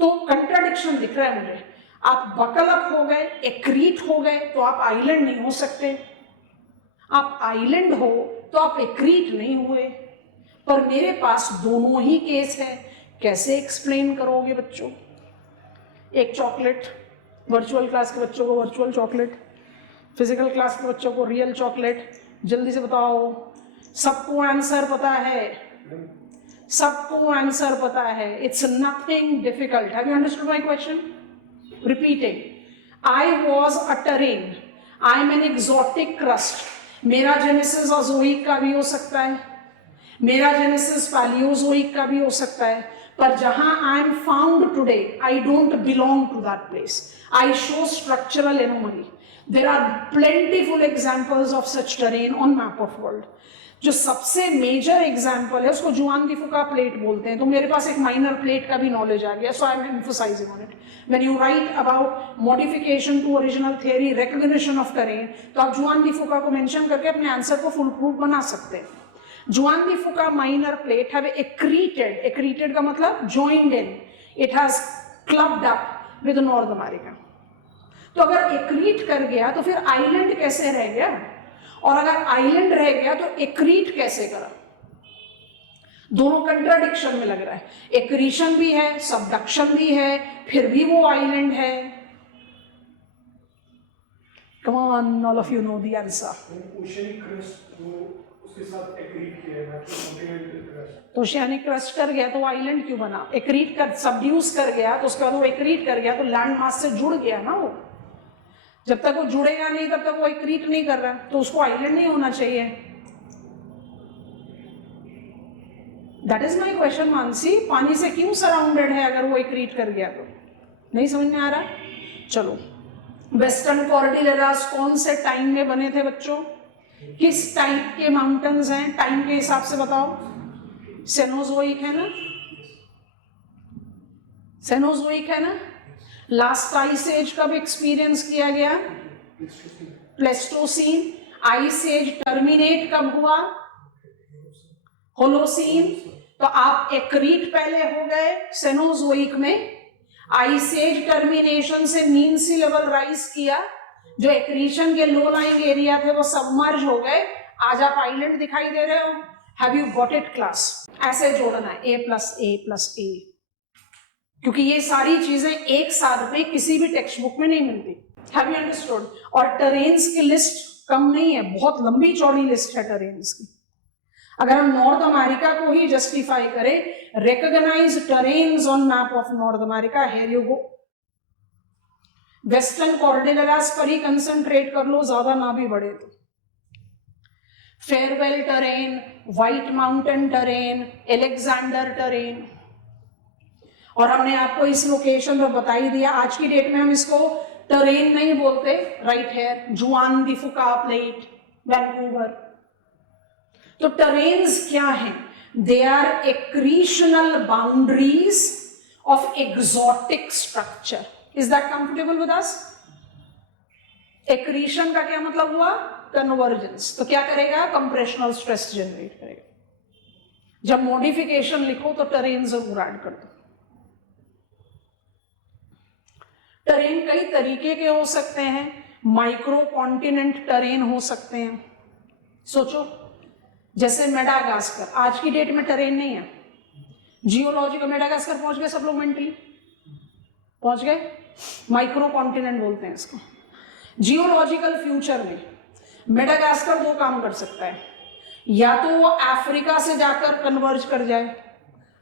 तो contradiction दिख रहा है मुझे। आप बकल अप हो गए, एक्रीट हो गए, तो आप आइलैंड नहीं हो सकते। आप आइलैंड हो तो आप एक्रीट नहीं हुए, पर मेरे पास दोनों ही केस है। कैसे एक्सप्लेन करोगे बच्चों? एक चॉकलेट, वर्चुअल क्लास के बच्चों को वर्चुअल चॉकलेट, फिजिकल क्लास के बच्चों को रियल चॉकलेट। जल्दी से बताओ, सबको आंसर पता है? सबको आंसर पता है। It's nothing difficult. Have you understood my question? Repeating, I was a terrain, I am an exotic crust. मेरा जेनेसिस अज़ोइक का भी हो सकता है, मेरा जेनेसिस पैलियोज़ोइक का भी हो सकता है, पर जहां I am found today I don't belong to that place. I show structural anomaly. There are plentiful examples of such terrain on map of world. जो सबसे मेजर एग्जाम्पल है उसको जुआन दी फुका प्लेट बोलते हैं। तो मेरे पास एक माइनर प्लेट का भी नॉलेज आ गया, so I am emphasising on it. When you write about modification to original theory, recognition of terrane, तो आप जुआन दी फुका को मेंशन करके अपने आंसर को फुल प्रूफ बना सकते हैं। Juan de फुका minor plate have एक्रीटेड, एक्रीटेड का मतलब joined in, it has clubbed up with north America. तो अगर एक्रीट कर गया तो फिर आइलैंड कैसे रह गया, और अगर आइलैंड रह गया तो एक्रीट कैसे करा? दोनों कंट्राडिक्शन में लग रहा है। एक्रीशन भी है, सबडक्शन भी है, फिर भी वो आइलैंड है। Come on, all of you know the answer. Oceanic crust उसके साथ एक्रीट किया है, कॉन्टिनेंटल क्रस्ट। तो ओशियनिक क्रस्ट कर गया तो आइलैंड क्यों बना? एक्रीट कर, सबड्यूस कर गया तो उसके बाद वो एक्रीट कर गया तो लैंड मास से जुड़ गया ना वो। जब तक वो जुड़ेगा नहीं तब तक वो एक्रीट नहीं कर रहा, तो उसको आइलैंड नहीं होना चाहिए। That is my question Mansi. पानी से क्यों सराउंडेड है अगर वो एक्रीट कर गया तो? नहीं समझ में आ रहा? चलो, वेस्टर्न कॉर्डिलेरास कौन से टाइम में बने थे बच्चों? किस टाइप के माउंटेन्स हैं? टाइम के हिसाब से बताओ। सेनोजोइक है ना? सेनोजोइक है ना? लास्ट आइस एज कब एक्सपीरियंस किया गया? प्लेस्टोसीन। आइस एज टर्मिनेट कब हुआ? होलोसीन। तो आप एक्रीट पहले हो गए सेनोजोइक में, आइस एज टर्मिनेशन से मीन सी लेवल राइज किया, जो एक्रीशन के लो लाइंग एरिया थे वो सबमर्ज हो गए, आज आप आइलैंड दिखाई दे रहे हो। Have you got it class? ऐसे जोड़ना है, ए प्लस ए प्लस ए, क्योंकि ये सारी चीजें एक साथ में किसी भी टेक्स्ट बुक में नहीं मिलती। Have you understood? और टेरेन्स की लिस्ट कम नहीं है, बहुत लंबी चौड़ी लिस्ट है टेरेन्स की। अगर हम नॉर्थ अमेरिका को ही जस्टिफाई करें, recognise terranes on map of North America, here you go. Western Cordilleras पर ही कंसंट्रेट कर लो, ज्यादा ना भी बढ़े तो। Farewell terrain, white mountain terrain, Alexander terrain. और हमने आपको इस लोकेशन पर बता ही दिया, आज की डेट में हम इसको टेरेन नहीं बोलते, right here, Juan de Fuca plate, Vancouver. तो टेरेन्स क्या हैं? They are accretional boundaries of exotic structure. Is that comfortable with us? Accretion का क्या मतलब हुआ? कन्वर्जेंस। तो क्या करेगा? कंप्रेशनल स्ट्रेस जनरेट करेगा। जब मॉडिफिकेशन लिखो तो टेरेन जरूर ऐड कर दो। टेरेन कई तरीके के हो सकते हैं, माइक्रो कॉन्टिनेंट टेरेन हो सकते हैं। सोचो, जैसे मेडागास्कर, आज की डेट में टेरेन नहीं है। जियोलॉजिकल मेडागास्कर पहुंच गए सब लोग, मेंटली पहुंच गए, माइक्रो कॉन्टिनेंट बोलते हैं इसको। जियोलॉजिकल फ्यूचर में मेडागास्कर दो काम कर सकता है, या तो वो अफ्रीका से जाकर कन्वर्ज कर जाए,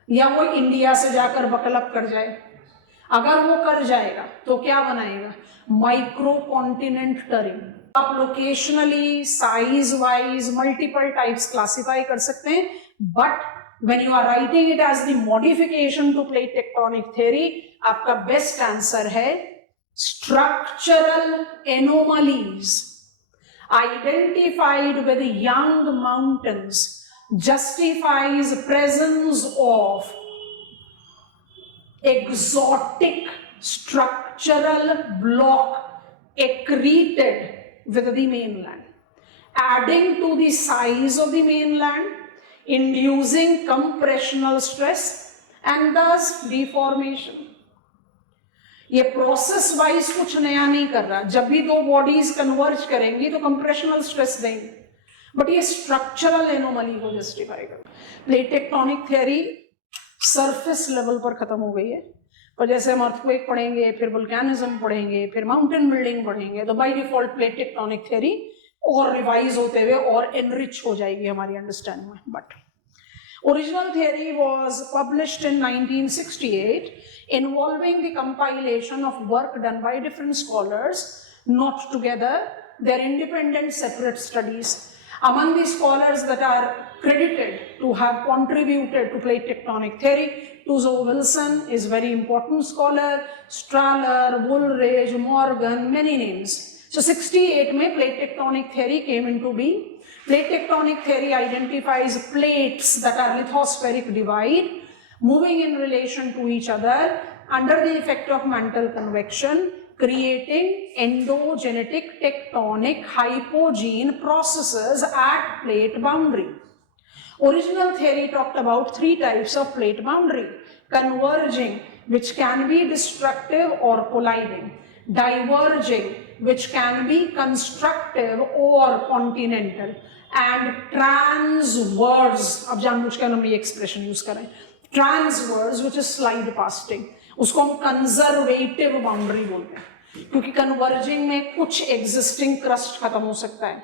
या वो इंडिया से जाकर बकलअप कर जाए। अगर वो कर जाएगा तो क्या बनाएगा? Micro continent terrane. आप locationally, size wise multiple types classify कर सकते हैं, but when you are writing it as the modification to plate tectonic theory, आपका बेस्ट आंसर है structural anomalies identified with young mountains justifies presence of exotic structural block accreted with the mainland, adding to the size of the mainland, inducing compressional stress and thus deformation. ये process wise कुछ नया नहीं कर रहा। जब भी दो bodies converge करेंगी तो कंप्रेशनल स्ट्रेस देंगे, बट ये स्ट्रक्चरल एनोमली को जस्टिफाई कर। Plate tectonic theory surface level पर खत्म हो गई है, और जैसे हम अर्थक्वेक पढ़ेंगे, फिर वोल्केनिज्म पढ़ेंगे, फिर माउंटेन बिल्डिंग पढ़ेंगे, तो by default plate tectonic theory और रिवाइज होते हुए और एनरिच हो जाएगी हमारी अंडरस्टैंडिंग में। But original theory was published in 1968 involving the compilation of work done by different scholars, not together, they're independent separate studies. Among the scholars that are credited to have contributed to plate tectonic theory, Tuzo-Wilson is very important scholar, Strahler, Woolridge, Morgan, many names. So 68 में plate tectonic theory came into being. Plate tectonic theory identifies plates that are lithospheric divide moving in relation to each other under the effect of mantle convection, creating endogenetic tectonic hypogene processes at plate boundary. Original theory talked about three types of plate boundary: converging, which can be destructive or colliding; diverging, which can be constructive or continental; and transverse, अब जानबूझ के हम ये expression use करें, transverse, which is slide passing, उसको हम conservative boundary बोलते हैं, क्योंकि कन्वर्जिंग में कुछ एग्जिस्टिंग क्रस्ट खत्म हो सकता है,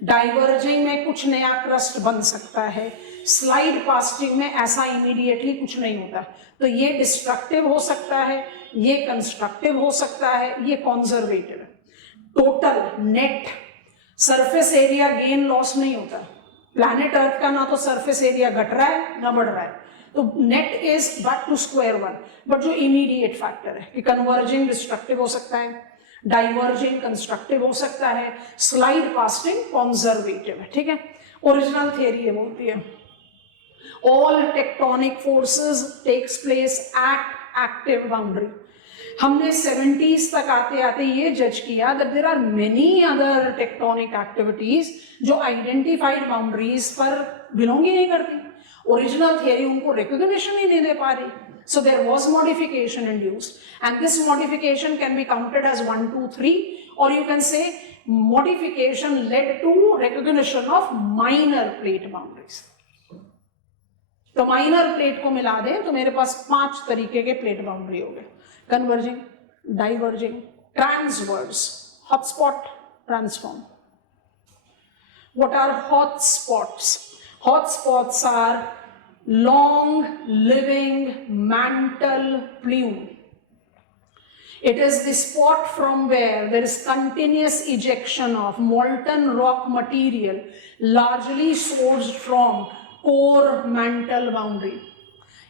डाइवर्जिंग में कुछ नया क्रस्ट बन सकता है, स्लाइड पास्टिंग में ऐसा इमीडिएटली कुछ नहीं होता। तो ये डिस्ट्रक्टिव हो सकता है, ये कंस्ट्रक्टिव हो सकता है, ये कॉन्जर्वेटिव है। Total net surface area gain loss नहीं होता। प्लैनेट अर्थ का ना तो सरफेस एरिया घट रहा है ना बढ़ रहा है, तो net is back to square one. But जो इमीडिएट फैक्टर है कि कन्वर्जिंग डिस्ट्रक्टिव हो सकता है, डाइवर्जिंग कंस्ट्रक्टिव हो सकता है, स्लाइड पास्टिंग कॉन्जर्वेटिव है। ठीक है, ओरिजिनल थियरी ये बोलती है all tectonic forces takes place at active boundary. हमने 70s तक आते आते ये जज किया that there are many other tectonic activities जो आइडेंटिफाइड बाउंड्रीज पर बिलोंग ही नहीं करती। ओरिजिनल थियरी उनको रिकॉग्निशन ही नहीं दे पा रही। So there was modification induced, and this modification can be counted as 1, 2, 3, or you can say modification led to recognition of minor plate boundaries. तो माइनर प्लेट को मिला दें तो मेरे पास 5 तरीके के प्लेट बाउंड्री हो गए: converging, diverging, transverse, hotspot, transform. What are hotspots? Hotspots are long living mantle plume. It is the spot from where there is continuous ejection of molten rock material largely sourced from core mantle boundary.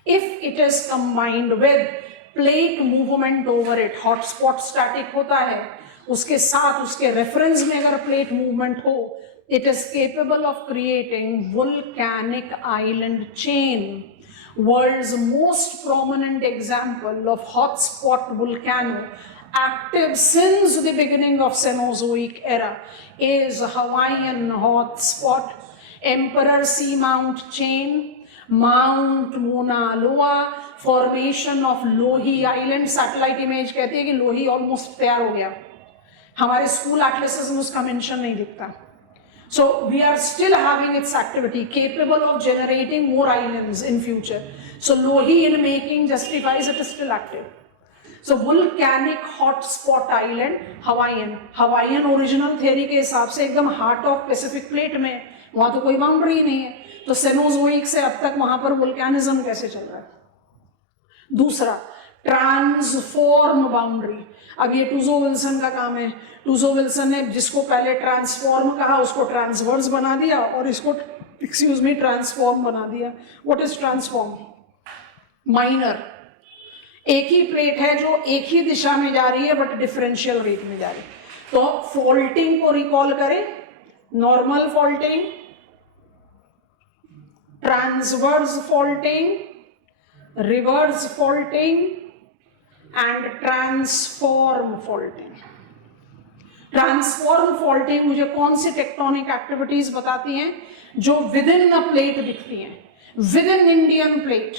If it is combined with plate movement over it, hotspot static होता है, उसके साथ उसके reference में अगर plate movement हो, it is capable of creating volcanic island chain. World's most prominent example of hotspot volcano active since the beginning of Cenozoic era is Hawaiian hotspot, Emperor Seamount chain, Mount Mauna Loa, formation of Lohi Island. Satellite image कहती है कि लोही almost तैयार हो गया, हमारे school atlases में उसका mention नहीं दिखता। So we are still having its activity capable of generating more islands in future. So Lohi in making justifies it is still active. So volcanic hotspot island, Hawaiian original theory के हिसाब से एकदम heart of Pacific plate में, वहाँ तो कोई boundary नहीं है, तो सेनोजोइक से अब तक वहाँ पर वोल्केनिज्म कैसे चल रहा है। दूसरा, ट्रांसफॉर्म बाउंड्री। अब ये टूजो विल्सन का काम है। टूजो विल्सन ने जिसको पहले ट्रांसफॉर्म कहा उसको ट्रांसवर्स बना दिया और इसको ट्रांसफॉर्म बना दिया। What is transform? माइनर, एक ही प्लेट है जो एक ही दिशा में जा रही है बट डिफरेंशियल रेट में जा रही है। तो फॉल्टिंग को रिकॉल करें, normal faulting, transverse faulting, reverse faulting and transform faulting. Transform faulting मुझे कौन सी टेक्टोनिक एक्टिविटीज बताती हैं? जो विद इन अ प्लेट दिखती हैं, within Indian plate,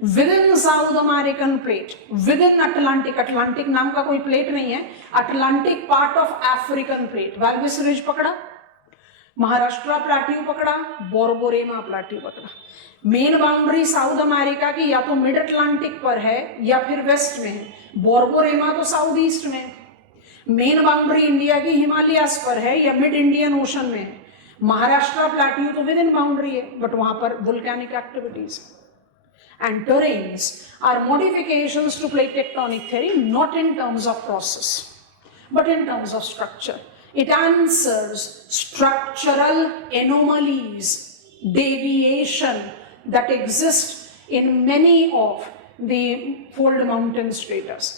within South American plate, within Atlantic. Atlantic नाम का कोई प्लेट नहीं है, Atlantic part of African plate. Walvis ridge पकड़ा, महाराष्ट्र प्लाट्यू पकड़ा, बोरबोरेमा प्लाट्यू पकड़ा। मेन बाउंड्री साउथ अमेरिका की या तो मिड अटलांटिक पर है या फिर वेस्ट में है। बोरबोरेमा तो साउथ ईस्ट में है। मेन बाउंड्री इंडिया की हिमालयास पर है या मिड इंडियन ओशन में है। महाराष्ट्र प्लाट्यू तो विद इन बाउंड्री है, बट वहां पर volcanic activities and terrains are modifications to plate tectonic theory, not in terms of process, but in terms of structure. It answers structural anomalies, deviation that exist in many of the fold mountain stratus.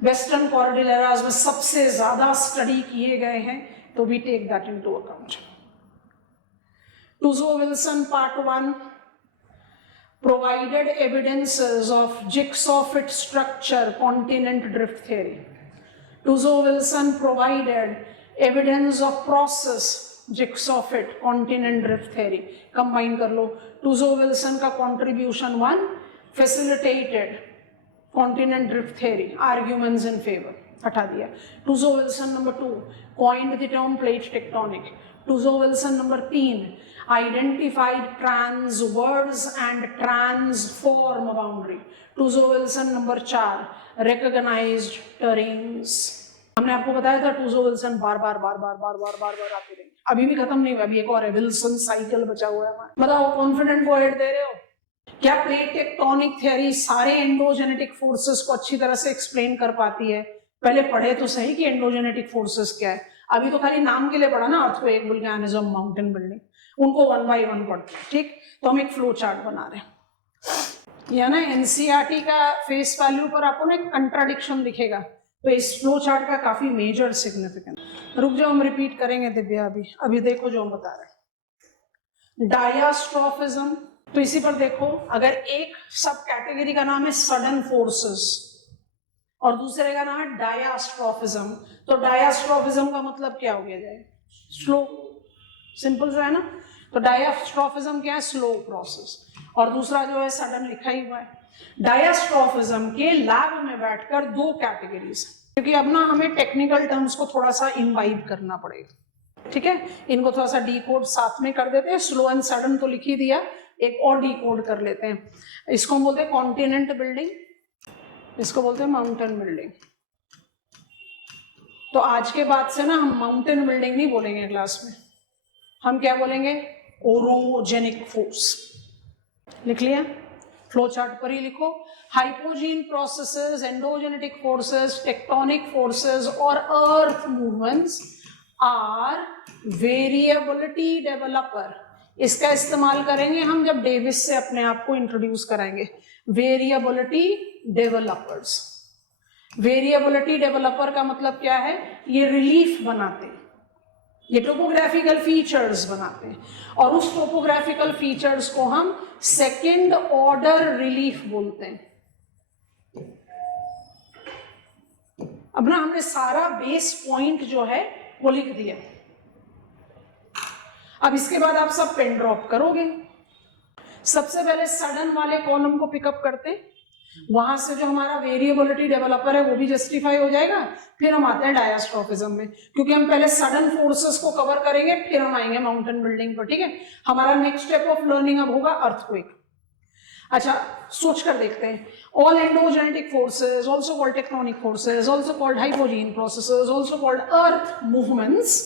Western Cordilleras में सबसे ज़्यादा study किए गए हैं, तो we take that into account. Tuzo-Wilson Part 1 provided evidences of jigsaw fit structure continent drift theory. Tuzo-Wilson provided evidence of process jigsaw fit continent drift theory. Combine कर लो। Tuzo-Wilson का contribution 1 facilitated continent drift theory, arguments in favor, हटा दिया। Tuzo-Wilson number 2 coined the term plate tectonic. Tuzo-Wilson number 3 identified transverse and transform boundary. Tuzo-Wilson number 4 recognized terrains. हमने आपको बताया था Tuzo-Wilson बार बार आते रहेंगे। अभी भी खत्म नहीं हुआ, अभी एक और है, विल्सन साइकिल बचा हुआ है हमारा। बताओ, कॉन्फिडेंट को एड दे रहे हो? क्या प्लेट टेक्टोनिक थ्योरी सारे एंडोजेनेटिक फोर्सेस को अच्छी तरह से एक्सप्लेन कर पाती है? पहले पढ़े तो सही कि एंडोजेनेटिक फोर्सेस क्या है। अभी तो खाली नाम के लिए पढ़ा ना, अर्थक्वेक, वोल्केनिज्म, माउंटेन बिल्डिंग, उनको 1 by 1 पढ़ते हैं। ठीक, तो हम एक फ्लो चार्ट बना रहे हैं। या ना एनसीईआरटी का फेस वैल्यू पर आपको ना एक कंट्राडिक्शन दिखेगा, तो इस फ्लो चार्ट का काफी मेजर सिग्निफिकेंस। रुक जाओ, हम रिपीट करेंगे दिव्या। अभी देखो जो हम बता रहे हैं। डायास्ट्रोफिज्म, तो इसी पर देखो, अगर एक सब कैटेगरी का नाम है सडन फोर्सेस और दूसरे का नाम है डायास्ट्रोफिज्म, तो डायास्ट्रोफिज्म का मतलब क्या हो गया जाए? स्लो। सिंपल सा है ना। तो डायास्ट्रोफिज्म क्या है? Slow process. और दूसरा जो है सडन लिखा ही हुआ है। डायास्ट्रोफिज्म के लैब में बैठकर 2 कैटेगरीज, क्योंकि अब ना हमें टेक्निकल टर्म्स को थोड़ा सा इम्बाइब करना पड़ेगा। ठीक है, इनको थोड़ा सा डीकोड साथ में कर देते हैं। स्लो एंड सडन तो लिख ही दिया, एक और डीकोड कर लेते हैं। इसको हम बोलते हैं कॉन्टिनेंट बिल्डिंग, इसको बोलते हैं माउंटेन बिल्डिंग। तो आज के बाद से ना हम माउंटेन बिल्डिंग नहीं बोलेंगे क्लास में, हम क्या बोलेंगे? Orogenic force. लिख लिया? फ्लो चार्ट पर ही लिखो। Hypogene processes, endogenetic forces, tectonic forces और earth movements are variability developer. इसका इस्तेमाल करेंगे हम जब डेविस से अपने आप को इंट्रोड्यूस कराएंगे। Variability developers. वेरिएबिलिटी डेवलपर का मतलब क्या है? ये रिलीफ बनाते हैं, ये टोपोग्राफिकल फीचर्स बनाते हैं, और उस टोपोग्राफिकल फीचर्स को हम सेकेंड ऑर्डर रिलीफ बोलते हैं। अब ना हमने सारा बेस पॉइंट जो है वो लिख दिया। अब इसके बाद आप सब पेन ड्रॉप करोगे। सबसे पहले सडन वाले कॉलम को पिकअप करते हैं, वहां से जो हमारा वेरिएबिलिटी डेवलपर है वो भी जस्टिफाई हो जाएगा। फिर हम आते हैं डायास्ट्रोफिज्म में, क्योंकि हम पहले सडन फोर्सेस को कवर करेंगे, फिर हम आएंगे माउंटेन बिल्डिंग पर। ठीक है, हमारा नेक्स्ट स्टेप ऑफ लर्निंग अब होगा अर्थक्वेक। अच्छा, सोच कर देखते हैं। All endogenetic forces, also called tectonic forces, also called hypogene processes, also called earth movements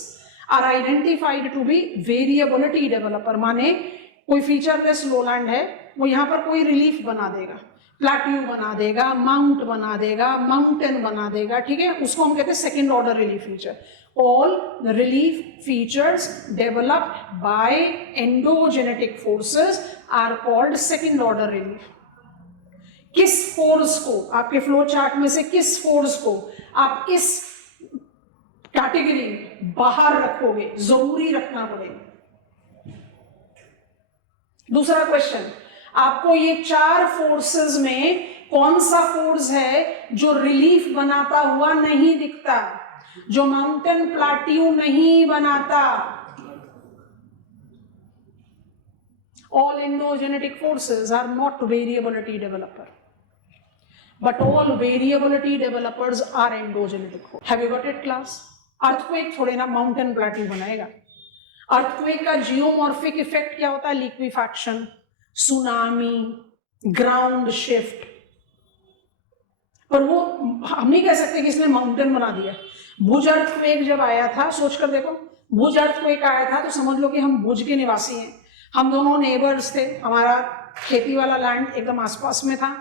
are identified to be variability developer. माने कोई फीचरलेस लोलैंड है, वो यहाँ पर कोई रिलीफ बना देगा, प्लाट्यू बना देगा, माउंट बना देगा, माउंटेन बना देगा। ठीक है, उसको हम कहते हैं second order relief feature. All relief features developed by endogenetic forces are called second order relief. किस फोर्स को, आपके फ्लो चार्ट में से किस फोर्स को आप इस कैटेगरी में बाहर रखोगे? जरूरी रखना पड़ेगा। दूसरा क्वेश्चन, आपको ये 4 फोर्सेस में कौन सा फोर्स है जो रिलीफ बनाता हुआ नहीं दिखता, जो माउंटेन प्लाट्यू नहीं बनाता? All endogenetic forces are not variability developer, but all variability developers are endogenic. Have you got it class? Earthquake थोड़े ना माउंटेन प्लाट्यू बनाएगा, अर्थक्वेक का जियोमॉर्फिक इफेक्ट क्या होता है? Liquefaction, tsunami, ground shift. पर वो हम नहीं कह सकते कि इसने माउंटेन बना दिया। भुज अर्थक्वेक जब आया था, सोचकर देखो, भुज अर्थक्वेक आया था तो समझ लो कि हम भुज के निवासी हैं, हम दोनों नेबर्स थे, हमारा खेती वाला लैंड एकदम आसपास में था।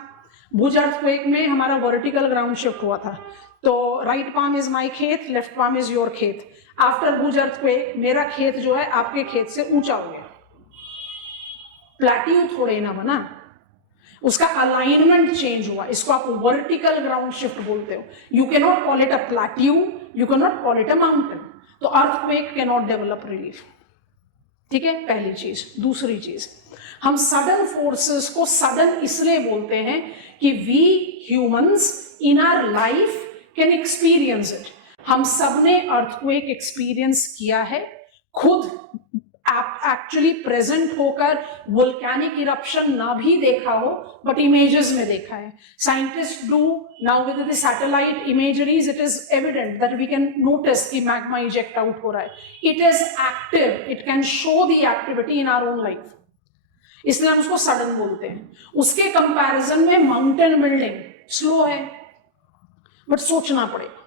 भुज अर्थक्वेक में हमारा वर्टिकल ग्राउंड शिफ्ट हुआ था, तो राइट पाम इज माई खेत, लेफ्ट पाम इज योर खेत। आफ्टर भुज अर्थक्वेक मेरा खेत जो है आपके खेत से ऊंचा हो गया, प्लेट्यू थोड़े ना बना, उसका अलाइनमेंट चेंज हुआ। इसको आप वर्टिकल ग्राउंड शिफ्ट बोलते हो। You can not call it a plateau, you can not call it a mountain. तो earthquake can not develop relief. ठीक है, पहली चीज। दूसरी चीज, हम सडन फोर्सेस को सडन इसलिए बोलते हैं कि we humans in our life can experience it. हम सबने अर्थक्वेक एक्सपीरियंस किया है, खुद एक्चुअली प्रेजेंट होकर वोल्केनिक इरप्शन ना भी देखा हो, बट इमेजेस में देखा है। Scientist do now with the satellite imageries, it is evident that we can notice कि मैग्मा इजेक्ट आउट हो रहा है। It is active, it can show the activity in our own life, इसलिए हम उसको सडन बोलते हैं। उसके कंपैरिजन में माउंटेन बिल्डिंग स्लो है, बट सोचना पड़ेगा।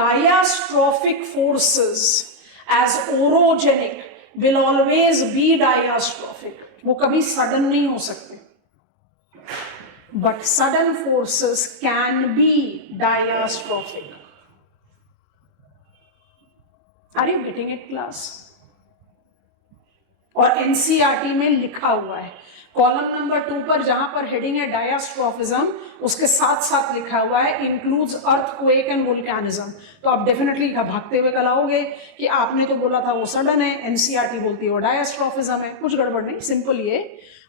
Diastrophic forces as orogenic will always be diastrophic, वो कभी सडन नहीं हो सकते, but sudden forces can be diastrophic. Are you getting it class? और एनसीईआरटी में लिखा हुआ है कॉलम नंबर 2 पर, जहां पर हेडिंग है डायस्ट्रोफिज्म, उसके साथ साथ लिखा हुआ है इंक्लूड्स अर्थक्वेक एंड वोल्केनिज्म। तो आप डेफिनेटली भागते हुए कल आओगे कि आपने तो बोला था वो सडन है, एनसीईआरटी बोलती है वो डायस्ट्रोफिज्म है। कुछ गड़बड़ नहीं, सिंपल ये,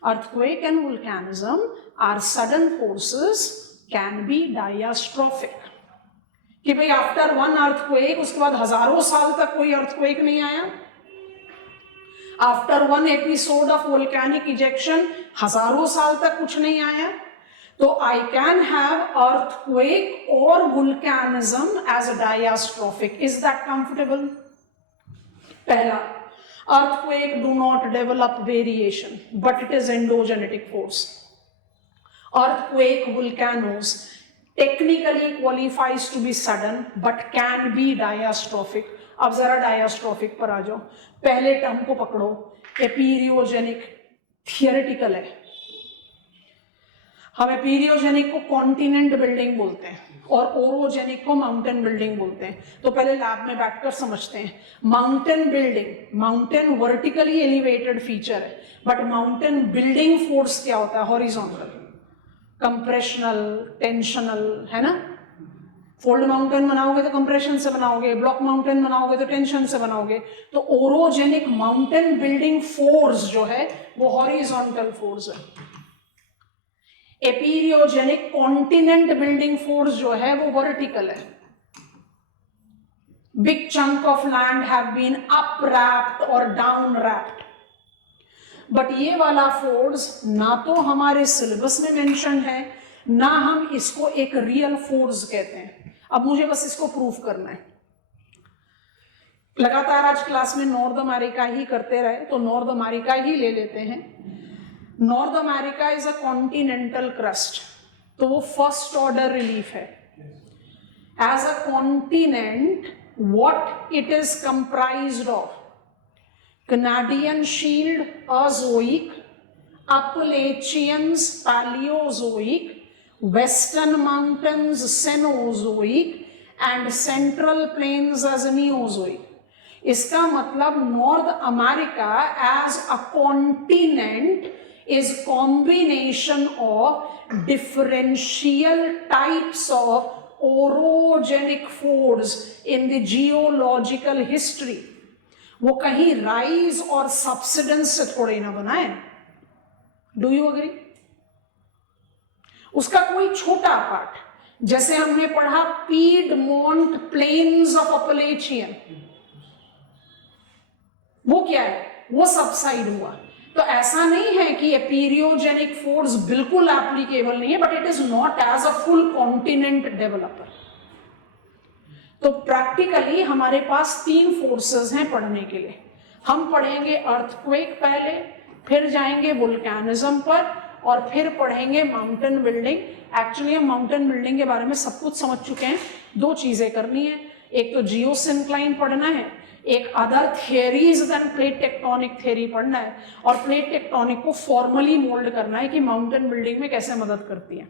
earthquake and volcanism are sudden forces can be diastrophic. कि भाई आफ्टर वन अर्थक्वेक उसके बाद हजारों साल तक कोई अर्थक्वेक नहीं आया, after one episode of volcanic ejection हजारों साल तक कुछ नहीं आया, तो आई कैन हैव अर्थक्वेक और volcanism as a diastrophic. Is that comfortable? पहला, earthquake do not develop variation but it is endogenetic force. Earthquake volcanoes technically qualifies to be sudden but can be diastrophic. अब जरा diastrophic पर आ जाओ। पहले term को पकड़ो, एपीरियोजेनिक theoretical है। हम एपीरियोजेनिक को कॉन्टिनेंट बिल्डिंग बोलते हैं और ओरोजेनिक को माउंटेन बिल्डिंग बोलते हैं। तो पहले लैब में बैठकर समझते हैं। Mountain building, mountain vertically elevated feature है, बट माउंटेन बिल्डिंग फोर्स क्या होता है? हॉरिजॉन्टल, कंप्रेशनल, टेंशनल, है ना। फोल्ड माउंटेन बनाओगे तो कंप्रेशन से बनाओगे, ब्लॉक माउंटेन बनाओगे तो टेंशन से बनाओगे। तो ओरोजेनिक माउंटेन बिल्डिंग फोर्स जो है वो हॉरिजॉन्टल फोर्स है। एपीरियोजेनिक कॉन्टिनेंट बिल्डिंग फोर्स जो है वो वर्टिकल है। Big chunk of land have been up warped और डाउन रैप्ड। बट ये वाला फोर्स ना तो हमारे सिलेबस में मेंशन है, ना हम इसको एक रियल फोर्स कहते हैं। अब मुझे बस इसको प्रूफ करना है। लगातार आज क्लास में नॉर्थ अमेरिका ही करते रहे, तो नॉर्थ अमेरिका ही ले लेते हैं। North America is a continental crust, तो वो फर्स्ट ऑर्डर रिलीफ है। As a continent what it is comprised of? Canadian shield azoic, Appalachians Palaeozoic, Western mountains Cenozoic and Central plains as Neozoic. इसका मतलब North America as a continent is combination of differential types of orogenic force in the geological history. वो कहीं rise और subsidence से थोड़े ना बनाए। Do you agree? उसका कोई छोटा पार्ट, जैसे हमने पढ़ा पीडमोंट प्लेन्स ऑफ अपलेचियन, वो क्या है? वो सबसाइड हुआ। तो ऐसा नहीं है कि एपीरियोजेनिक फोर्स बिल्कुल एप्लीकेबल नहीं है, but it is not as a full continent developer. तो प्रैक्टिकली हमारे पास 3 फोर्सेस हैं पढ़ने के लिए। हम पढ़ेंगे अर्थक्वेक पहले, फिर जाएंगे वुल्केनिज्म पर, और फिर पढ़ेंगे माउंटेन बिल्डिंग। एक्चुअली हम माउंटेन बिल्डिंग के बारे में सब कुछ समझ चुके हैं। 2 चीजें करनी है, एक तो जियोसिंक्लाइन पढ़ना है, एक other theories then plate tectonic theory पढ़ना है, और प्लेट टेक्टोनिक को फॉर्मली मोल्ड करना है कि माउंटेन बिल्डिंग में कैसे मदद करती है।